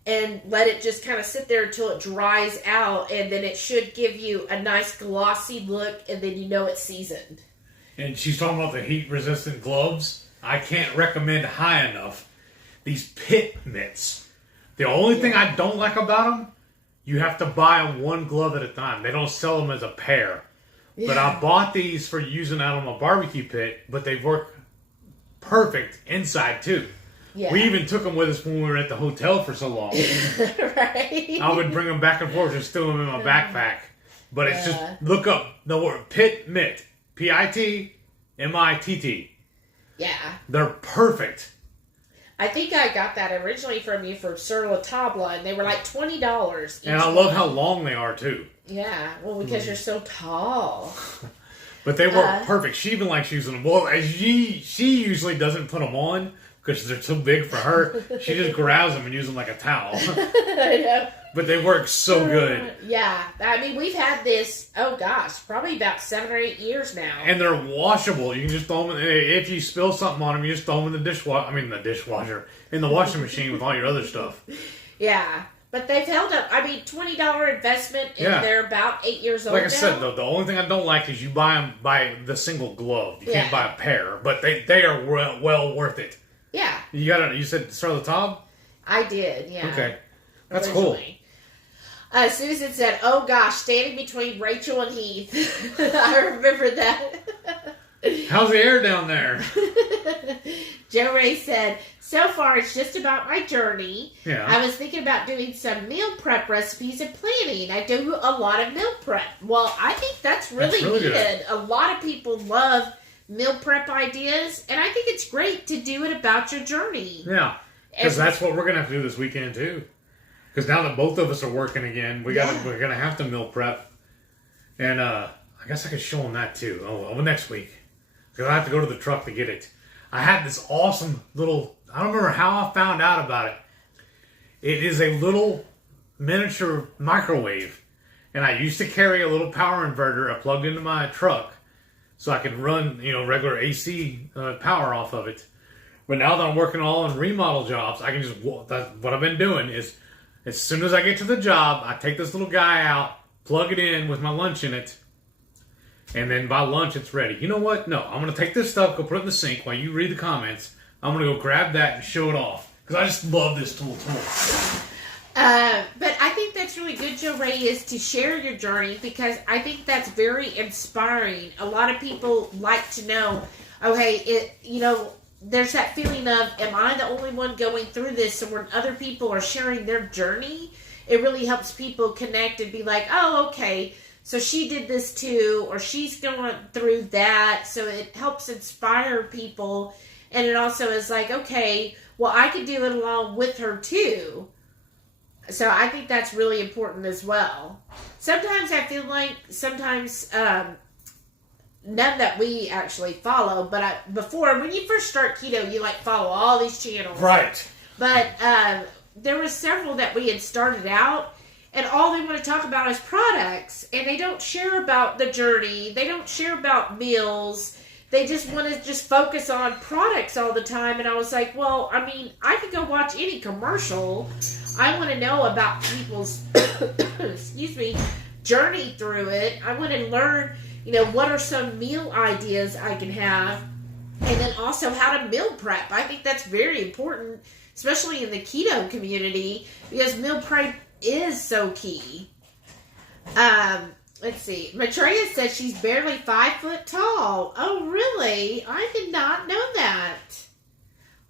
and let it just kind of sit there until it dries out. And then it should give you a nice glossy look, and then you know it's seasoned. And she's talking about the heat-resistant gloves. I can't recommend high enough these pit mitts. The only thing I don't like about them, you have to buy one glove at a time. They don't sell them as a pair. Yeah. But I bought these for using out on my barbecue pit, but they work perfect inside too. Yeah. We even took them with us when we were at the hotel for so long. Right. I would bring them back and forth and stew them in my backpack. But it's just, look up the word pit mitt. P-I-T-M-I-T-T. Yeah. They're perfect. I think I got that originally from you for Sur La Table, and they were like $20. And I love how long they are, too. Yeah, well, because you're so tall. But they work perfect. She even likes using them. Well, she usually doesn't put them on because they're too big for her. She just grabs them and uses them like a towel. I know. But they work so good. Yeah. I mean, we've had this, probably about 7 or 8 years now. And they're washable. You can just throw them in, if you spill something on them, you just throw them in the dishwasher, in the washing machine with all your other stuff. Yeah. But they've held up. I mean, $20 investment, and they're about 8 years old now. Like I said, though, the only thing I don't like is you buy them by the single glove. You can't buy a pair. But they are well worth it. Yeah. You said Sur La Table? I did, yeah. Okay. That's cool. Susan said, "Oh gosh, standing between Rachel and Heath." I remember that. How's the air down there? Joe Ray said, "So far it's just about my journey. Yeah. I was thinking about doing some meal prep recipes and planning. I do a lot of meal prep." Well, I think that's really good. A lot of people love meal prep ideas, and I think it's great to do it about your journey. Yeah, because that's what we're going to have to do this weekend, too. Because now that both of us are working again, we're gonna have to meal prep, and I guess I could show them that too. Next week, because I have to go to the truck to get it. I had this awesome little. I don't remember how I found out about it. It is a little miniature microwave, and I used to carry a little power inverter I plugged into my truck, so I could run regular AC power off of it. But now that I'm working all on remodel jobs, I can just. What I've been doing is. As soon as I get to the job, I take this little guy out, plug it in with my lunch in it, and then by lunch it's ready. You know what? No, I'm going to take this stuff, go put it in the sink while you read the comments. I'm going to go grab that and show it off. Because I just love this tool. But I think that's really good, Joe Ray, is to share your journey, because I think that's very inspiring. A lot of people like to know, there's that feeling of, am I the only one going through this? So when other people are sharing their journey, it really helps people connect and be like, oh, okay, so she did this too, or she's going through that. So it helps inspire people. And it also is like, okay, well, I could do it along with her too. So I think that's really important as well. Sometimes I feel like none that we actually follow, but before, when you first start keto, you follow all these channels. Right. But there were several that we had started out, and all they want to talk about is products, and they don't share about the journey. They don't share about meals. they just want to just focus on products all the time. And I was like, well, I mean, I could go watch any commercial. I want to know about people's, excuse me, journey through it. I want to learn, what are some meal ideas I can have. And then also how to meal prep. I think that's very important, especially in the keto community, because meal prep is so key. Let's see. Maitreya said she's barely 5 foot tall. Oh, really? I did not know that.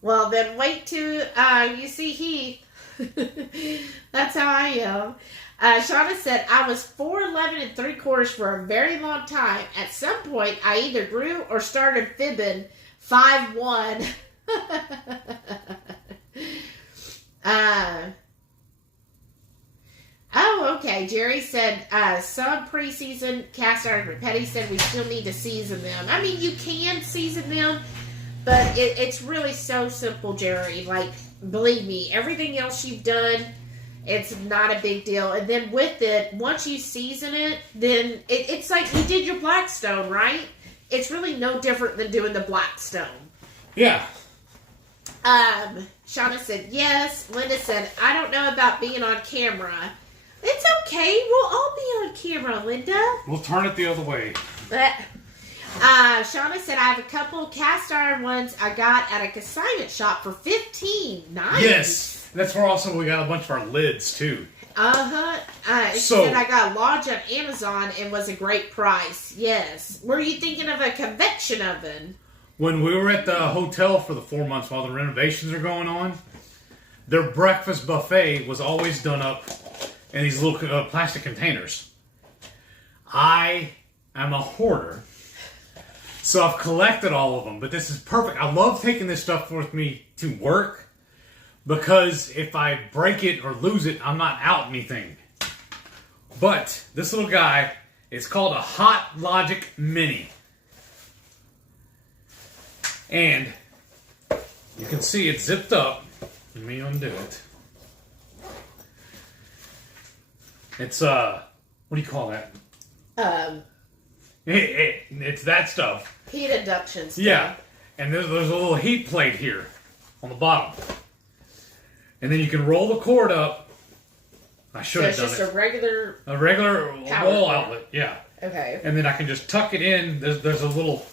Well, then wait till you see Heath. That's how I am. Shauna said, I was 4'11 3/4 for a very long time. At some point, I either grew or started fibbing 5'1". Oh, okay. Jerry said some preseason cast iron. Petty said we still need to season them. I mean, you can season them, but it's really so simple, Jerry. Like, believe me, everything else you've done, it's not a big deal. And then with it, once you season it, then it's like you did your blackstone, right? It's really no different than doing the blackstone. Yeah. Shauna said yes. Linda said, I don't know about being on camera. It's okay. We'll all be on camera, Linda. We'll turn it the other way. But Shauna said, I have a couple cast iron ones I got at a consignment shop for $15. Nice. Yes. That's where also we got a bunch of our lids, too. She said I got a lodge on Amazon and was a great price. Yes. Were you thinking of a convection oven? When we were at the hotel for the 4 months while the renovations are going on, their breakfast buffet was always done up in these little plastic containers. I am a hoarder, so I've collected all of them, but this is perfect. I love taking this stuff with me to work because if I break it or lose it, I'm not out anything. But this little guy is called a HotLogic Mini. And you can see it's zipped up. Let me undo it. It's, what do you call that? It's that stuff. Heat induction stuff. Yeah. And there's a little heat plate here on the bottom. And then you can roll the cord up. I should have done it. So it's just a regular wall outlet, yeah. Okay. And then I can just tuck it in. There's a little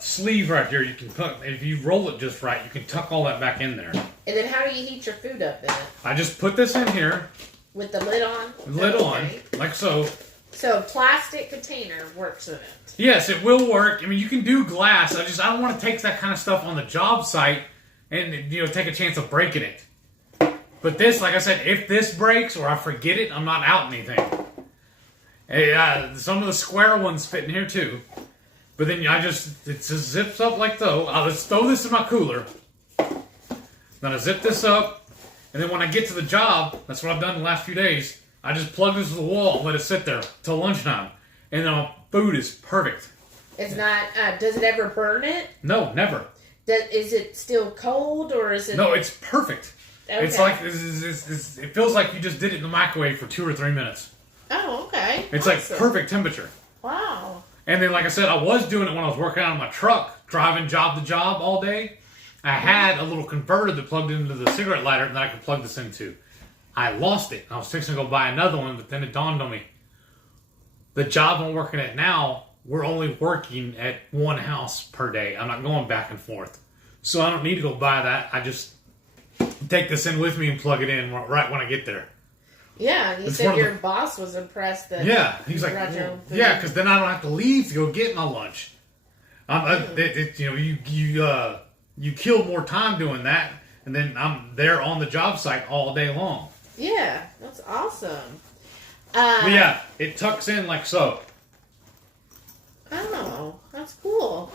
sleeve right here. You can put, if you roll it just right, you can tuck all that back in there. And then how do you heat your food up in it? I just put this in here. With the lid on? Lid on, like so. So a plastic container works in it. Yes, it will work. I mean, you can do glass. I don't want to take that kind of stuff on the job site and take a chance of breaking it. But this, like I said, if this breaks or I forget it, I'm not out anything. Some of the square ones fit in here too. But then it just zips up like so. I'll just throw this in my cooler. Then I zip this up. And then when I get to the job, that's what I've done the last few days, I just plug this to the wall and let it sit there till lunchtime. And then food is perfect. It's not, does it ever burn it? No, never. Is it still cold or is it? No, it's perfect. Okay. It's like, it feels like you just did it in the microwave for 2 or 3 minutes. Oh, okay. It's awesome. like perfect temperature. Wow. And then, like I said, I was doing it when I was working out on my truck, driving job to job all day. I had a little converter that plugged into the cigarette lighter that I could plug this into. I lost it. I was fixing to go buy another one, but then it dawned on me. The job I'm working at now, we're only working at one house per day. I'm not going back and forth. So I don't need to go buy that. I just take this in with me and plug it in right when I get there. Yeah, and you said your boss was impressed that he's like, well, yeah, because then I don't have to leave to go get my lunch. You kill more time doing that, and then I'm there on the job site all day long. Yeah, that's awesome. But yeah, it tucks in like so. Oh, that's cool.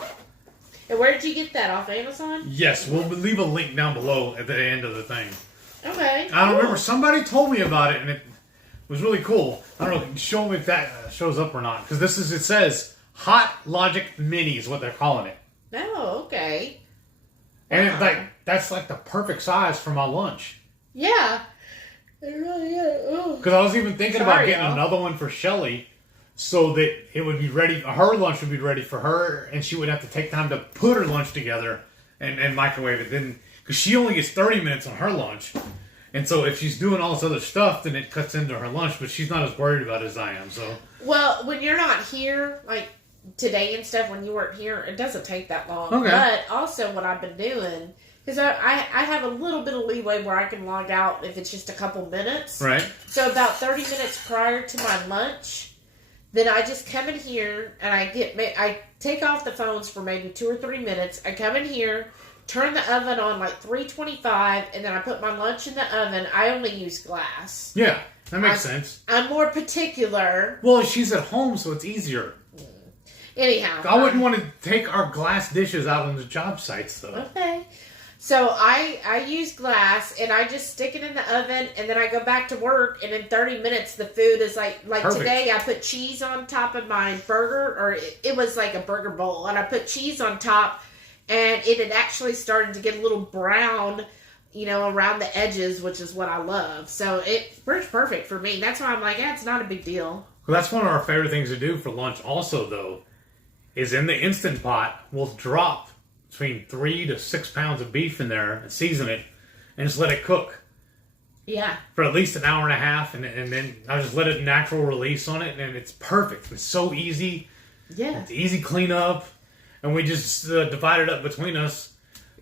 And where did you get that, off Amazon? Yes, we'll leave a link down below at the end of the thing. Okay. I don't remember. Somebody told me about it, and it was really cool. I don't know. Show me if that shows up or not. Because it says HotLogic Mini is what they're calling it. Oh, okay. And that's like the perfect size for my lunch. Yeah. It really is. Because I was even thinking about getting another one for Shelly so that it would be ready. Her lunch would be ready for her, and she would have to take time to put her lunch together and microwave it. Then, because she only gets 30 minutes on her lunch, and so if she's doing all this other stuff, then it cuts into her lunch. But she's not as worried about it as I am. So, well, when you're not here, like today and stuff, when you weren't here, it doesn't take that long. Okay. But also, what I've been doing. Because I have a little bit of leeway where I can log out if it's just a couple minutes. right. So about 30 minutes prior to my lunch, then I just come in here and I take off the phones for maybe 2 or 3 minutes. I come in here, turn the oven on like 325, and then I put my lunch in the oven. I only use glass. Yeah, that makes sense. I'm more particular. Well, she's at home, so it's easier. Anyhow. I wouldn't want to take our glass dishes out on the job sites, though. Okay. So I use glass, and I just stick it in the oven, and then I go back to work, and in 30 minutes the food is like Perfect. Today I put cheese on top of my burger, or it was like a burger bowl, and I put cheese on top, and it had actually started to get a little brown, around the edges, which is what I love. So it works perfect for me. That's why I'm like, it's not a big deal. Well, that's one of our favorite things to do for lunch also, though, is in the Instant Pot, we'll drop between 3 to 6 pounds of beef in there and season it and just let it cook. Yeah. For at least an hour and a half, and then I just let it natural release on it, and it's perfect. It's so easy. Yeah. It's easy cleanup, and we just divide it up between us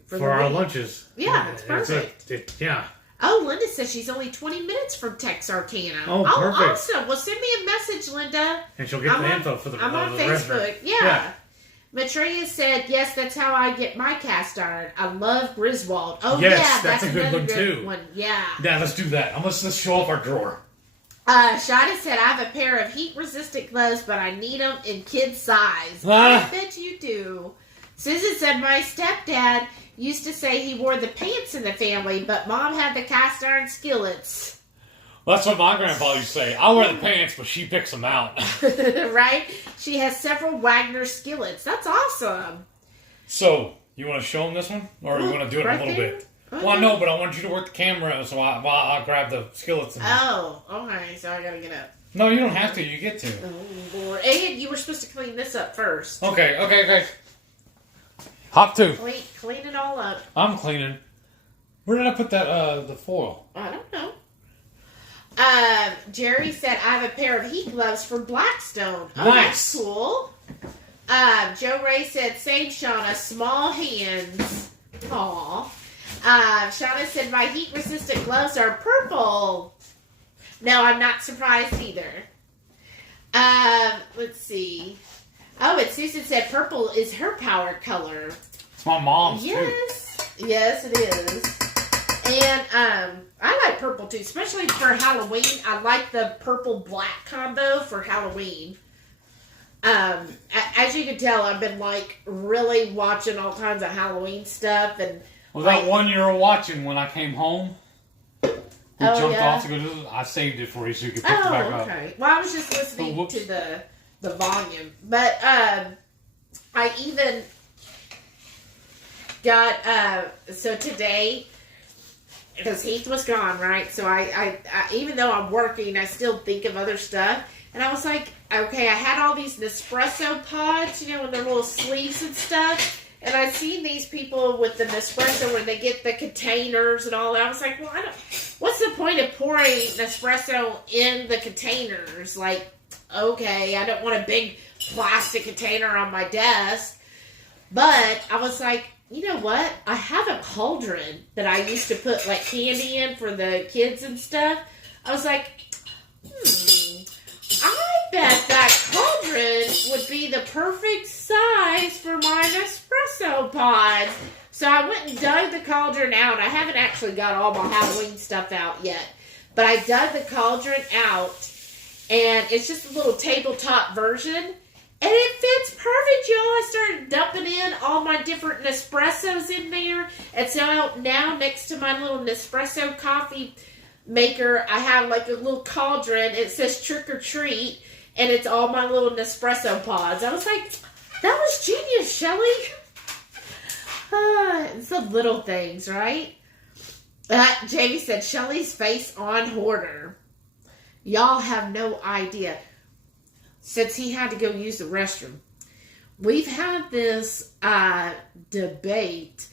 for our lunches. Yeah, it's perfect. Yeah. Oh, Linda says she's only 20 minutes from Texarkana. Oh, perfect. Awesome. Well, send me a message, Linda. And she'll get the info for the I'm on the Facebook. restaurant. Yeah. Maitreya said, yes, that's how I get my cast iron. I love Griswold. Oh, yes, yeah, that's a good one, too. Yeah. Yeah, let's do that. Let's show off our drawer. Shada said, I have a pair of heat-resistant gloves, but I need them in kid size. I bet you do. Susan said, my stepdad used to say he wore the pants in the family, but Mom had the cast iron skillets. Well, that's what my grandpa used to say. I wear the pants, but she picks them out. Right? She has several Wagner skillets. That's awesome. So, you want to show them this one? Or you want to do it in a little bit? Okay. Well, no, but I want you to work the camera, so I'll grab the skillets. Oh, okay. So I gotta get up. No, you don't have to. You get to. Oh, Lord. And you were supposed to clean this up first. Okay. Hop to. Clean it all up. I'm cleaning. Where did I put that, the foil? I don't know. Jerry said, I have a pair of heat gloves for Blackstone. Oh, nice. That's cool. Joe Ray said, same Shauna, small hands. Aw. Shauna said, my heat-resistant gloves are purple. No, I'm not surprised either. Let's see. Oh, and Susan said purple is her power color. It's my mom's, too. Yes, it is. And I like purple too, especially for Halloween. I like the purple-black combo for Halloween. As you can tell, I've been like really watching all kinds of Halloween stuff. And was that one you were watching when I came home? We jumped off to go to I saved it for you so you could pick it back up. Okay. Well, I was just listening to the volume. But I even got, so today, because Heath was gone, right? So I even though I'm working, I still think of other stuff. And I was like, okay, I had all these Nespresso pods, with their little sleeves and stuff. And I've seen these people with the Nespresso when they get the containers and all that. I was like, well, what's the point of pouring Nespresso in the containers? Like, okay, I don't want a big plastic container on my desk. But I was like, you know what? I have a cauldron that I used to put like candy in for the kids and stuff. I was like, I bet that cauldron would be the perfect size for my Nespresso pods. So I went and dug the cauldron out. I haven't actually got all my Halloween stuff out yet. But I dug the cauldron out, and it's just a little tabletop version. And it fits perfect, y'all. I started dumping in all my different Nespressos in there. And so now next to my little Nespresso coffee maker, I have like a little cauldron. It says trick or treat. And it's all my little Nespresso pods. I was like, that was genius, Shelly. It's the little things, right? Jamie said, Shelly's face on hoarder. Y'all have no idea. since he had to go use the restroom. We've had this debate.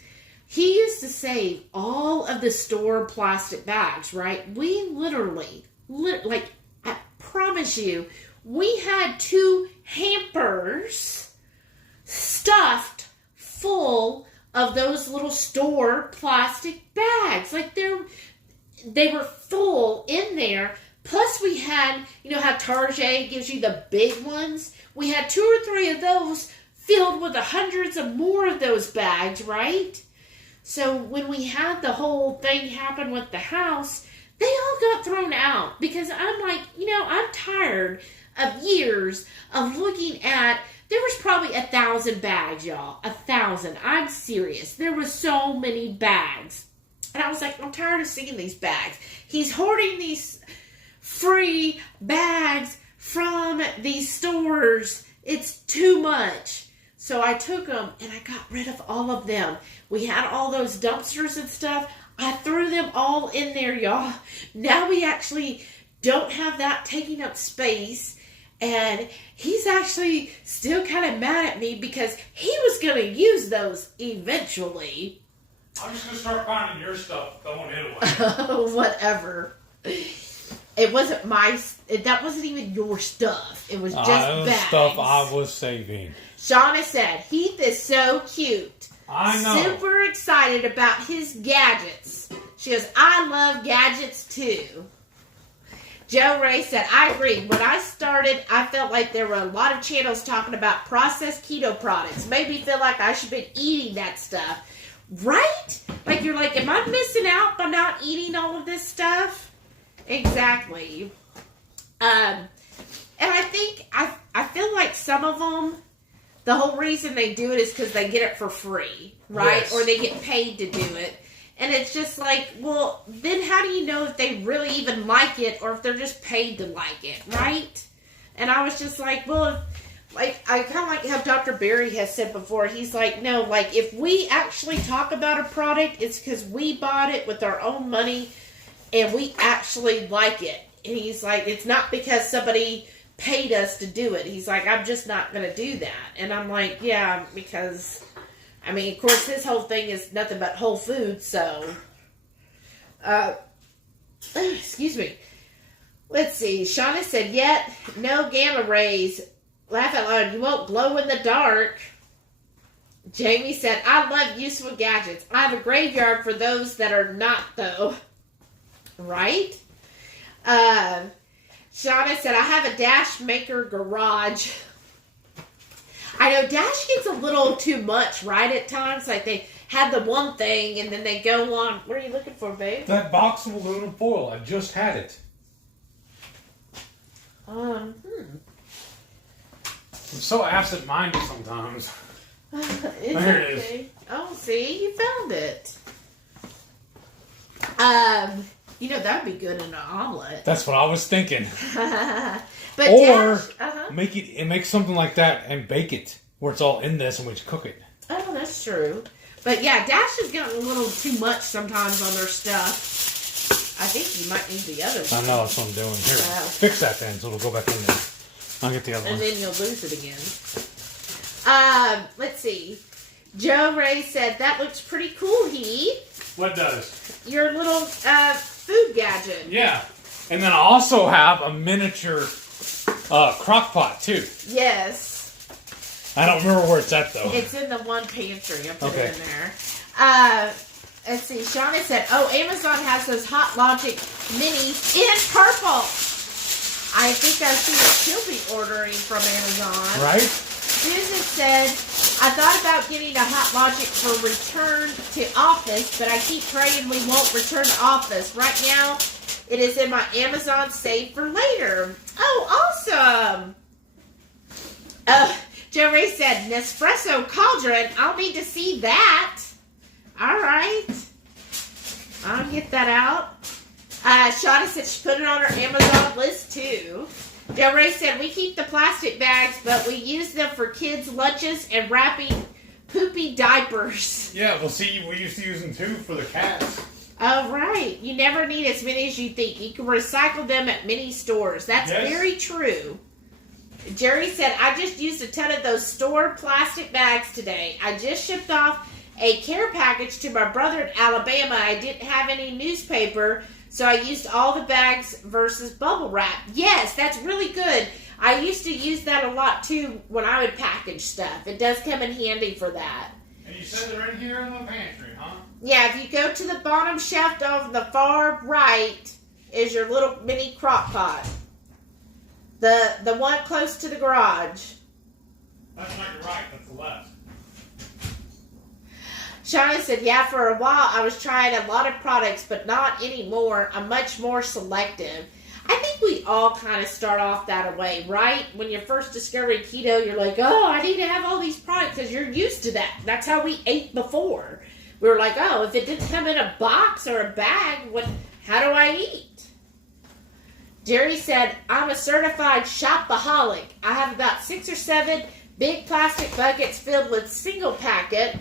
He used to save all of the store plastic bags, right? We literally, like, I promise you, we had 2 hampers stuffed full of those little store plastic bags. Like, they were full in there. Plus, we had, you know how Target gives you the big ones? We had 2 or 3 of those filled with hundreds of more of those bags, right? So when we had the whole thing happen with the house, they all got thrown out because I'm like, you know, I'm tired of years of looking at, there was probably 1,000 bags, y'all. 1,000. I'm serious. There was so many bags. And I was like, I'm tired of seeing these bags. He's hoarding these free bags from these stores. It's too much. So I took them and I got rid of all of them. We had all those dumpsters and stuff. I threw them all in there, y'all. Now we actually don't have that taking up space. And he's actually still kind of mad at me because he was going to use those eventually. I'm just going to start finding your stuff throwing it away. Whatever. It wasn't that wasn't even your stuff. It was just bags. Stuff I was saving. Shauna said, Heath is so cute. I know. Super excited about his gadgets. She goes, I love gadgets too. Joe Ray said, I agree. When I started, I felt like there were a lot of channels talking about processed keto products. Made me feel like I should be eating that stuff. Right? Like you're like, am I missing out by not eating all of this stuff? Exactly. And I think, I feel like some of them, the whole reason they do it is because they get it for free, right? Yes. Or they get paid to do it. And it's just like, well, then how do you know if they really even like it or if they're just paid to like it, right? And I was just like, well, like, I kind of like how Dr. Berry has said before. He's like, no, like, if we actually talk about a product, it's because we bought it with our own money and we actually like it. And he's like, it's not because somebody paid us to do it. He's like, I'm just not going to do that. And I'm like, yeah, because, I mean, of course, his whole thing is nothing but whole food, so, excuse me. Let's see. Shauna said, yet, no gamma rays. Laugh out loud. You won't glow in the dark. Jamie said, I love useful gadgets. I have a graveyard for those that are not, though. Right? Shauna said, I have a Dash Maker garage. I know Dash gets a little too much, right, at times. Like, they have the one thing, and then they go on. What are you looking for, babe? That box of aluminum foil. I just had it. I'm so absent-minded sometimes. There it is. Oh, see? You found it. You know, that would be good in an omelet. That's what I was thinking. But Or Dash, make something like that and bake it, where it's all in this and we just cook it. Oh, that's true. But yeah, Dash has gotten a little too much sometimes on their stuff. I think you might need the other one. I know, that's what I'm doing. Here, Wow. fix that then, so it'll go back in there. I'll get the other And one. then you'll lose it again. Let's see. Joe Ray said, that looks pretty cool, Heath. What does? Your little food gadget. Yeah. And then I also have a miniature Crock-Pot, too. Yes. I don't remember where it's at, though. It's in the one pantry. I put Okay. it in there. Let's see. Shauna said, oh, Amazon has those HotLogic minis in purple. I think I see what she'll be ordering from Amazon. Right? Susan said, I thought about getting a HotLogic for return to office, but I keep praying we won't return to office. Right now, it is in my Amazon save for later. Oh, awesome. Joe Ray said, Nespresso cauldron. I'll need to see that. All right. I'll get that out. Shauna said she put it on her Amazon list, too. Joe Ray said, we keep the plastic bags, but we use them for kids' lunches and wrapping poopy diapers. Yeah, well, see, we used to use them, too, for the cats. Oh, right. You never need as many as you think. You can recycle them at many stores. That's Yes. very true. Jerry said, I just used a ton of those store plastic bags today. I just shipped off a care package to my brother in Alabama. I didn't have any newspaper, so I used all the bags versus bubble wrap. Yes, that's really good. I used to use that a lot too when I would package stuff. It does come in handy for that. And you said they're in here in the pantry, huh? Yeah, if you go to the bottom shelf on the far right is your little mini Crock-Pot. The one close to the garage. That's not your right, that's the left. Shauna said, yeah, for a while I was trying a lot of products, but not anymore. I'm much more selective. I think we all kind of start off that way, right? When you're first discovering keto, you're like, oh, I need to have all these products because you're used to that. That's how we ate before. We were like, oh, if it didn't come in a box or a bag, how do I eat? Jerry said, I'm a certified shopaholic. I have about 6 or 7 big plastic buckets filled with single packet.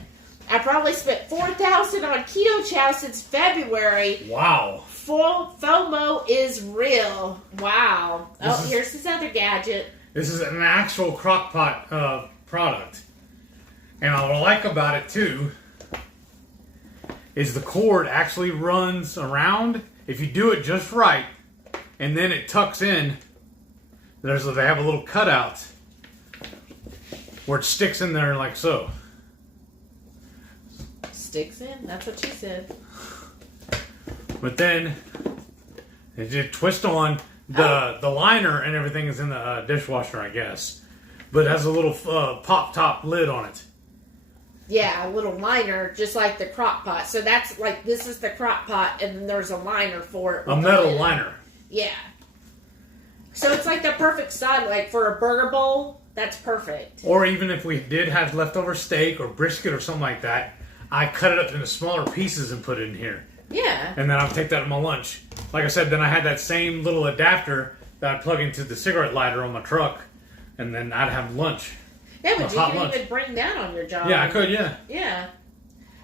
I probably spent $4,000 on keto chow since February. Wow. FOMO is real. Wow. Here's his other gadget. This is an actual Crock-Pot product. And what I like about it, too, is the cord actually runs around. If you do it just right, and then it tucks in, they have a little cutout where it sticks in there like so. Sticks in? That's what she said. But then it just twist on the liner and everything is in the dishwasher, I guess. But it has a little pop top lid on it. Yeah, a little liner, just like the Crock-Pot. So that's like, this is the Crock-Pot, and then there's a liner for it. A metal liner. Yeah. So it's like the perfect size, like for a burger bowl, that's perfect. Or even if we did have leftover steak or brisket or something like that, I cut it up into smaller pieces and put it in here. Yeah. And then I'll take that in my lunch. Like I said, then I had that same little adapter that I'd plug into the cigarette lighter on my truck, and then I'd have lunch. Yeah, but you can even bring that on your job. Yeah, I could, yeah. Yeah.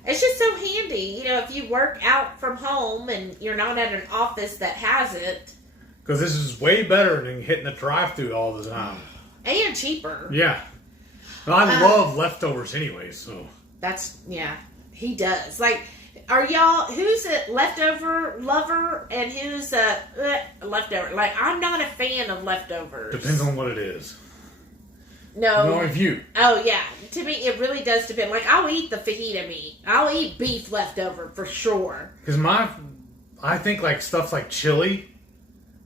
It's just so handy, if you work out from home and you're not at an office that has it. Because this is way better than hitting the drive-thru all the time. And cheaper. Yeah. Well, I love leftovers anyway, so. Yeah, he does. Like, who's a leftover lover and who's a leftover? Like, I'm not a fan of leftovers. Depends on what it is. No. No review. Oh, yeah. To me, it really does depend. Like, I'll eat the fajita meat. I'll eat beef leftover for sure. Because I think like stuff like chili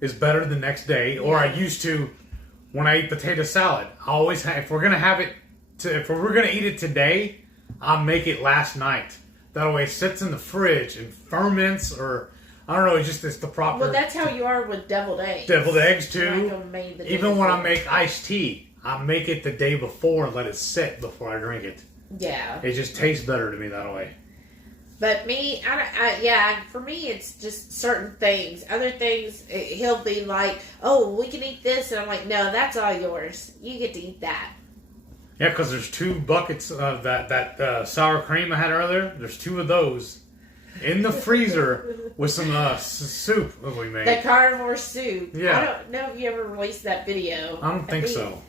is better the next day. Or I used to, when I eat potato salad, I always have, if we're going to eat it today, I'll make it last night. That way it sits in the fridge and ferments, or I don't know, it's the proper. Well, that's how you are with deviled eggs. Deviled eggs too. Even when I eggs. make iced tea, I make it the day before and let it sit before I drink it. Yeah. It just tastes better to me that way. But me, for me, it's just certain things. Other things, he'll be like, oh, we can eat this. And I'm like, no, that's all yours. You get to eat that. Yeah, because there's 2 buckets of that sour cream I had earlier. There's 2 of those in the freezer with some soup that we made. The carnivore soup. Yeah. I don't know if you ever released that video. I don't think so.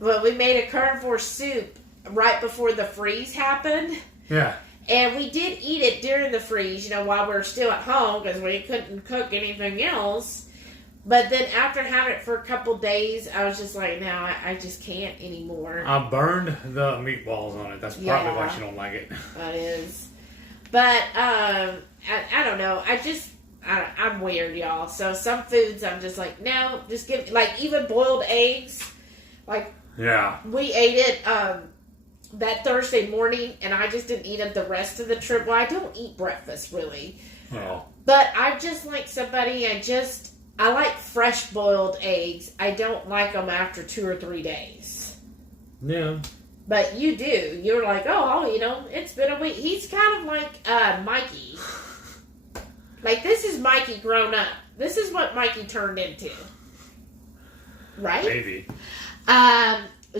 But we made a carnivore soup right before the freeze happened. Yeah. And we did eat it during the freeze, while we were still at home because we couldn't cook anything else. But then after having it for a couple days, I was just like, no, I just can't anymore. I burned the meatballs on it. That's probably why she don't like it. That is. But, I don't know. I'm weird, y'all. So some foods I'm just like, no, just give me, like even boiled eggs. Like, yeah. We ate it that Thursday morning, and I just didn't eat it the rest of the trip. Well, I don't eat breakfast, really. Oh. But I'm just like somebody, I like fresh boiled eggs. I don't like them after 2 or 3 days. Yeah. But you do. You're like, it's been a week. He's kind of like Mikey. Like, this is Mikey grown up. This is what Mikey turned into. Right? Maybe.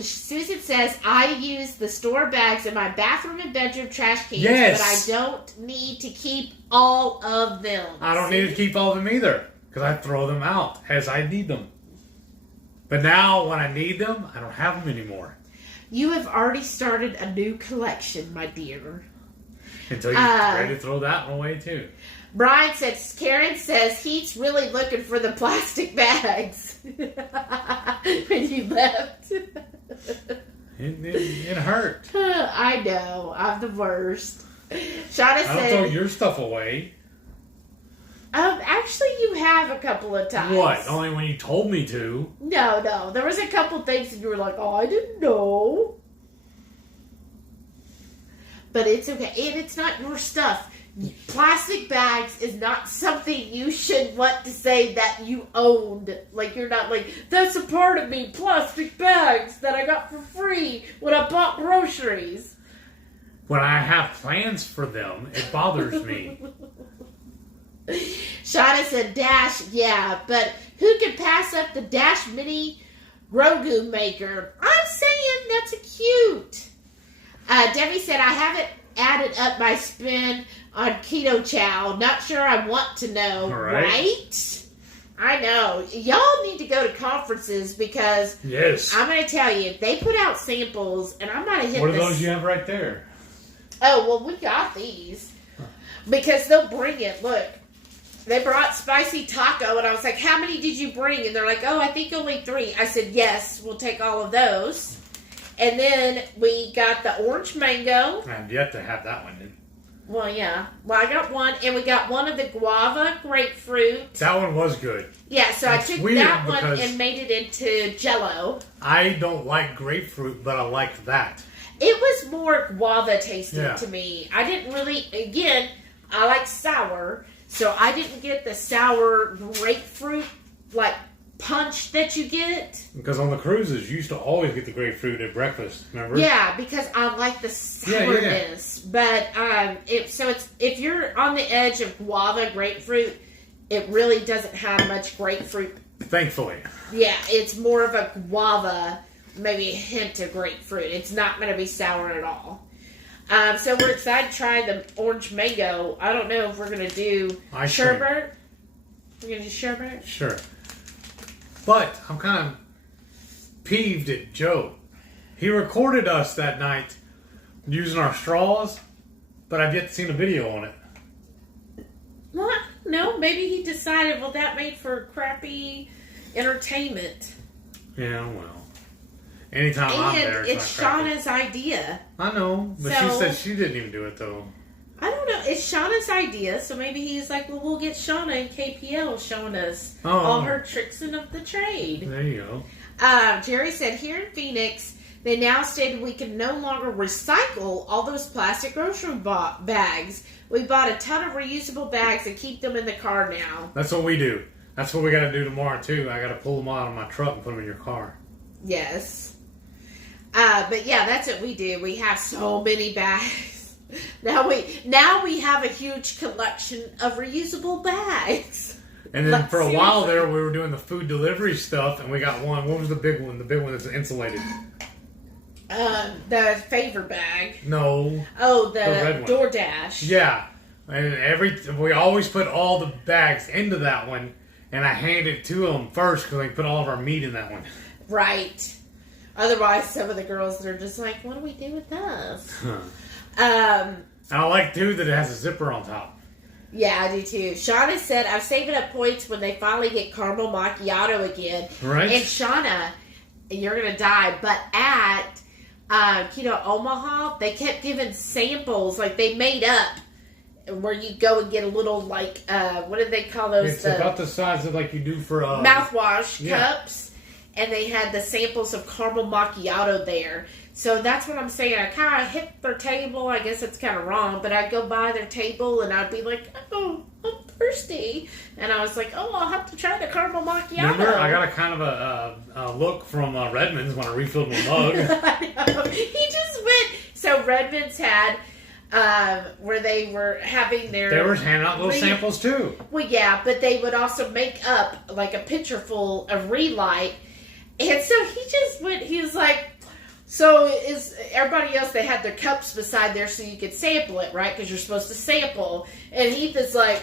Susan says, I use the store bags in my bathroom and bedroom trash cans, yes. but I don't need to keep all of them. I don't need to keep all of them either, because I throw them out as I need them. But now, when I need them, I don't have them anymore. You have already started a new collection, my dear. Until you're ready to throw that one away, too. Brian says, Karen says he's really looking for the plastic bags when you left. It hurt. I know. I'm the worst. Shauna I don't said, throw your stuff away. Actually, you have a couple of times. What? Only when you told me to. No. There was a couple things and you were like, oh, I didn't know. But it's okay. And it's not your stuff. Plastic bags is not something you should want to say that you owned. Like, you're not like, that's a part of me. Plastic bags that I got for free when I bought groceries. When I have plans for them, it bothers me. Shauna said Dash, yeah, but who could pass up the Dash Mini Grogu maker? I'm saying that's a cute. Debbie said, I haven't added up my spend on Keto Chow. Not sure I want to know, right? I know. Y'all need to go to conferences because yes, I'm going to tell you, they put out samples, and I might have hit What are those you have right there? Oh, well, we got these. Because they'll bring it. Look. They brought spicy taco, and I was like, how many did you bring? And they're like, oh, I think only 3. I said, yes, we'll take all of those. And then we got the orange mango. I've yet to have that one. Well, yeah. Well, I got one, and we got one of the guava grapefruit. That one was good. Yeah, so That's I took weird that one and made it into Jell-O. I don't like grapefruit, but I liked that. It was more guava tasting Yeah. to me. I didn't really, again, I like sour. So I didn't get the sour grapefruit, like, punch that you get. Because on the cruises, you used to always get the grapefruit at breakfast, remember? Yeah, because I like the sourness. But, if you're on the edge of guava grapefruit, it really doesn't have much grapefruit. Thankfully. Yeah, it's more of a guava, maybe a hint of grapefruit. It's not going to be sour at all. So we're excited to try the orange mango. I don't know if we're going to do sherbet. We're going to do sherbet? Sure. But I'm kind of peeved at Joe. He recorded us that night using our straws, but I've yet to see a video on it. What? No, maybe he decided, well, that made for crappy entertainment. Yeah, well. Anytime I'm there, it's not Shauna's idea. I know, but she said she didn't even do it, though. I don't know. It's Shauna's idea, so maybe he's like, well, we'll get Shauna and KPL showing us all her tricks of the trade. There you go. Jerry said, here in Phoenix, they now stated we can no longer recycle all those plastic grocery bags. We bought a ton of reusable bags and keep them in the car now. That's what we do. That's what we got to do tomorrow, too. I got to pull them out of my truck and put them in your car. Yes. But yeah, that's what we do. We have so many bags. Now we have a huge collection of reusable bags. And then for a while there, we were doing the food delivery stuff, and we got one. What was the big one? The big one that's insulated. The favor bag. No. Oh, the red one. DoorDash. Yeah. And we always put all the bags into that one, and I handed it to them first because they put all of our meat in that one. Right. Otherwise, some of the girls, they're just like, what do we do with this? And I like, too, that it has a zipper on top. Yeah, I do, too. Shauna said, I'm saving up points when they finally get caramel macchiato again. Right. And Shauna, you're going to die, but at Keto Omaha, they kept giving samples, like they made up, where you go and get a little, like, what do they call those? It's about the size of, like, you do for... mouthwash cups. And they had the samples of caramel macchiato there. So that's what I'm saying. I kind of hit their table. I guess it's kind of wrong. But I'd go by their table and I'd be like, oh, I'm thirsty. And I was like, oh, I'll have to try the caramel macchiato. Remember, I got a kind of a look from Redmond's when I refilled my mug. I know. He just went. So Redmond's had... where they were having their... They were handing out little samples, too. Well, yeah, but they would also make up, like, a pitcher full of Relight. And so he just went, he was like, so is everybody else, they had their cups beside there so you could sample it, right? Because you're supposed to sample. And Heath is like,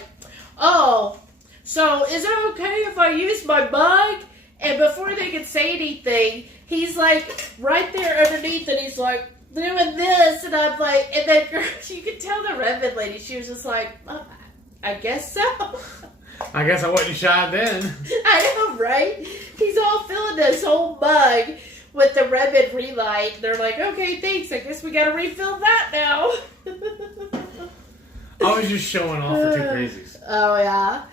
oh, so is it okay if I use my mug? And before they could say anything, he's like right there underneath, and he's like doing this, and I'm like, and then you could tell the Redmond lady, she was just like, oh, I guess so. I guess I wasn't shy then. I know, right? He's all filling this whole mug with the Redmond Relight. They're like, okay, thanks. I guess we got to refill that now. I was just showing off for two crazies. Oh, yeah.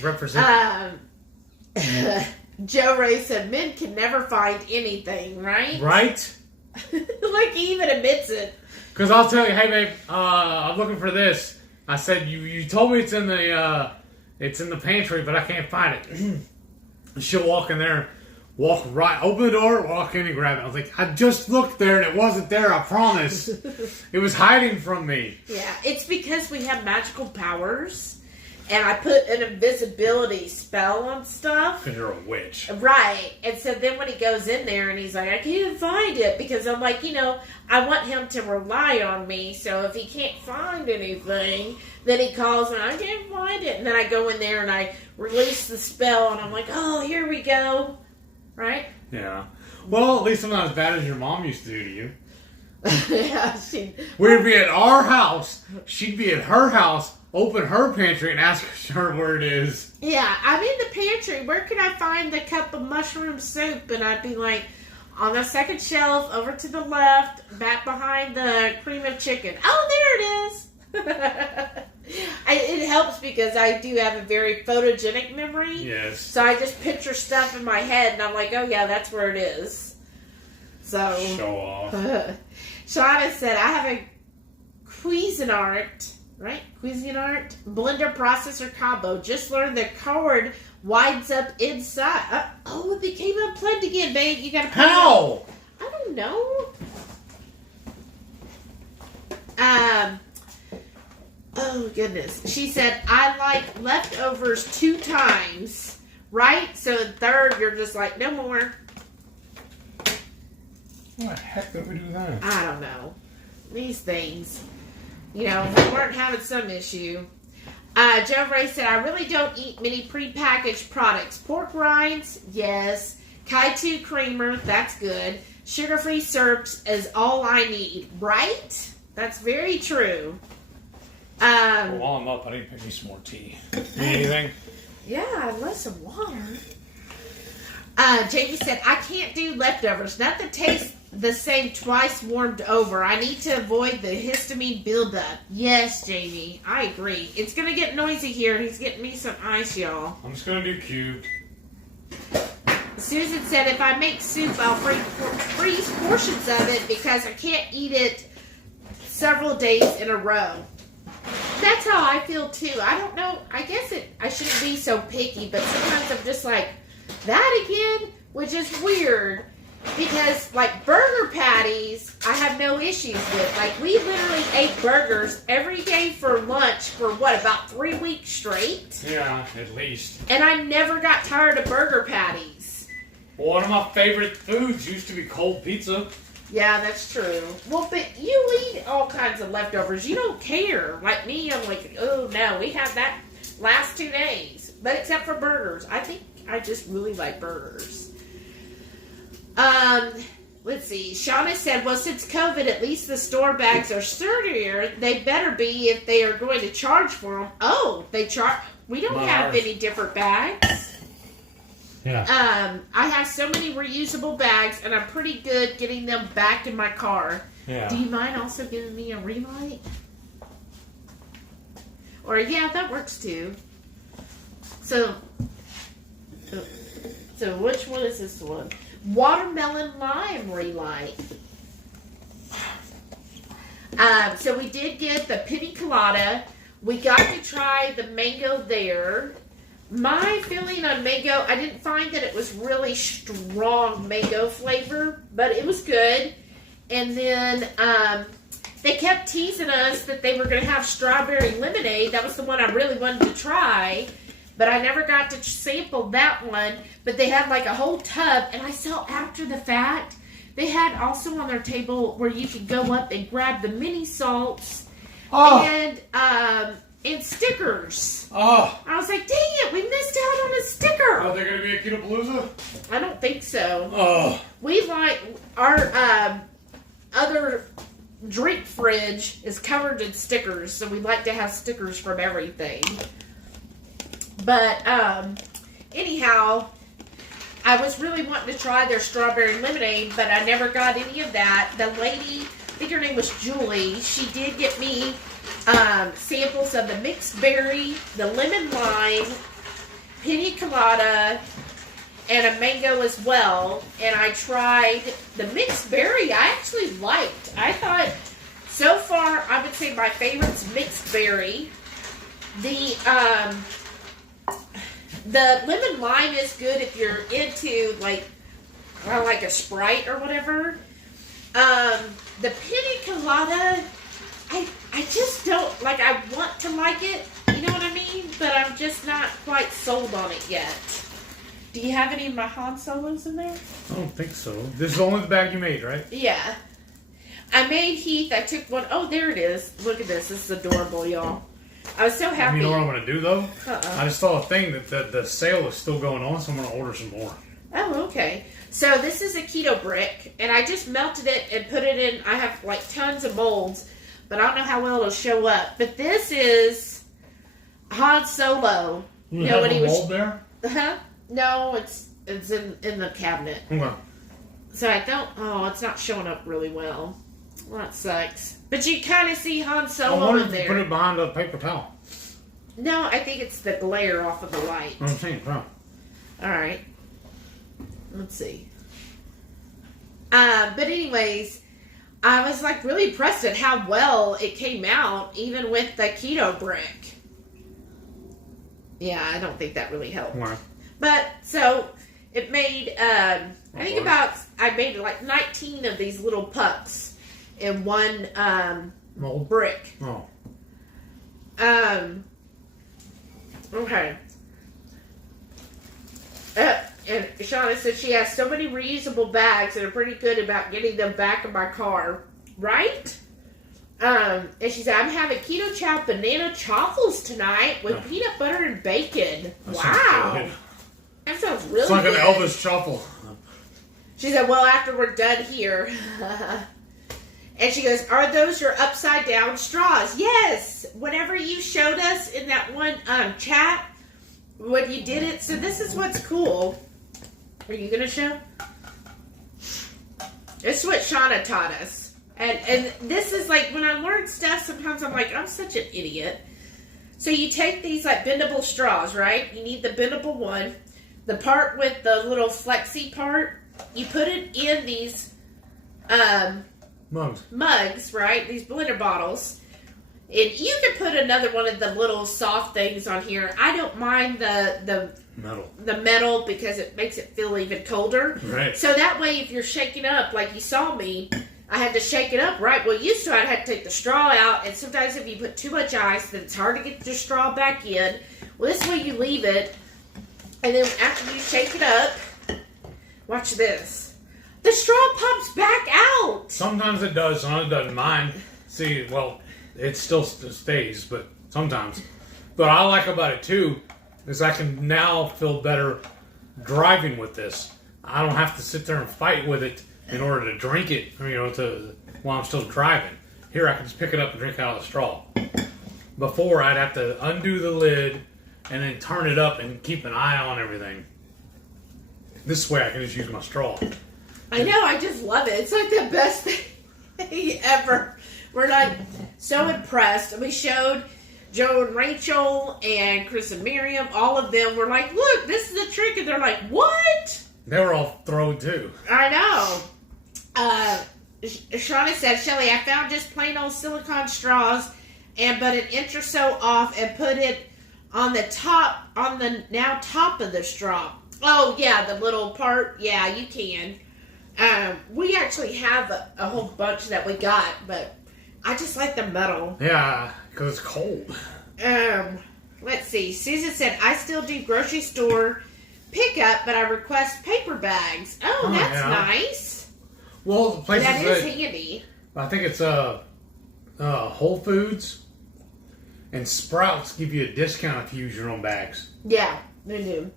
Represent. Joe Ray said, men can never find anything, right? Right? Like he even admits it. Because I'll tell you, hey babe, I'm looking for this. I said, you told me it's in the pantry, but I can't find it. She'll walk in there, walk right, open the door, walk in and grab it. I was like, I just looked there and it wasn't there, I promise. It was hiding from me. Yeah, it's because we have magical powers. And I put an invisibility spell on stuff. Because you're a witch. Right. And so then when he goes in there and he's like, I can't find it. Because I'm like, I want him to rely on me. So if he can't find anything, then he calls and I can't find it. And then I go in there and I release the spell. And I'm like, oh, here we go. Right? Yeah. Well, at least I'm not as bad as your mom used to do to you. Yeah, We'd be at our house. She'd be at her house. Open her pantry and ask her where it is. Yeah, I'm in the pantry. Where can I find the cup of mushroom soup? And I'd be like, on the second shelf, over to the left, back behind the cream of chicken. Oh, there it is. It helps because I do have a very photogenic memory. Yes. So I just picture stuff in my head, and I'm like, oh, yeah, that's where it is. So. Show off. Shauna said, I have a Cuisinart. Right? Cuisinart blender processor combo. Just learned the cord winds up inside. Oh, it became unplugged again, babe. You gotta put How? I don't know. Oh goodness. She said, I like leftovers 2 times. Right? So the third, you're just like, no more. What the heck did we do that? I don't know. These things. We weren't having some issue. Joe Ray said, I really don't eat many prepackaged products. Pork rinds, yes. Kaitu creamer, that's good. Sugar-free syrups is all I need. Right? That's very true. Well, while I'm up, I need to pick me some more tea. Need anything? Yeah, I'd love some water. Jamie said, I can't do leftovers. Nothing tastes the same twice warmed over. I need to avoid the histamine buildup. Yes, Jamie, I agree. It's going to get noisy here. He's getting me some ice, y'all. I'm just going to do cubed. Susan said, if I make soup, I'll freeze portions of it because I can't eat it several days in a row. That's how I feel, too. I don't know. I guess I shouldn't be so picky, but sometimes I'm just like, that again? Which is weird. Because, like, burger patties, I have no issues with. Like, we literally ate burgers every day for lunch for, about 3 weeks straight? Yeah, at least. And I never got tired of burger patties. Well, one of my favorite foods used to be cold pizza. Yeah, that's true. Well, but you eat all kinds of leftovers. You don't care. Like me, I'm like, oh, no, we had that last 2 days. But except for burgers. I think I just really like burgers. Let's see. Shauna said, well, since COVID, at least the store bags are sturdier. They better be if they are going to charge for them. Oh, they charge. We don't have any different bags. Yeah. I have so many reusable bags, and I'm pretty good getting them back in my car. Yeah. Do you mind also giving me a relight? Or, yeah, that works too. So which one is this one? Watermelon lime relight. So we did get the pina colada. We got to try the mango there. My feeling on mango, I didn't find that it was really strong mango flavor, but it was good. And then they kept teasing us that they were going to have strawberry lemonade. That was the one I really wanted to try. But I never got to sample that one. But they had like a whole tub. And I saw after the fact, they had also on their table where you could go up and grab the mini salts and stickers. Oh. I was like, dang it, we missed out on a sticker. Are there going to be a Keto Palooza? I don't think so. Oh. We like our other drink fridge is covered in stickers, so we like to have stickers from everything. But anyhow, I was really wanting to try their strawberry lemonade, but I never got any of that. The lady, I think her name was Julie, she did get me samples of the mixed berry, the lemon lime, pina colada, and a mango as well. And I tried the mixed berry. I actually liked. I thought, so far, I would say my favorite's mixed berry. The lemon lime is good if you're into like a Sprite or whatever. The pina colada, I just don't like. I want to like it, you know what I mean? But I'm just not quite sold on it yet. Do you have any of my Han Solos in there? I don't think so. This is only the bag you made, right? Yeah. I made Heath. I took one. Oh, there it is. Look at this. This is adorable, y'all. I was so happy. You know what I'm going to do, though? Uh-uh. I just saw a thing that the sale is still going on, so I'm going to order some more. Oh, okay. So this is a keto brick, and I just melted it and put it in. I have like tons of molds, but I don't know how well it'll show up. But this is Han Solo. You know when he was mold there? Huh? No, it's in the cabinet. Okay. So I don't. Oh, it's not showing up really well. Well, that sucks. But you kind of see Han I Solo wonder in if you there. put it behind a paper towel. No, I think it's the glare off of the light. I'm saying, wow. All right. Let's see. But anyways, I was like really impressed at how well it came out, even with the keto brick. Yeah, I don't think that really helped. Wow. But so it made I made like 19 of these little pucks in one Mold? brick. Oh. Okay. And Shauna said she has so many reusable bags and are pretty good about getting them back in my car. Right? And she said, I'm having Keto Chow banana chaffles tonight with peanut butter and bacon. That Wow. sounds good. That sounds really It's like good. an Elvis shuffle. She said, well, after we're done here. And she goes, are those your upside down straws? Yes. Whenever you showed us in that one chat, when you did it. So this is what's cool. Are you going to show? It's what Shauna taught us. And this is like, when I learn stuff, sometimes I'm like, I'm such an idiot. So you take these like bendable straws, right? You need the bendable one. The part with the little flexi part, you put it in these mugs, right? These blender bottles. And you can put another one of the little soft things on here. I don't mind the metal because it makes it feel even colder. Right. So that way, if you're shaking up, like you saw me, I had to shake it up, right? Well, used to I'd have to take the straw out, and sometimes if you put too much ice, then it's hard to get your straw back in. Well, this way you leave it, and then after you shake it up, watch this. The straw pops back out. Sometimes it does, sometimes it doesn't. Mine, see, well, it still stays, but sometimes. But I like about it, too, is I can now feel better driving with this. I don't have to sit there and fight with it in order to drink it, while I'm still driving. Here, I can just pick it up and drink out of the straw. Before, I'd have to undo the lid and then turn it up and keep an eye on everything. This way, I can just use my straw. I know, I just love it. It's like the best thing ever. We're like so impressed. We showed Joe and Rachel and Chris and Miriam, all of them were like, look, this is a trick. And they're like, what? They were all thrown, too. I know. Shauna said, Shelly, I found just plain old silicone straws but an inch or so off and put it on the top of the straw. Oh, yeah, the little part. Yeah, you can. We actually have a whole bunch that we got, but I just like the metal. Yeah, because it's cold. Let's see. Susan said, I still do grocery store pickup, but I request paper bags. Oh, that's nice. Well, the places that is handy. I think it's Whole Foods and Sprouts give you a discount if you use your own bags. Yeah, they do.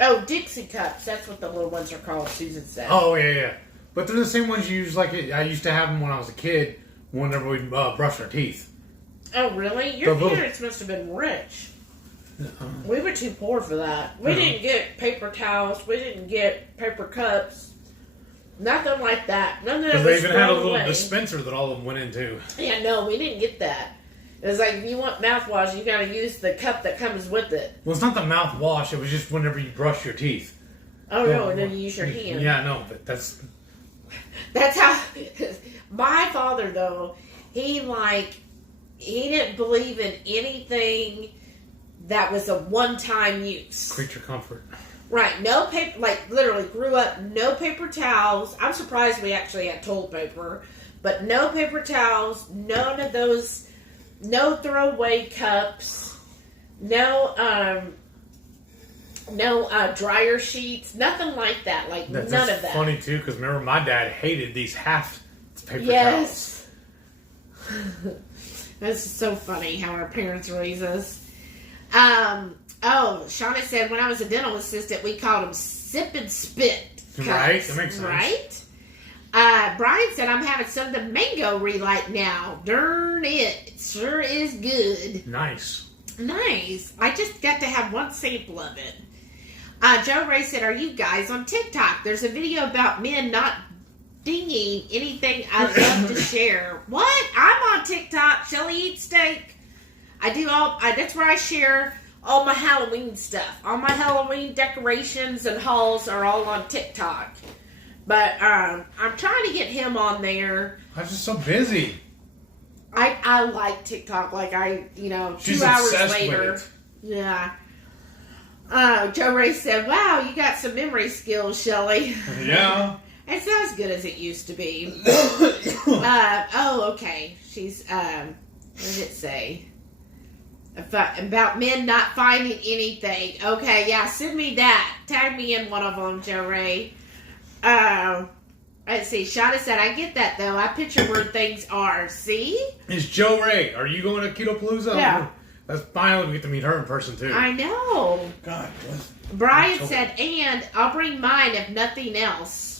Oh, Dixie cups. That's what the little ones are called, Susan said. Oh, yeah. But they're the same ones you use, like, I used to have them when I was a kid, whenever we brush our teeth. Oh, really? Your parents must have been rich. We were too poor for that. We didn't get paper towels. We didn't get paper cups. Nothing like that. None of that. Because they even had a little dispenser that all of them went into. Yeah, no, we didn't get that. It was like, if you want mouthwash, you got to use the cup that comes with it. Well, it's not the mouthwash. It was just whenever you brush your teeth. Oh, no, and then you use your hand. Yeah, no, but that's... That's how... My father, though, he didn't believe in anything that was a one-time use. Creature comfort. Right, no paper, like, literally grew up, no paper towels. I'm surprised we actually had toilet paper. But no paper towels, none of those, no throwaway cups, no dryer sheets, nothing like that. Like, none of that. That's funny, too, because remember, my dad hated these half paper towels. That's so funny how our parents raise us. Shauna said, when I was a dental assistant, we called them sip and spit cups. Right, that makes sense. Right? Brian said, I'm having some of the mango relight now. Darn it. It sure is good. Nice. I just got to have one sample of it. Joe Ray said, are you guys on TikTok? There's a video about men not dinging anything I'd love to share. What? I'm on TikTok. Shelly eats steak. That's where I share all my Halloween stuff. All my Halloween decorations and hauls are all on TikTok. But I'm trying to get him on there. I'm just so busy. I like TikTok. Like, She's 2 hours obsessed later. With it. Yeah. Joe Ray said, wow, you got some memory skills, Shelly. Yeah. It's not as good as it used to be. Okay. She's, what did it say? About men not finding anything. Okay, yeah, send me that. Tag me in one of them, Joe Ray. Let's see. Shauna said, I get that, though. I picture where things are. See? It's Joe Ray. Are you going to Keto Palooza? Yeah. That's finally we get to meet her in person, too. I know. God. Brian said, and I'll bring mine if nothing else.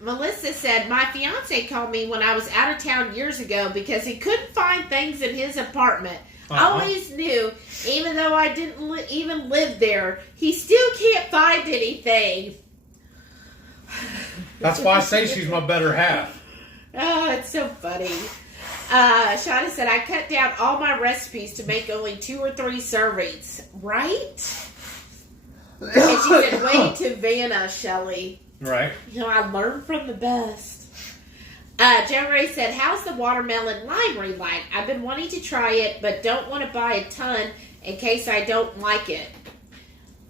Melissa said, my fiance called me when I was out of town years ago because he couldn't find things in his apartment. I always knew, even though I didn't even live there, he still can't find anything. That's why I say she's my better half. Oh, it's so funny. Shauna said, I cut down all my recipes to make only 2 or 3 servings. Right? And she said, way to Vanna, Shelly. Right. I learned from the best. Joe Ray said, how's the watermelon lime relight? I've been wanting to try it, but don't want to buy a ton in case I don't like it.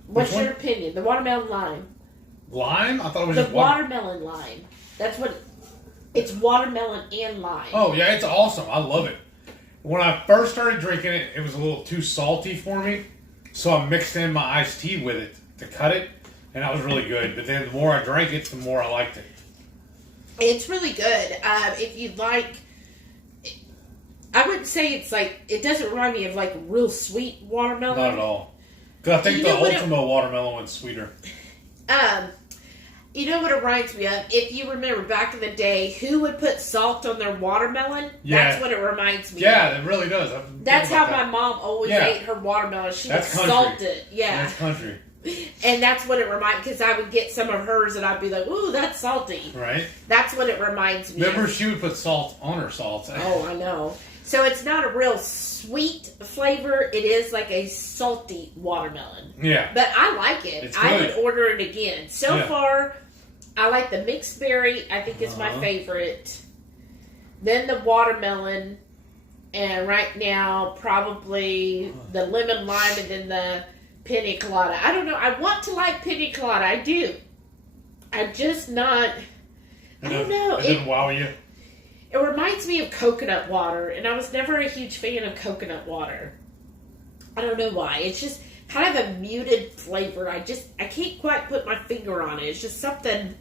What's your opinion? The watermelon lime. Lime? I thought it was the just watermelon lime. That's what it's watermelon and lime. Oh, yeah, it's awesome. I love it. When I first started drinking it, it was a little too salty for me. So I mixed in my iced tea with it to cut it. And that was really good. But then the more I drank it, the more I liked it. It's really good. If you'd like, I wouldn't say it's like, it doesn't remind me of like real sweet watermelon. Not at all. Because I think the Ultima watermelon one's sweeter. You know what it reminds me of? If you remember back in the day, who would put salt on their watermelon? Yeah. That's what it reminds me of. Yeah, it really does. That's how my mom always ate her watermelon. She would salt it. Yeah. That's country. And that's what it reminds me, because I would get some of hers and I'd be like, ooh, that's salty. Right. That's what it reminds me Remember, of. she would put salt on her salt. Oh, I know. So it's not a real sweet flavor. It is like a salty watermelon. Yeah. But I like it. It's I good. would order it again. So far, I like the mixed berry. I think it's my favorite. Then the watermelon. And right now, probably the lemon lime and then the pina colada. I don't know. I want to like pina colada. I do. I'm just not... I don't know. It didn't wow you? It reminds me of coconut water, and I was never a huge fan of coconut water. I don't know why. It's just kind of a muted flavor. I can't quite put my finger on it. It's just something...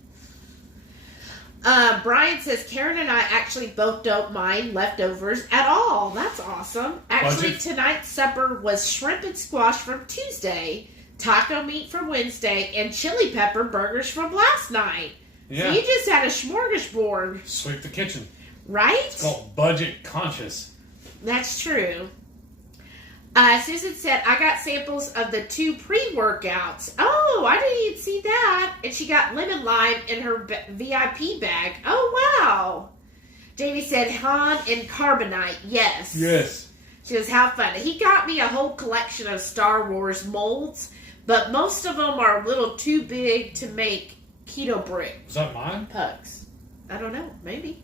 Brian says, Karen and I actually both don't mind leftovers at all. That's awesome. Actually, tonight's supper was shrimp and squash from Tuesday. taco meat for Wednesday, and chili pepper burgers from last night. Yeah. So you just had a smorgasbord. Sweep the kitchen. Right? It's called budget conscious. That's true. Susan said, I got samples of the 2 pre-workouts. Oh, I didn't even see that. And she got lemon lime in her VIP bag. Oh, wow. Jamie said, Han and carbonite. Yes. Yes. She goes, how fun. He got me a whole collection of Star Wars molds, but most of them are a little too big to make keto brick Is that mine? pucks. I don't know. Maybe.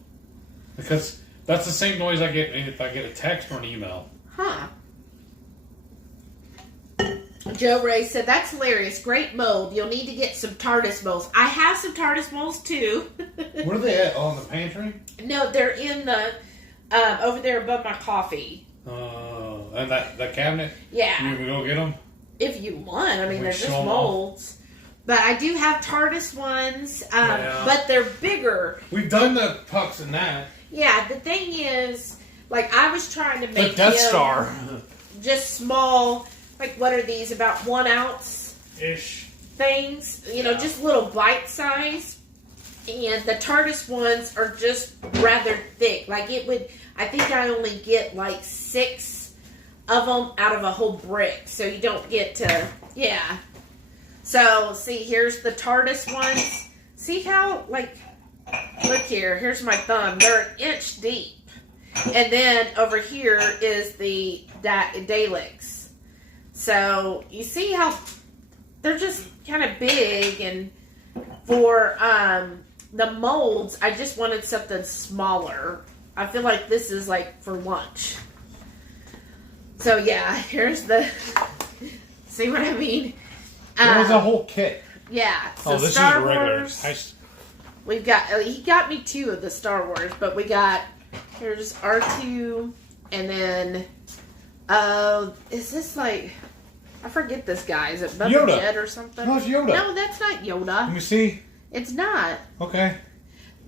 Because that's the same noise I get if I get a text or an email. Huh. Joe Ray said, that's hilarious. Great mold. You'll need to get some TARDIS molds. I have some TARDIS molds, too. Where are they at? Oh, in the pantry? No, they're in the, over there above my coffee. And that cabinet? Yeah. You can go get them? If you want. I mean, We they're just show 'em molds. But I do have TARDIS ones, Yeah. but they're bigger. We've done the pucks and that. Yeah, the thing is, like, I was trying to The make Death him Star. just small, like, what are these, about 1 ounce Ish. things? You know, Yeah. just little bite size. And the TARDIS ones are just rather thick. Like, I think I only get, like, 6 of them out of a whole brick. So you don't get to, yeah. So, see, here's the TARDIS ones. See how, like, look here. Here's my thumb. They're 1 inch deep. And then over here is the Daleks. So, you see how they're just kind of big. And for the molds, I just wanted something smaller. I feel like this is, like, for lunch. So, yeah, here's the... See what I mean? There was a whole kit. Yeah. So This Star is regular. Wars. We've got. He got me 2 of the Star Wars, but we got. Here's R2, and then. Is this like? I forget this guy. Is it Bubba Yoda. Dead or something? No, it's Yoda. No, that's not Yoda. Let me see. It's not. Okay.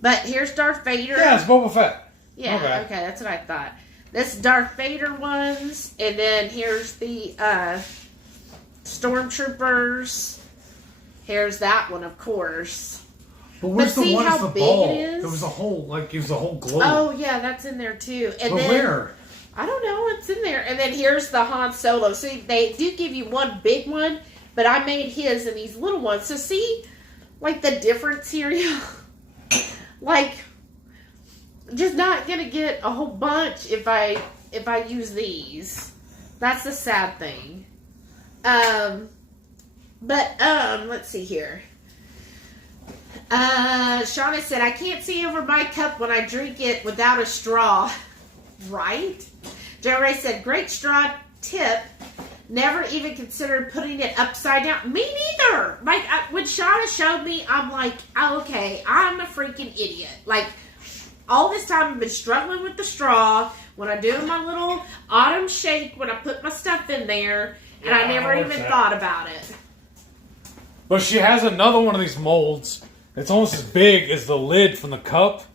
But here's Darth Vader. Yeah, it's Boba Fett. Yeah. Okay, that's what I thought. This Darth Vader ones, and then here's the Stormtroopers. Here's that one, of course. But where's But the see one how with the big ball? it is? There was a whole, it was a whole globe. Oh yeah, that's in there too. And But then where? I don't know, it's in there. And then here's the Han Solo. See, they do give you one big one, but I made his in these little ones. So see, like the difference here. Like, just not gonna get a whole bunch if I use these. That's the sad thing. Let's see here. Shauna said, I can't see over my cup when I drink it without a straw. Right? Joe Ray said, great straw tip. Never even considered putting it upside down. Me neither. Like, when Shauna showed me, I'm like, oh, okay, I'm a freaking idiot. Like, all this time I've been struggling with the straw when I'm doing my little autumn shake, when I put my stuff in there, and I never even thought about it. But she has another one of these molds. It's almost as big as the lid from the cup,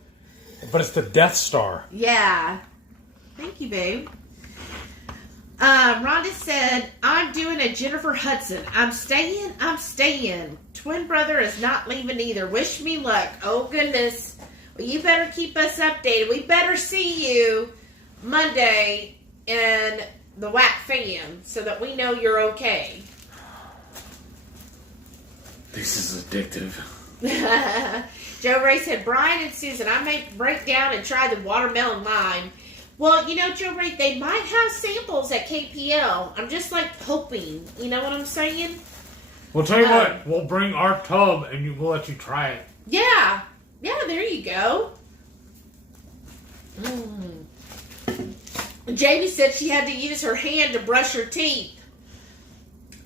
but it's the Death Star. Yeah. Thank you, babe. Rhonda said, I'm doing a Jennifer Hudson. I'm staying. Twin brother is not leaving either. Wish me luck. Oh, goodness. Well, you better keep us updated. We better see you Monday in the Whack Fam so that we know you're okay. This is addictive. Joe Ray said, Brian and Susan, I may break down and try the watermelon lime. Well, you know, Joe Ray, they might have samples at KPL. I'm just like hoping. You know what I'm saying? We'll tell you what, we'll bring our tub and we'll let you try it. Yeah. Yeah, there you go. Jamie said she had to use her hand to brush her teeth.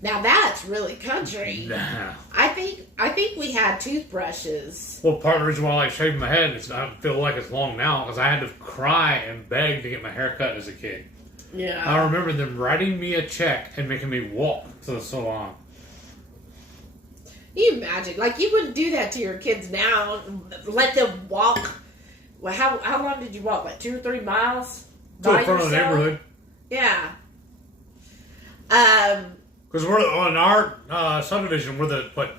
Now that's really country. Nah. I think we had toothbrushes. Well, part of the reason why I like shaving my head is I feel like it's long now because I had to cry and beg to get my hair cut as a kid. Yeah. I remember them writing me a check and making me walk to the salon. You imagine, like, you wouldn't do that to your kids now. Let them walk. Well, how long did you walk? Like 2 or 3 miles? To the front of the neighborhood. Yeah. Of Because we're on our subdivision, we're the, what,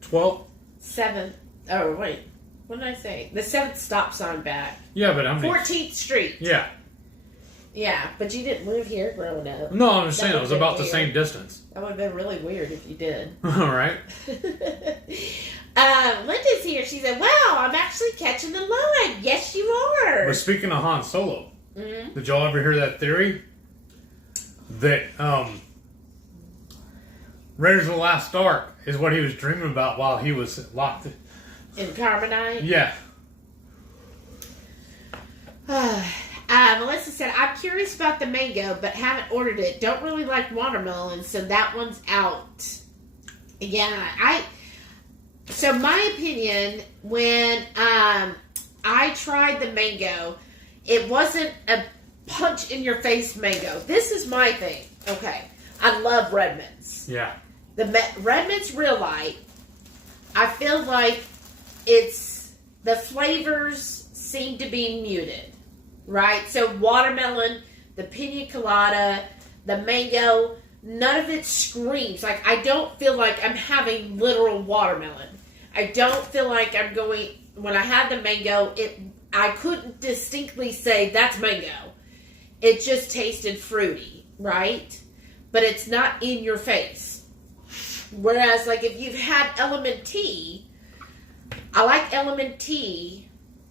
12th? 7th. Oh, wait. What did I say? The 7th stop sign back. Yeah, but how many? 14th Street. Yeah. Yeah, but you didn't live here growing up. No, I'm just saying it was about the weird. same distance. That would have been really weird if you did. All right. Linda's here. She said, "Wow, I'm actually catching the line." Yes, you are. But speaking of Han Solo, Mm-hmm. did y'all ever hear that theory that Raiders of the Last Ark is what he was dreaming about while he was locked In Carbonite? Yeah. Melissa said, "I'm curious about the mango, but haven't ordered it. Don't really like watermelon, so that one's out." Yeah, So my opinion, when I tried the mango, it wasn't a punch in your face mango. This is my thing. Okay, I love Redmond's. Yeah. The Redmond's Real Light. I feel like it's the flavors seem to be muted, right? So watermelon, the pina colada, the mango, none of it screams. Like, I don't feel like I'm having literal watermelon. I don't feel like I'm going, when I had the mango, I couldn't distinctly say that's mango. It just tasted fruity, right? But it's not in your face. Whereas, like, if you've had Element Tea, I like Element Tea,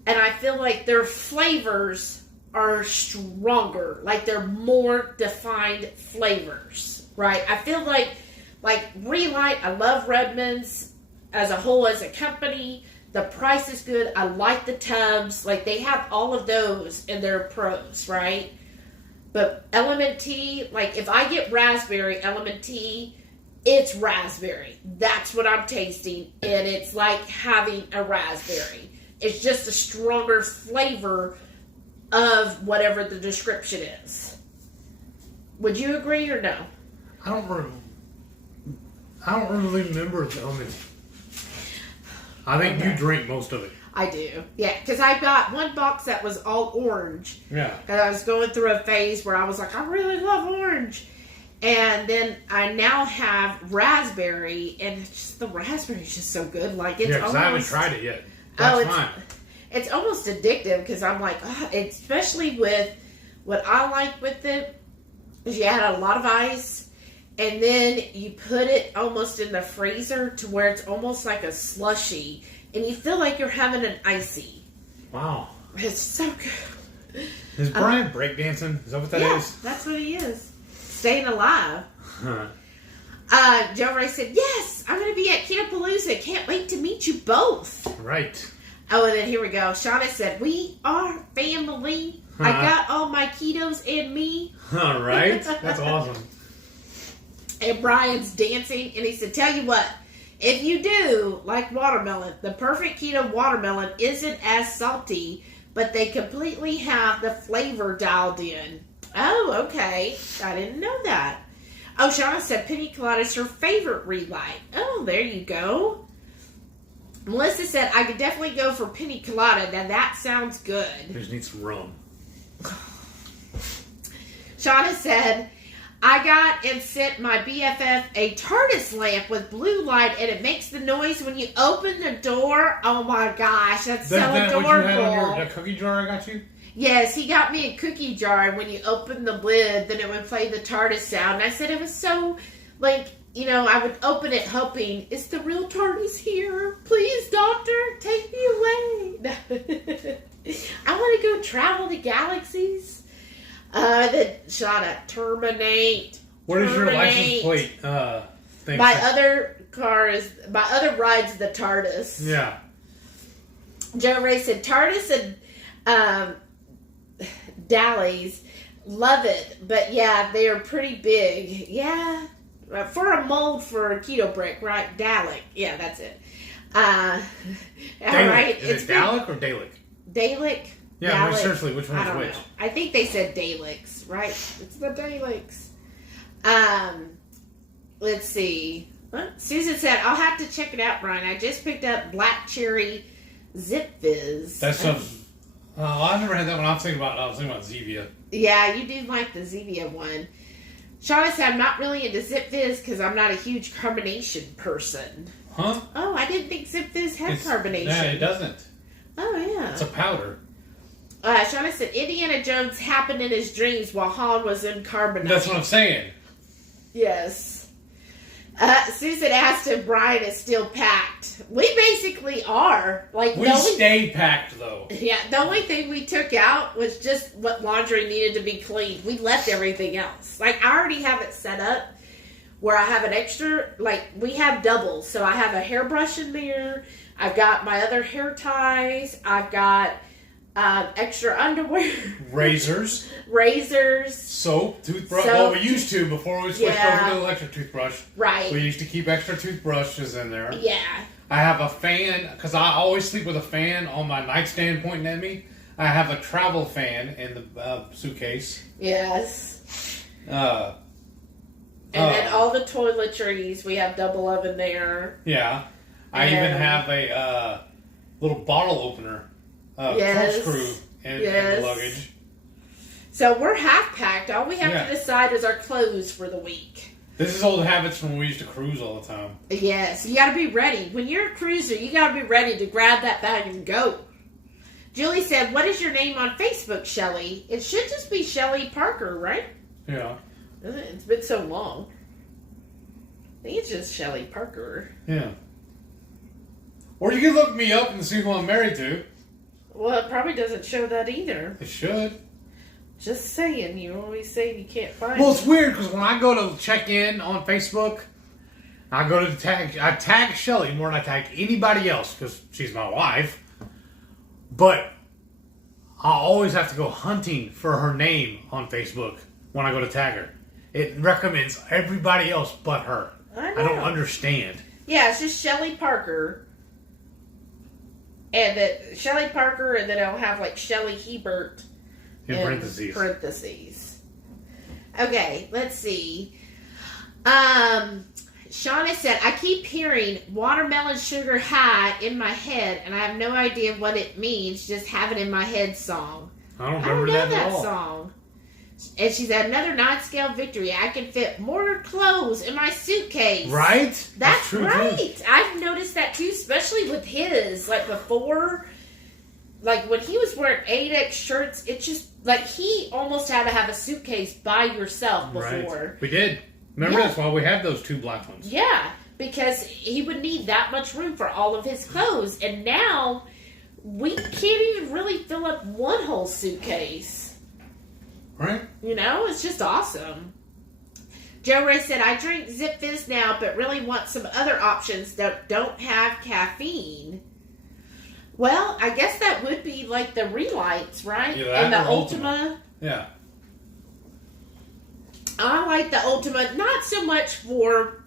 and I feel like their flavors are stronger. Like, they're more defined flavors, right? I feel like Relight, I love Redmond's as a whole as a company. The price is good. I like the tubs. Like, they have all of those in their pros, right? But Element Tea, like, if I get raspberry Element Tea, it's raspberry. That's what I'm tasting, and it's like having a raspberry. It's just a stronger flavor of whatever the description is. Would you agree or no? I don't really remember the Element. I think you drink most of it. I do. Yeah, because I got one box that was all orange. Yeah. Because I was going through a phase where I was like, I really love orange. And then I now have raspberry, and the raspberry is just so good. Like, it's because I haven't tried it yet. It's almost addictive because I'm like, especially with what I like with it is you add a lot of ice, and then you put it almost in the freezer to where it's almost like a slushy, and you feel like you're having an icy. Wow. It's so good. Is Brian breakdancing? Is that what that is? That's what he is. Staying alive. Joe Ray said, "Yes, I'm going to be at Ketopalooza. Can't wait to meet you both." Right. Oh, and then here we go. Shauna said, "We are family. I got all my ketos in me." All right. That's awesome. And Brian's dancing, and he said, "Tell you what, if you do like watermelon, the perfect keto watermelon isn't as salty, but they completely have the flavor dialed in." Oh, okay. I didn't know that. Oh, Shauna said pina colada is her favorite Relight. Oh, there you go. Melissa said, "I could definitely go for pina colada. Now that sounds good." You just need some rum. Shauna said, "I got and sent my BFF a TARDIS lamp with blue light, and it makes the noise when you open the door." Oh my gosh, that's so adorable. What you had on your cookie jar I got you? Yes, he got me a cookie jar, and when you open the lid, then it would play the TARDIS sound. And I said it was so, like, I would open it hoping, is the real TARDIS here? Please, Doctor, take me away. I want to go travel the galaxies. Then shot at Terminate. What is your license plate thing? My other ride's the TARDIS. Yeah. Joe Ray said TARDIS and Dallies, love it, but yeah, they are pretty big. Yeah, for a mold for a keto brick, right? Dalek, yeah, that's it. All right, is it Dalek or Dalek? Dalek. Yeah, Dalek. seriously, which one is which? Know. I think they said Daleks, right? It's the Daleks. Let's see. Susan said, "I'll have to check it out, Brian. I just picked up Black Cherry Zip Fizz." That's I never had that one. I was thinking about Zevia. Yeah, you do like the Zevia one. Shauna said, I'm not really into Zip Fizz because I'm not a huge carbonation person. Huh? Oh, I didn't think Zip Fizz had carbonation. Yeah, it doesn't. Oh, yeah. It's a powder. Shauna said, Indiana Jones happened in his dreams while Han was in carbonite. That's what I'm saying. Yes. Susan asked if Brian is still packed. We basically are. Like We stay packed, though. Yeah, the only thing we took out was just what laundry needed to be cleaned. We left everything else. Like, I already have it set up where I have an extra, like, we have doubles. So I have a hairbrush in there. I've got my other hair ties. I've got extra underwear. Razors. Soap, toothbrush. Soap. Well, we used to before we switched Yeah. over to the electric toothbrush. Right. We used to keep extra toothbrushes in there. Yeah. I have a fan, because I always sleep with a fan on my nightstand pointing at me. I have a travel fan in the suitcase. Yes. And then all the toiletries, we have double oven there. Yeah. I even have a little bottle opener. Corkscrew in the luggage. So we're half packed. All we have to decide is our clothes for the week. This is old habits from when we used to cruise all the time. Yes, you got to be ready. When you're a cruiser, you got to be ready to grab that bag and go. Julie said, what is your name on Facebook, Shelly? It should just be Shelly Parker, right? Yeah. It's been so long. I think it's just Shelly Parker. Yeah. Or you can look me up and see who I'm married to. Well, it probably doesn't show that either. It should. Just saying, you always say you can't find Well, it. it's weird because when I go to check in on Facebook, I go to I tag Shelly more than I tag anybody else because she's my wife. But I always have to go hunting for her name on Facebook when I go to tag her. It recommends everybody else but her. I don't understand. Yeah, it's just Shelly Parker. And that Shelly Parker, and then it'll have like Shelly Hebert In parentheses. Okay, let's see. Shauna said, I keep hearing watermelon sugar high in my head, and I have no idea what it means. Just have it in my head song. I don't I don't remember know that at that all. song. And she said, another 9-scale victory. I can fit more clothes in my suitcase. Right? That's true, right. too. I've noticed that too, especially with his. Like before, like when he was wearing 8X shirts, it just, like he almost had to have a suitcase by yourself before. Right. We did. Remember, Yeah. that's why we had those 2 black ones. Yeah, because he would need that much room for all of his clothes. And now, we can't even really fill up one whole suitcase. Right? You know, it's just awesome. Joe Ray said, I drink Zip Fizz now, but really want some other options that don't have caffeine. Well, I guess that would be like the Relights, right? Yeah, that and the or Ultima. Yeah. I like the Ultima, not so much for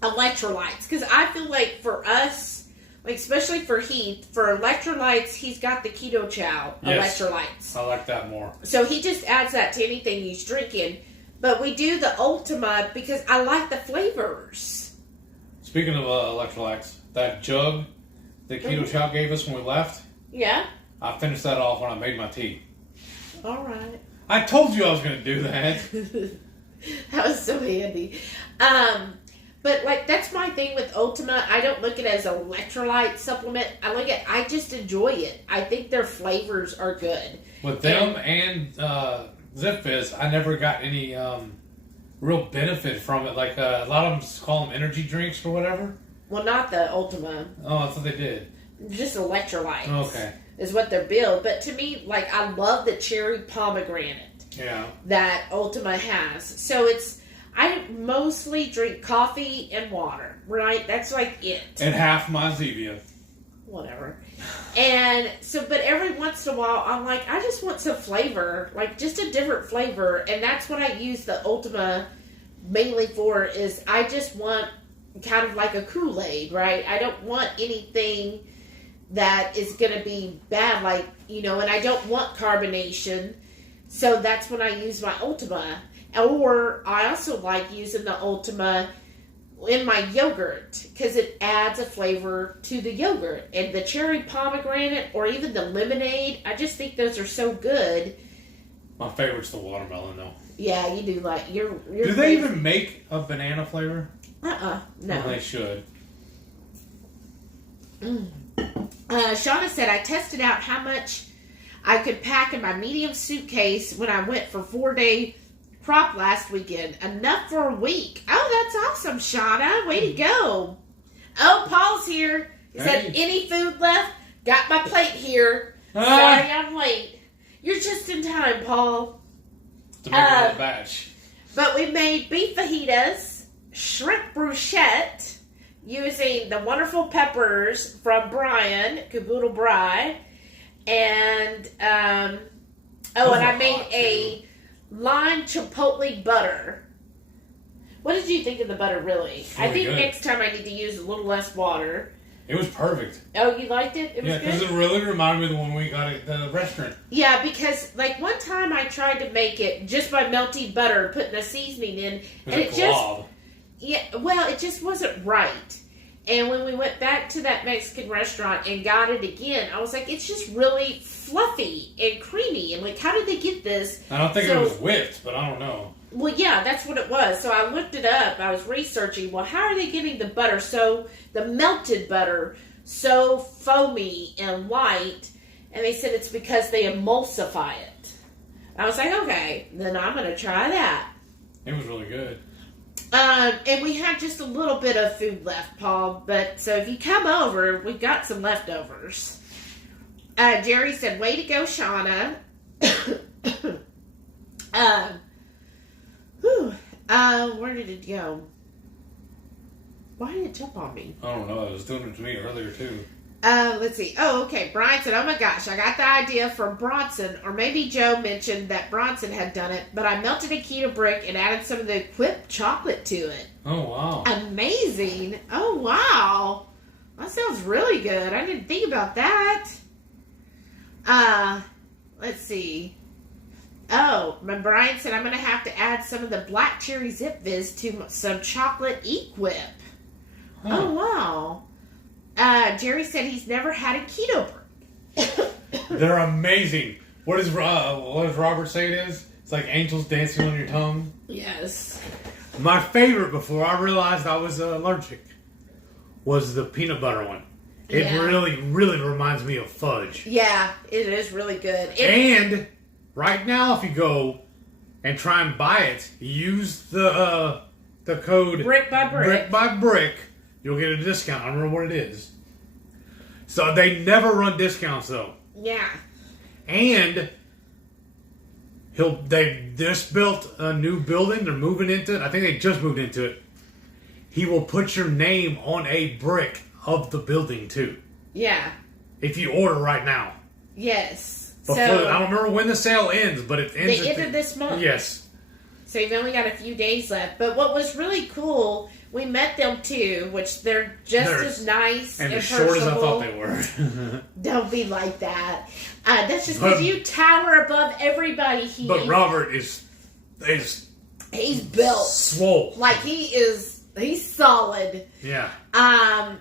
electrolytes, because I feel like for us, like especially for Heath, for electrolytes, he's got the Keto Chow electrolytes. I like that more. So he just adds that to anything he's drinking. But we do the Ultima because I like the flavors. Speaking of electrolytes, that jug that Keto Chow gave us when we left, Yeah. I finished that off when I made my tea. All right. I told you I was going to do that. That was so handy. But like that's my thing with Ultima. I don't look at it as an electrolyte supplement. I just enjoy it. I think their flavors are good. With them and Zip Fizz, I never got any real benefit from it. Like a lot of them call them energy drinks or whatever. Well, not the Ultima. Oh, that's what they did. Just electrolytes. Okay. Is what they're billed. But to me, like I love the cherry pomegranate. Yeah. That Ultima has. So I mostly drink coffee and water, right? That's like it. And half my Zevia. Whatever. And so, but every once in a while, I'm like, I just want some flavor, like just a different flavor. And that's what I use the Ultima mainly for is I just want kind of like a Kool-Aid, right? I don't want anything that is going to be bad, like, and I don't want carbonation. So that's when I use my Ultima. Or I also like using the Ultima in my yogurt because it adds a flavor to the yogurt. And the cherry pomegranate or even the lemonade, I just think those are so good. My favorite's the watermelon, though. Yeah, you do like your. Do they even make a banana flavor? No. Well, they should. Shauna said I tested out how much I could pack in my medium suitcase when I went for 4-day prop last weekend. Enough for a week. Oh, that's awesome, Shauna. Way to go. Oh, Paul's here. He said, any food left? Got my plate here. Sorry I'm late. You're just in time, Paul. To make another batch. But we made beef fajitas, shrimp brochette, using the wonderful peppers from Brian, Kaboodlebri, and and I made a lime chipotle butter. What did you think of the butter, really? I think good. Next time I need to use a little less water. It was perfect. Oh, you liked it? It was good? Yeah, because it really reminded me of the one we got at the restaurant. Yeah, because, like, one time I tried to make it just by melting butter, putting a seasoning in, and it just... Yeah, well, it just wasn't right. And when we went back to that Mexican restaurant and got it again, I was like, it's just really fluffy and creamy. And, like, how did they get this? I don't think it was whipped, but I don't know. Well, yeah, that's what it was. So I looked it up. I was researching, well, how are they getting the butter the melted butter, so foamy and light? And they said it's because they emulsify it. I was like, okay, then I'm going to try that. It was really good. And we had just a little bit of food left, Paul. But so if you come over, we've got some leftovers. Jerry said, way to go, Shauna. Where did it go? Why did it jump on me? I don't know. It was doing it to me earlier, too. Let's see. Oh, okay. Brian said, oh my gosh, I got the idea from Bronson, or maybe Joe mentioned that Bronson had done it, but I melted a keto brick and added some of the whipped chocolate to it. Oh, wow. Amazing. Oh, wow. That sounds really good. I didn't think about that. Let's see. Oh, Brian said I'm going to have to add some of the black cherry Zip Viz to some chocolate Equip. Huh. Oh, wow. Jerry said he's never had a keto brick. They're amazing. What does Robert say it is? It's like angels dancing on your tongue. Yes. My favorite before I realized I was allergic was the peanut butter one. It really, really reminds me of fudge. Yeah, it is really good. And right now, if you go and try and buy it, use the code Brick by Brick. Brick by Brick. You'll get a discount. I don't remember what it is. So they never run discounts though. Yeah. And they just built a new building. They're moving into it. I think they just moved into it. He will put your name on a brick of the building too. Yeah. If you order right now. Yes. Before, I don't remember when the sale ends, but it ends. They ended this month. Yes. So you've only got a few days left. But what was really cool, we met them too, which they're as nice and as personable. short as I thought they were. Don't be like that. That's just because you tower above everybody here. But Robert is he's built swole. like he's solid. Yeah. And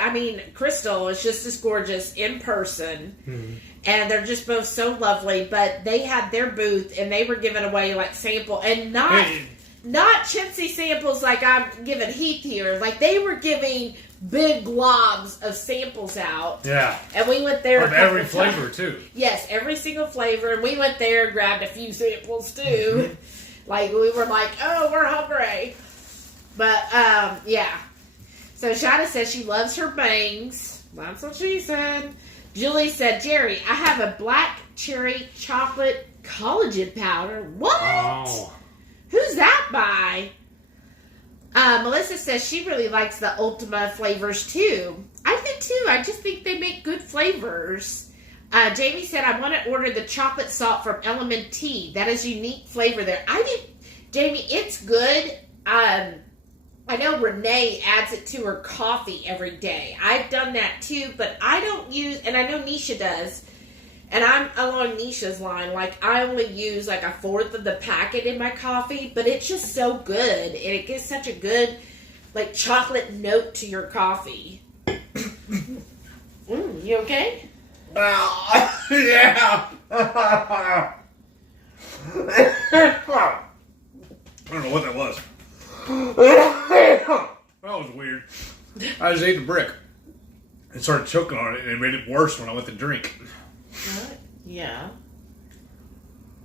I mean, Crystal is just as gorgeous in person. Mm-hmm. And they're just both so lovely. But they had their booth and they were giving away like sample and not chintzy samples like I'm giving Heath here. Like they were giving big globs of samples out. Yeah. And we went there. Of every flavor too. Yes, every single flavor. And we went there and grabbed a few samples too. Mm-hmm. Like we were like, oh, we're hungry. But yeah. So Shauna says she loves her bangs. That's what she said. Julie said, Jerry, I have a black cherry chocolate collagen powder. What? Oh. Who's that by? Melissa says she really likes the Ultima flavors too. I did too. I just think they make good flavors. Jamie said, I want to order the chocolate salt from Element Tea. That is unique flavor there. Jamie, it's good. I know Renee adds it to her coffee every day. I've done that too, but I don't use, and I know Nisha does, and I'm along Nisha's line. Like, I only use like a fourth of the packet in my coffee, but it's just so good, and it gives such a good, like, chocolate note to your coffee. You okay? Yeah. I don't know what that was. That was weird. I just ate the brick and started choking on it, and it made it worse when I went to drink. What? Yeah.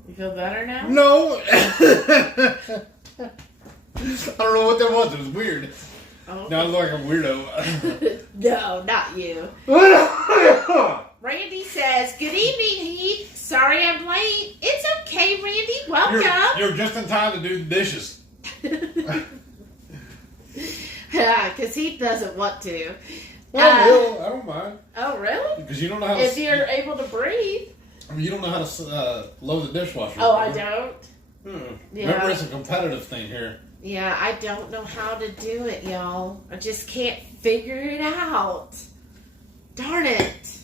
You feel better now? No! I don't know what that was. It was weird. Oh. Now I look like a weirdo. No, not you. Randy says, good evening, Heath. Sorry I'm late. It's okay, Randy. Welcome. You're just in time to do the dishes. Yeah, because Heath doesn't want to. Well, I don't mind. Oh, really? Because you don't know how to... If you're able to breathe. I mean, you don't know how to load the dishwasher. Oh, I don't? Yeah. Remember, it's a competitive thing here. Yeah, I don't know how to do it, y'all. I just can't figure it out. Darn it.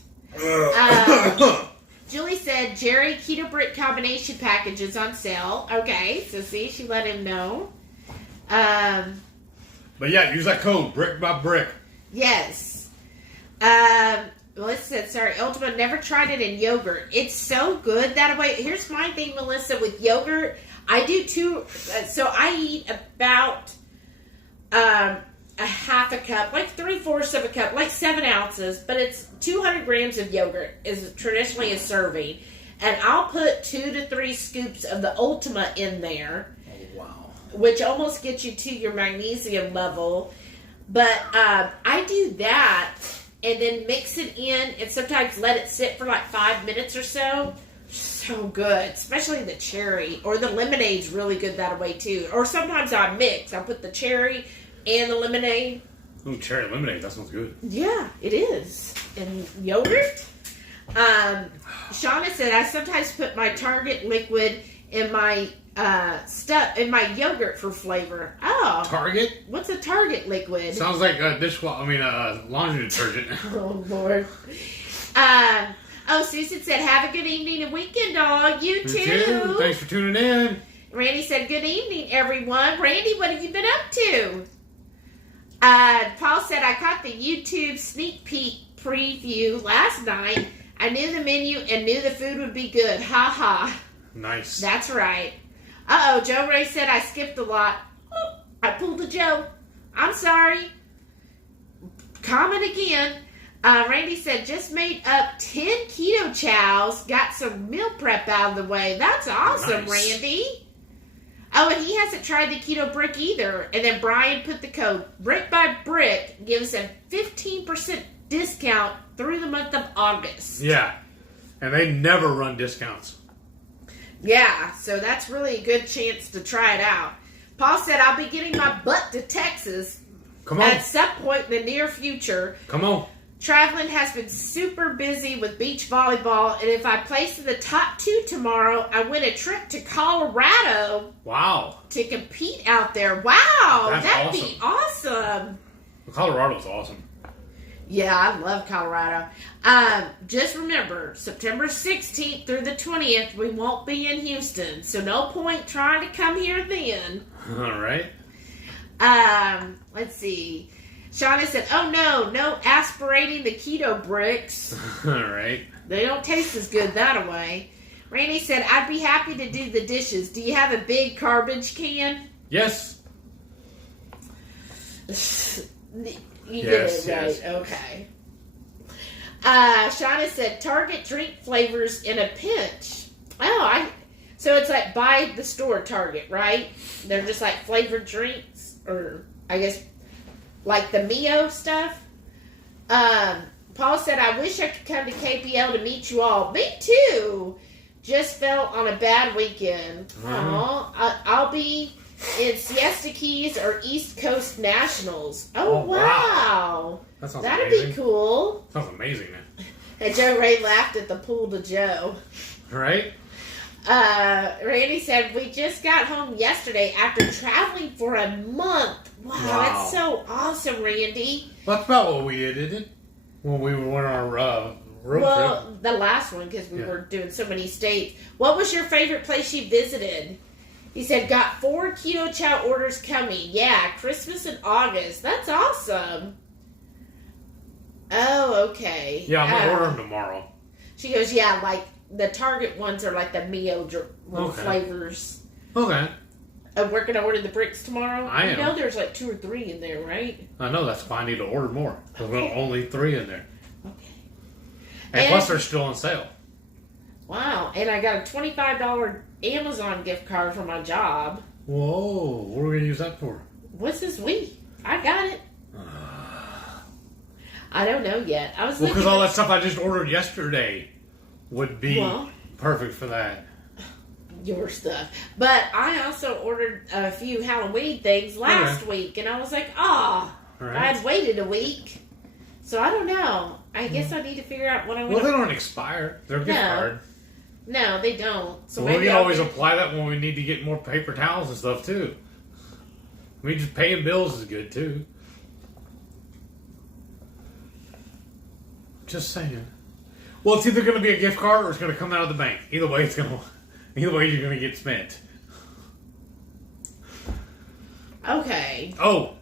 Julie said, Jerry Keto Brick combination package is on sale. Okay, so see, she let him know. But yeah, use that code, brick by brick. Yes. Melissa said, sorry, Ultima, never tried it in yogurt. It's so good that way. Here's my thing, Melissa, with yogurt. I do too. So I eat about a half a cup, like 3/4 of a cup, like 7 ounces, but it's 200 grams of yogurt is traditionally a serving. And I'll put 2 to 3 scoops of the Ultima in there. Oh, wow. Which almost gets you to your magnesium level. But I do that and then mix it in and sometimes let it sit for like 5 minutes or so. So good, especially the cherry, or the lemonade's really good that way too. Or sometimes I mix. I put the cherry and the lemonade. Ooh, cherry lemonade, that sounds good. Yeah, it is. And yogurt. Shauna said I sometimes put my Target liquid in my yogurt for flavor. Oh, Target? What's a Target liquid? Sounds like a laundry detergent. Oh Lord. Susan said, have a good evening and weekend, dog. You too. Thanks for tuning in. Randy said, good evening, everyone. Randy, what have you been up to? Paul said, I caught the YouTube sneak peek preview last night. I knew the menu and knew the food would be good. Ha ha. Nice. That's right. Joe Ray said, I skipped a lot. Oh, I pulled a Joe. I'm sorry. Comment again. Randy said, just made up 10 keto chows. Got some meal prep out of the way. That's awesome, nice. Randy. Oh, and he hasn't tried the keto brick either. And then Brian put the code brick by brick, gives a 15% discount through the month of August. Yeah. And they never run discounts. Yeah, so that's really a good chance to try it out. Paul said, I'll be getting my butt to Texas at some point in the near future. Come on. Traveling has been super busy with beach volleyball, and if I place in the top 2 tomorrow, I win a trip to Colorado. Wow. To compete out there. Wow, that'd awesome. be awesome. Colorado's awesome. Yeah, I love Colorado. Just remember, September 16th through the 20th, we won't be in Houston, so no point trying to come here then. All right. Let's see. Shauna said, oh no aspirating the keto bricks. All right. They don't taste as good that way. Randy said, I'd be happy to do the dishes. Do you have a big garbage can? Yes. You did it right. Yes. Okay. Shauna said, Target drink flavors in a pinch. So it's like by the store Target, right? They're just like flavored drinks, or I guess like the Mio stuff. Paul said, I wish I could come to KPL to meet you all. Me too. Just fell on a bad weekend. I'll be in Siesta Keys or East Coast Nationals. Oh, wow. That'd amazing. Be cool. Sounds amazing, man. And Joe Ray laughed at the pool to Joe. Right? Randy said, we just got home yesterday after traveling for a month. Wow, that's so awesome, Randy. Well, that's about what we did, isn't it? When we were on our road trip. Well, the last one, because we were doing so many states. What was your favorite place you visited? He said, got 4 keto chow orders coming. Yeah, Christmas in August. That's awesome. Oh, okay. Yeah, I'm going to order them tomorrow. She goes, yeah, like the Target ones are like the Mio flavors. Okay. We're going to order the bricks tomorrow. I am. You know there's like 2 or 3 in there, right? I know, that's why I need to order more. There's only 3 in there. Okay. And plus they're still on sale. Wow. And I got a $25 Amazon gift card for my job. Whoa. What are we going to use that for? What's this week? I got it. I don't know yet. I was because all that stuff I just ordered yesterday would be perfect for that. Your stuff. But I also ordered a few Halloween things last week, and I was like, right. I'd waited a week. So I don't know. I guess I need to figure out what I want. Well, they don't expire. They're a gift card. No, they don't. So we can always apply that when we need to get more paper towels and stuff, too. I mean, just paying bills is good, too. Just saying. Well, it's either going to be a gift card or it's going to come out of the bank. Either way, you're going to get spent. Okay. Oh,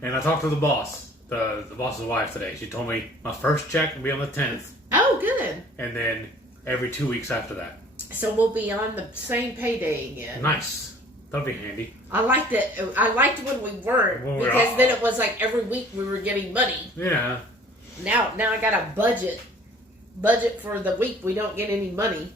and I talked to the boss, the boss's wife today. She told me my first check will be on the 10th. Oh, good. And then every 2 weeks after that. So we'll be on the same payday again. Nice. That'll be handy. I liked it. I liked when we weren't because then it was like every week we were getting money. Yeah. Now I got a budget for the week we don't get any money.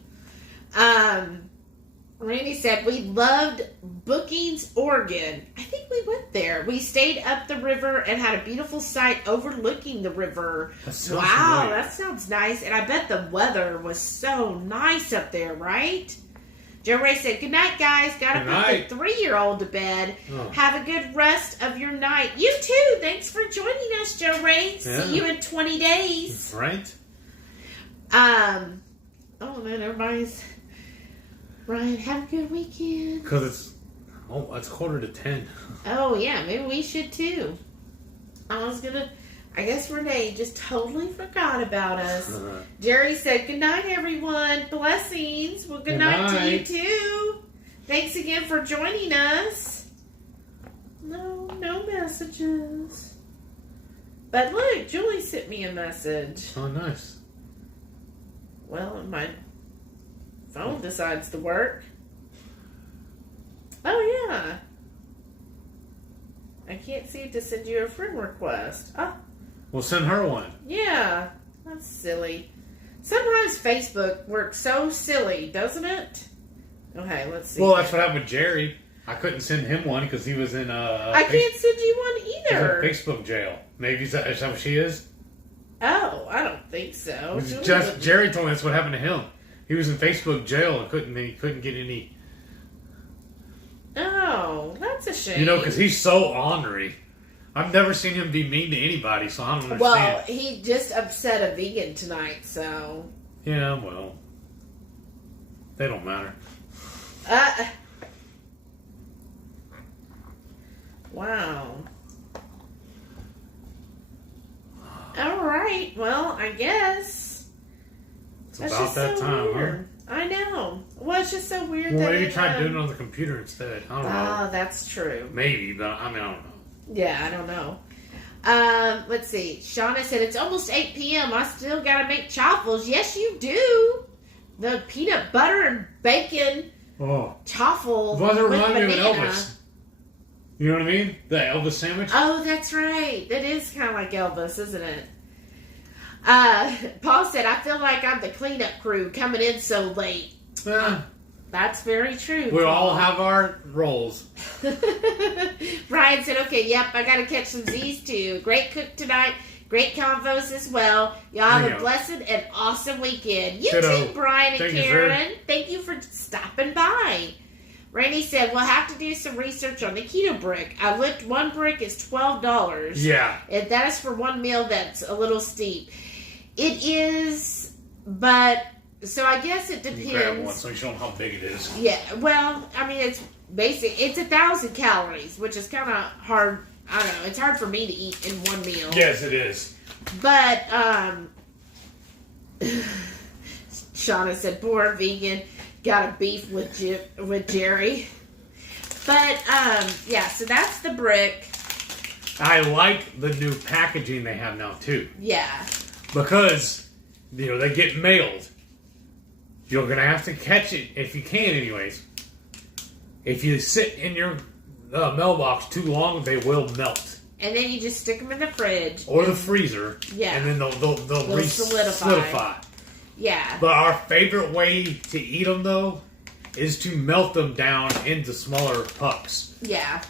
Randy said we loved Bookings, Oregon. I think we went there. We stayed up the river and had a beautiful sight overlooking the river. Wow, that sounds nice. And I bet the weather was so nice up there, right? Joe Ray said, good night, guys. Gotta put the 3-year-old to bed. Oh. Have a good rest of your night. You too. Thanks for joining us, Joe Ray. Yeah. See you in 20 days. Right. Oh, man, everybody's... Ryan, have a good weekend. Because it's 9:45. Oh, yeah, maybe we should too. I guess Renee just totally forgot about us. Jerry said, good night, everyone. Blessings. Well, good night to you too. Thanks again for joining us. No messages. But look, Julie sent me a message. Oh, nice. Well, my phone decides to work. Oh, yeah. I can't seem to send you a friend request. Oh. We'll send her one. Yeah. That's silly. Sometimes Facebook works so silly, doesn't it? Okay, let's see. Well, that's what happened with Jerry. I couldn't send him one because he was in I can't send you one either. He's in Facebook jail. Maybe is that what she is? Oh, I don't think so. Jerry told me that's what happened to him. He was in Facebook jail and couldn't get any. Oh, that's a shame. You know, because he's so ornery. I've never seen him be mean to anybody, so I don't understand. Well, he just upset a vegan tonight, so. Yeah, well, they don't matter. Wow. All right. Well, I guess. It's about that time, weird. Huh? I know. Well, it's just so weird that. Well, maybe try doing it on the computer instead. I don't know. Oh, that's true. Maybe, but I don't know. Yeah, I don't know. Let's see. Shauna said, it's almost 8 p.m. I still got to make chaffles. Yes, you do. The peanut butter and bacon chaffle. Why does it remind me of an Elvis? You know what I mean? The Elvis sandwich? Oh, that's right. That is kind of like Elvis, isn't it? Paul said, I feel like I'm the cleanup crew coming in so late. That's very true. We all have our roles. Brian said, okay, yep, I got to catch some Z's too. Great cook tonight. Great convos as well. Y'all have a blessed and awesome weekend. You too, Brian and Karen. Thank you for stopping by. Randy said, we'll have to do some research on the keto brick. I looked, one brick is $12. Yeah. And that is for one meal. That's a little steep. It is, but... So I guess it depends. You grab one so you show them how big it is. Yeah, well, I mean, it's basic. It's 1,000 calories, which is kind of hard. I don't know. It's hard for me to eat in one meal. Yes, it is. But, Shauna said, poor vegan, got a beef with Jerry. But, yeah, so that's the brick. I like the new packaging they have now, too. Yeah. Because, they get mailed. You're gonna have to catch it if you can, anyways. If you sit in your mailbox too long, they will melt. And then you just stick them in the fridge Or the freezer. Yeah. And then they'll solidify. Yeah. But our favorite way to eat them, though, is to melt them down into smaller pucks. Yeah.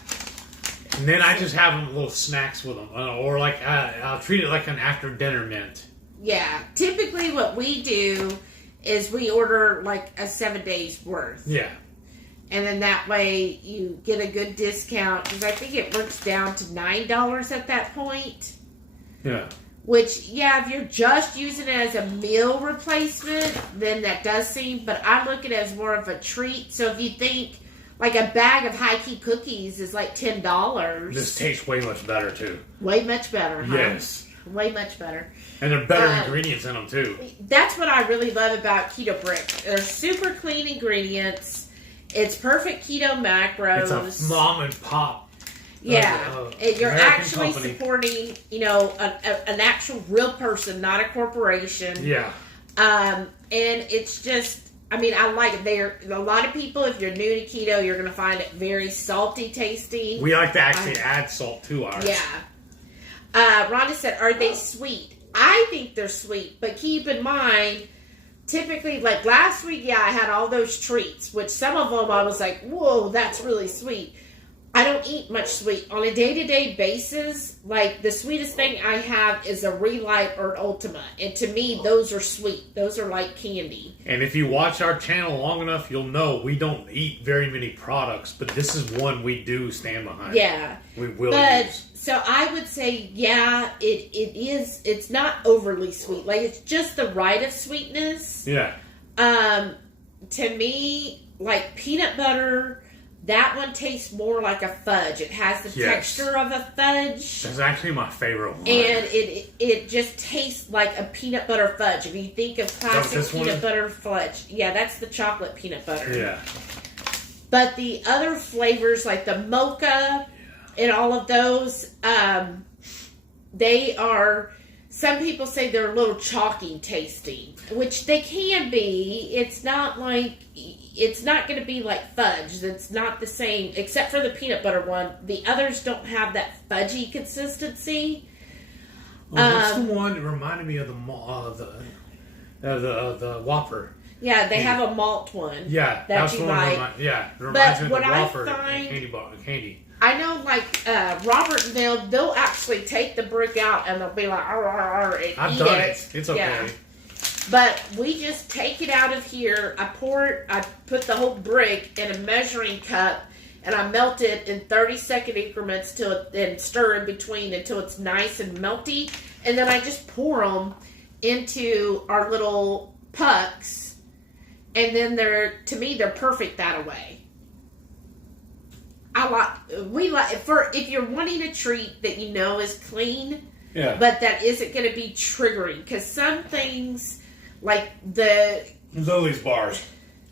And then I just have them little snacks with them. Or like, I'll treat it like an after dinner mint. Yeah. Typically what we do is we order like a 7 days worth. Yeah. And then that way you get a good discount. Because I think it works down to $9 at that point. Yeah. Which, yeah, if you're just using it as a meal replacement, then that does seem... But I look at it as more of a treat. So if you think, like, a bag of high-key cookies is like $10. This tastes way much better, too. Way much better, huh? Yes. Way much better. And they're better ingredients in them, too. That's what I really love about Keto Brick. They're super clean ingredients. It's perfect keto macros. It's a mom and pop. Yeah, you're American actually company. supporting, an actual real person, not a corporation. Yeah. And it's just, I like it. There, a lot of people, if you're new to keto, you're going to find it very salty tasting. We like to actually add salt to ours. Yeah. Rhonda said, "Are they sweet?" I think they're sweet, but keep in mind. Typically, like last week, I had all those treats, which some of them I was like, whoa, that's really sweet. I don't eat much sweet. On a day-to-day basis, like the sweetest thing I have is a Relight or an Ultima. And to me, those are sweet. Those are like candy. And if you watch our channel long enough, you'll know we don't eat very many products, but this is one we do stand behind. Yeah. We will use. So I would say, yeah, it is. It's not overly sweet. Like, it's just the right of sweetness. Yeah. To me, like peanut butter, that one tastes more like a fudge. It has the texture of a fudge. That's actually my favorite one. And it just tastes like a peanut butter fudge. If you think of classic peanut butter fudge. Yeah, that's the chocolate peanut butter. Yeah. But the other flavors, like the mocha and all of those, they are... Some people say they're a little chalky tasting, which they can be. It's not like... It's not going to be like fudge. It's not the same, except for the peanut butter one. The others don't have that fudgy consistency. What's the one that reminded me of the Whopper? Yeah, they have a malt one. Yeah, that's one. Right. It reminds me of the Whopper I find, candy. I know, like Robert and they'll actually take the brick out and they'll be like, arr, arr, arr, and I've eat done it. it. It's okay. Yeah. But we just take it out of here. I put the whole brick in a measuring cup, and I melt it in 30-second increments and stir in between until it's nice and melty. And then I just pour them into our little pucks, and then to me they're perfect that way. If you're wanting a treat that you know is clean, but that isn't going to be triggering, because some things. Like the Lily's bars.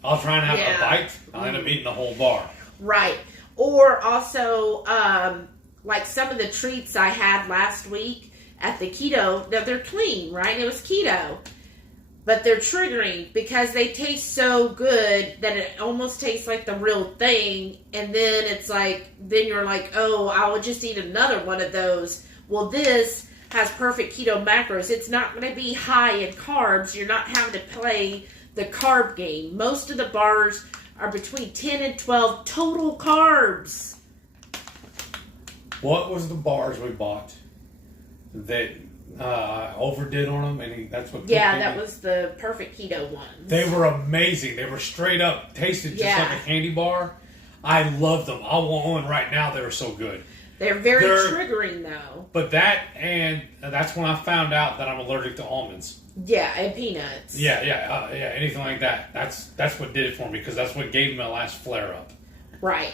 I'll try and have a bite. I'll end up eating the whole bar. Right. Or also, like some of the treats I had last week at the keto, they're clean, right? It was keto. But they're triggering because they taste so good that it almost tastes like the real thing. And then it's like, then you're like, oh, I will just eat another one of those. Well, this has perfect keto macros. It's not going to be high in carbs. You're not having to play the carb game. Most of the bars are between 10 and 12 total carbs. What was the bars we bought that overdid on them? And that's what. Yeah, that was the perfect keto ones. They were amazing. They were straight up tasted just like a candy bar. I love them. I want one right now. They were so good. They're very triggering, though. But that's when I found out that I'm allergic to almonds. Yeah, and peanuts. Yeah, anything like that. That's what did it for me, because that's what gave me my last flare up. Right.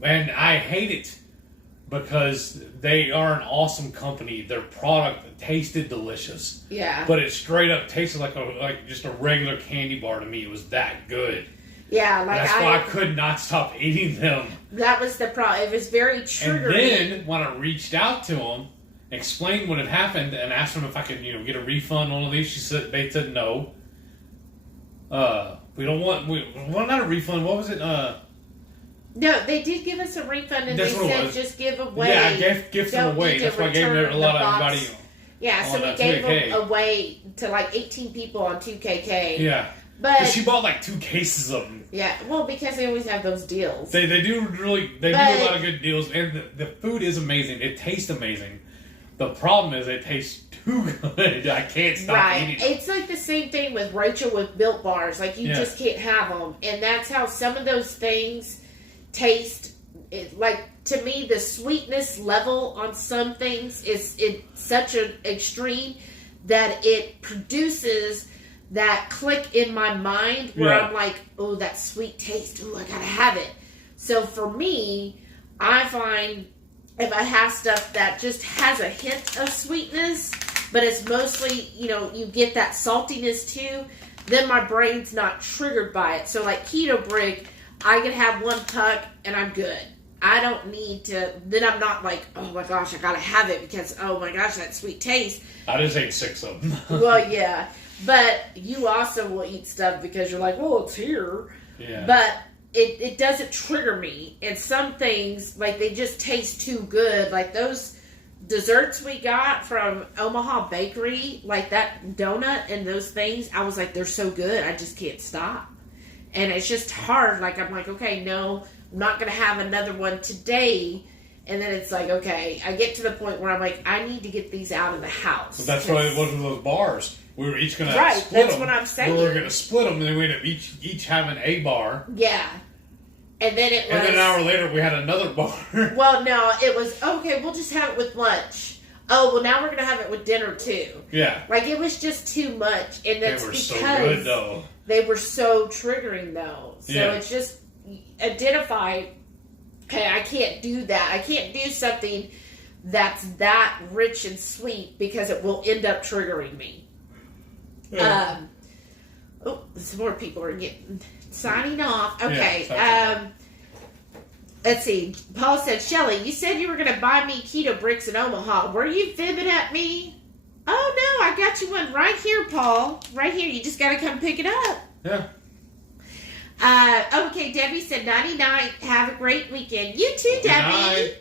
And I hate it because they are an awesome company. Their product tasted delicious. Yeah. But it straight up tasted like just a regular candy bar to me. It was that good. Yeah, that's why I could not stop eating them. That was the problem. It was very triggering. And then when I reached out to them, explained what had happened, and asked them if I could, get a refund on all these, they said no. We don't want not a refund. What was it? No, they did give us a refund, and they said just give away. Yeah, I gave gifts away. That's why I gave a lot of everybody. Yeah, so we gave them away to like 18 people on 2KK. Yeah. But she bought like 2 cases of them. Yeah, well, because they always have those deals. They do do a lot of good deals, and the food is amazing. It tastes amazing. The problem is it tastes too good. I can't stop eating it. It's like the same thing with Rachel with Built Bars. Like, you just can't have them. And that's how some of those things taste. Like, to me, the sweetness level on some things is such an extreme that it produces that click in my mind where I'm like, oh, that sweet taste. Oh, I gotta have it. So for me, I find if I have stuff that just has a hint of sweetness, but it's mostly, you get that saltiness too, then my brain's not triggered by it. So like Keto Brick, I can have 1 puck and I'm good. I don't need to, then I'm not like, oh my gosh, I gotta have it because, oh my gosh, that sweet taste. I just ate 6 of them. Well, yeah. But you also will eat stuff because you're like, well, it's here. Yeah. But it doesn't trigger me. And some things, like, they just taste too good. Like those desserts we got from Omaha Bakery, like that donut and those things, I was like, they're so good, I just can't stop. And it's just hard. Like, I'm like, okay, no, I'm not going to have another one today. And then it's like, okay, I get to the point where I'm like, I need to get these out of the house. So that's why it was with those bars. We were each going to split them. Right, that's what I'm saying. We were going to split them, and then we ended up each having a bar. Yeah. And then it was... And then an hour later, we had another bar. Well, no, it was, okay, we'll just have it with lunch. Oh, well, now we're going to have it with dinner, too. Yeah. Like, it was just too much. And that's they were because so good, though. They were so triggering, though. So it's just identify, okay, I can't do that. I can't do something that's that rich and sweet because it will end up triggering me. Yeah. Some more people are signing off. Okay. Yeah, let's see. Paul said, Shelly, you said you were going to buy me keto bricks in Omaha. Were you fibbing at me? Oh, no, I got you one right here, Paul. Right here. You just got to come pick it up. Yeah. Okay, Debbie said 99. Have a great weekend. You too, Debbie.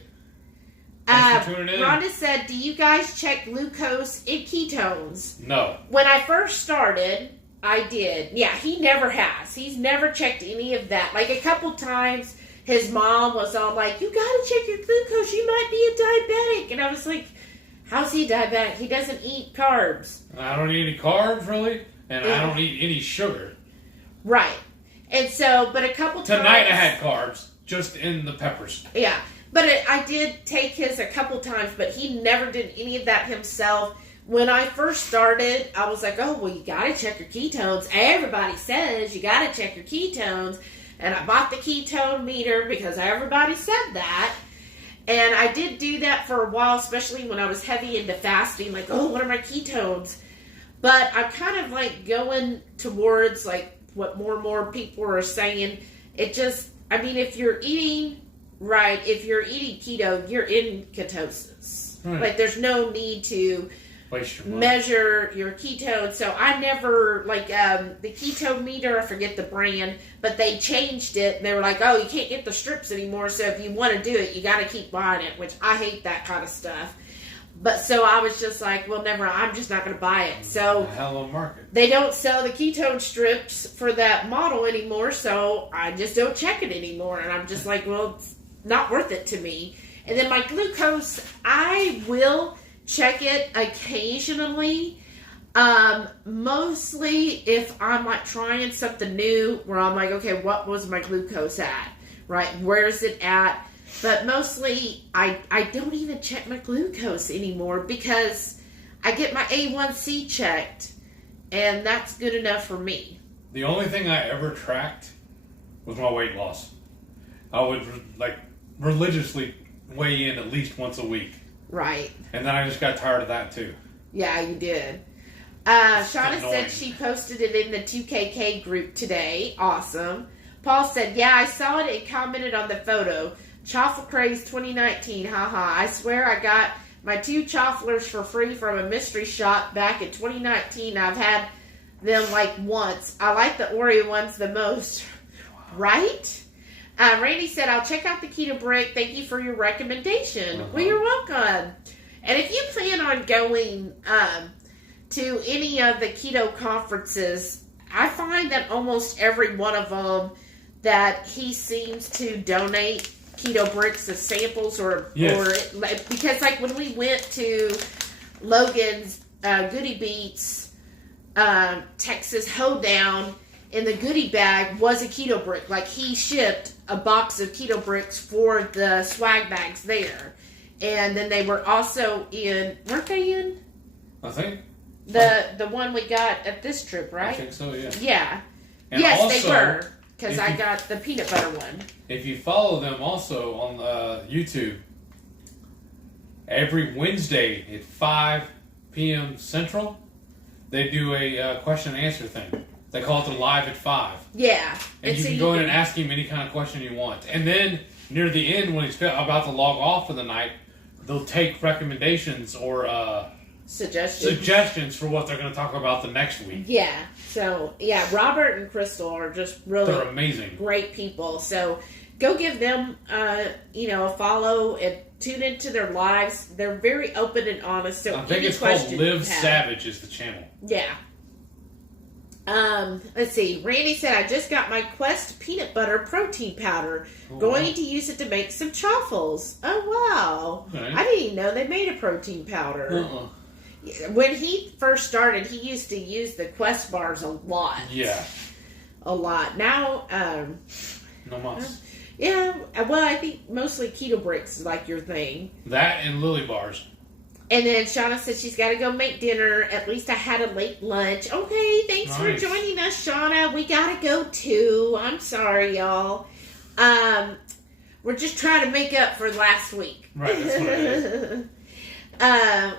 Thanks for tuning in. Rhonda said, do you guys check glucose and ketones? No. When I first started, I did. Yeah, he never has. He's never checked any of that. Like a couple times, his mom was all like, you gotta check your glucose. You might be a diabetic. And I was like, how's he diabetic? He doesn't eat carbs. I don't eat any carbs, really. And I don't eat any sugar. Right. And so, but a couple times... Tonight I had carbs, just in the peppers. Yeah. But I did take his a couple times, but he never did any of that himself. When I first started, I was like, oh, well, you got to check your ketones. Everybody says you got to check your ketones. And I bought the ketone meter because everybody said that. And I did do that for a while, especially when I was heavy into fasting. Like, oh, what are my ketones? But I'm kind of like going towards like what more and more people are saying. It just, I mean, if you're eating... Right, if you're eating keto, you're in ketosis. Right. Like, there's no need to measure your ketones. So I never, like, the keto meter, I forget the brand, but they changed it. They were like, oh, you can't get the strips anymore, so if you want to do it, you got to keep buying it, which I hate that kind of stuff. But so I was just like, well, never, I'm just not going to buy it. So hell of a market. They don't sell the ketone strips for that model anymore, so I just don't check it anymore. And I'm just like, well, it's not worth it to me. And then my glucose, I will check it occasionally. Mostly if I'm like trying something new where I'm like, okay, what was my glucose at? Right? Where's it at? But mostly I don't even check my glucose anymore because I get my A1C checked and that's good enough for me. The only thing I ever tracked was my weight loss. I would like religiously weigh in at least once a week. Right. And then I just got tired of that too. Yeah, you did. Shauna said she posted it in the 2KK group today. Awesome. Paul said, yeah, I saw it and commented on the photo. Choffle Craze 2019. Haha. I swear I got my 2 chofflers for free from a mystery shop back in 2019. I've had them like once. I like the Oreo ones the most. Right? Randy said, I'll check out the Keto Brick. Thank you for your recommendation. Well, you're welcome. And if you plan on going to any of the keto conferences, I find that almost every one of them that he seems to donate keto bricks as samples or because like when we went to Logan's Goodie Beats Texas Hoedown, in the goodie bag was a keto brick. Like he shipped a box of keto bricks for the swag bags there. And then they were also in, weren't they in? I think. The one we got at this trip, right? I think so, yeah. Yeah. And yes, also, they were. Because I got the peanut butter one. If you follow them also on YouTube, every Wednesday at 5 p.m. Central, they do a question and answer thing. They call it the Live at 5. Yeah. And you can go in and ask him any kind of question you want. And then near the end, when he's about to log off for the night, they'll take recommendations or suggestions for what they're going to talk about the next week. Yeah. So, yeah, Robert and Crystal are just really they're amazing. Great people. So, go give them, a follow and tune into their lives. They're very open and honest. So I think it's called Live Savage is the channel. Yeah. Let's see. Randy said, I just got my Quest peanut butter protein powder. Going to use it to make some chaffles. Oh, wow. Okay. I didn't even know they made a protein powder. When he first started, he used to use the Quest bars a lot. Yeah. A lot. Now, no mas. Yeah, well, I think mostly keto bricks is like your thing. That and Lily bars. And then Shauna said she's got to go make dinner. At least I had a late lunch. Okay, thanks for joining us, Shauna. We got to go too. I'm sorry, y'all. We're just trying to make up for last week. Right, that's what it is.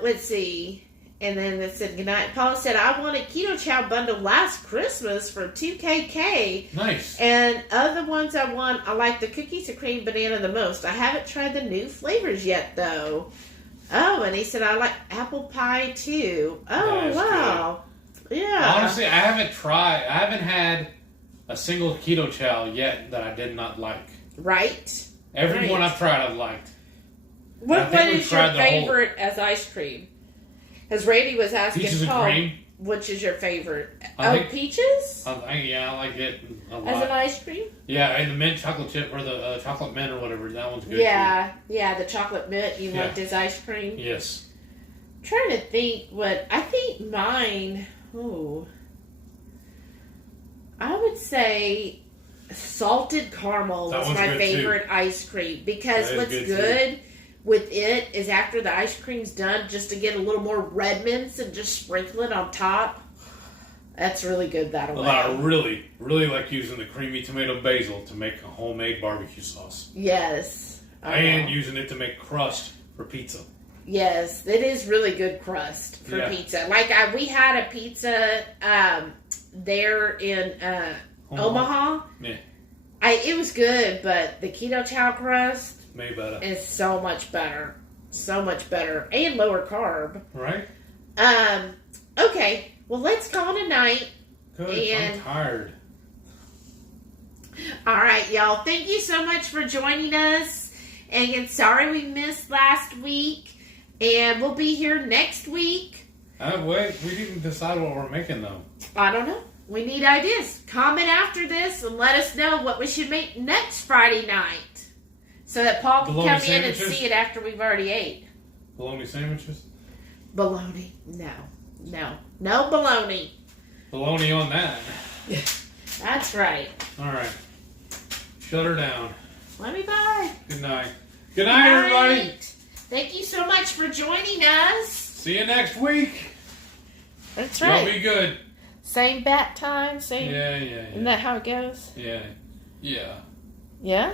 Let's see. And then it said, goodnight. Paula said, I want a Keto Chow bundle last Christmas for $2KK. Nice. And of the ones I want, I like the cookies and cream banana the most. I haven't tried the new flavors yet, though. Oh, and he said, I like apple pie, too. Oh, wow. Good. Yeah. Honestly, I haven't had a single Keto Chow yet that I did not like. Right. Every one I've tried, I've liked. What is your favorite as ice cream? Because Randy was asking Peaches and cream. Which is your favorite? Peaches? I like it a lot. As an ice cream? Yeah, and the mint chocolate chip, or the chocolate mint or whatever, that one's good too. Yeah, the chocolate mint you liked as ice cream? Yes. I'm trying to think I think mine, I would say salted caramel was my favorite ice cream. Because what's good with it is after the ice cream's done, just to get a little more Redmonds and just sprinkle it on top. That's really good that way. I really, really like using the creamy tomato basil to make a homemade barbecue sauce. Yes. And using it to make crust for pizza. Yes, it is really good crust for pizza. Like we had a pizza there in Omaha. Yeah. It was good, but the Keto Chow crust made better. Is so much better. So much better. And lower carb. Right. Okay. Well, let's call it a night. Good. I'm tired. All right, y'all. Thank you so much for joining us. And again, sorry we missed last week. And we'll be here next week. Wait, we didn't decide what we're making, though. I don't know. We need ideas. Comment after this and let us know what we should make next Friday night. So that Paul can come in and see it after we've already ate. Bologna sandwiches? Bologna. No bologna. Bologna on that. That's right. All right. Shut her down. Let me bye. Good night. Good night, everybody. Thank you so much for joining us. See you next week. That's right. You'll be good. Same bat time, same. Yeah. Isn't that how it goes? Yeah. Yeah?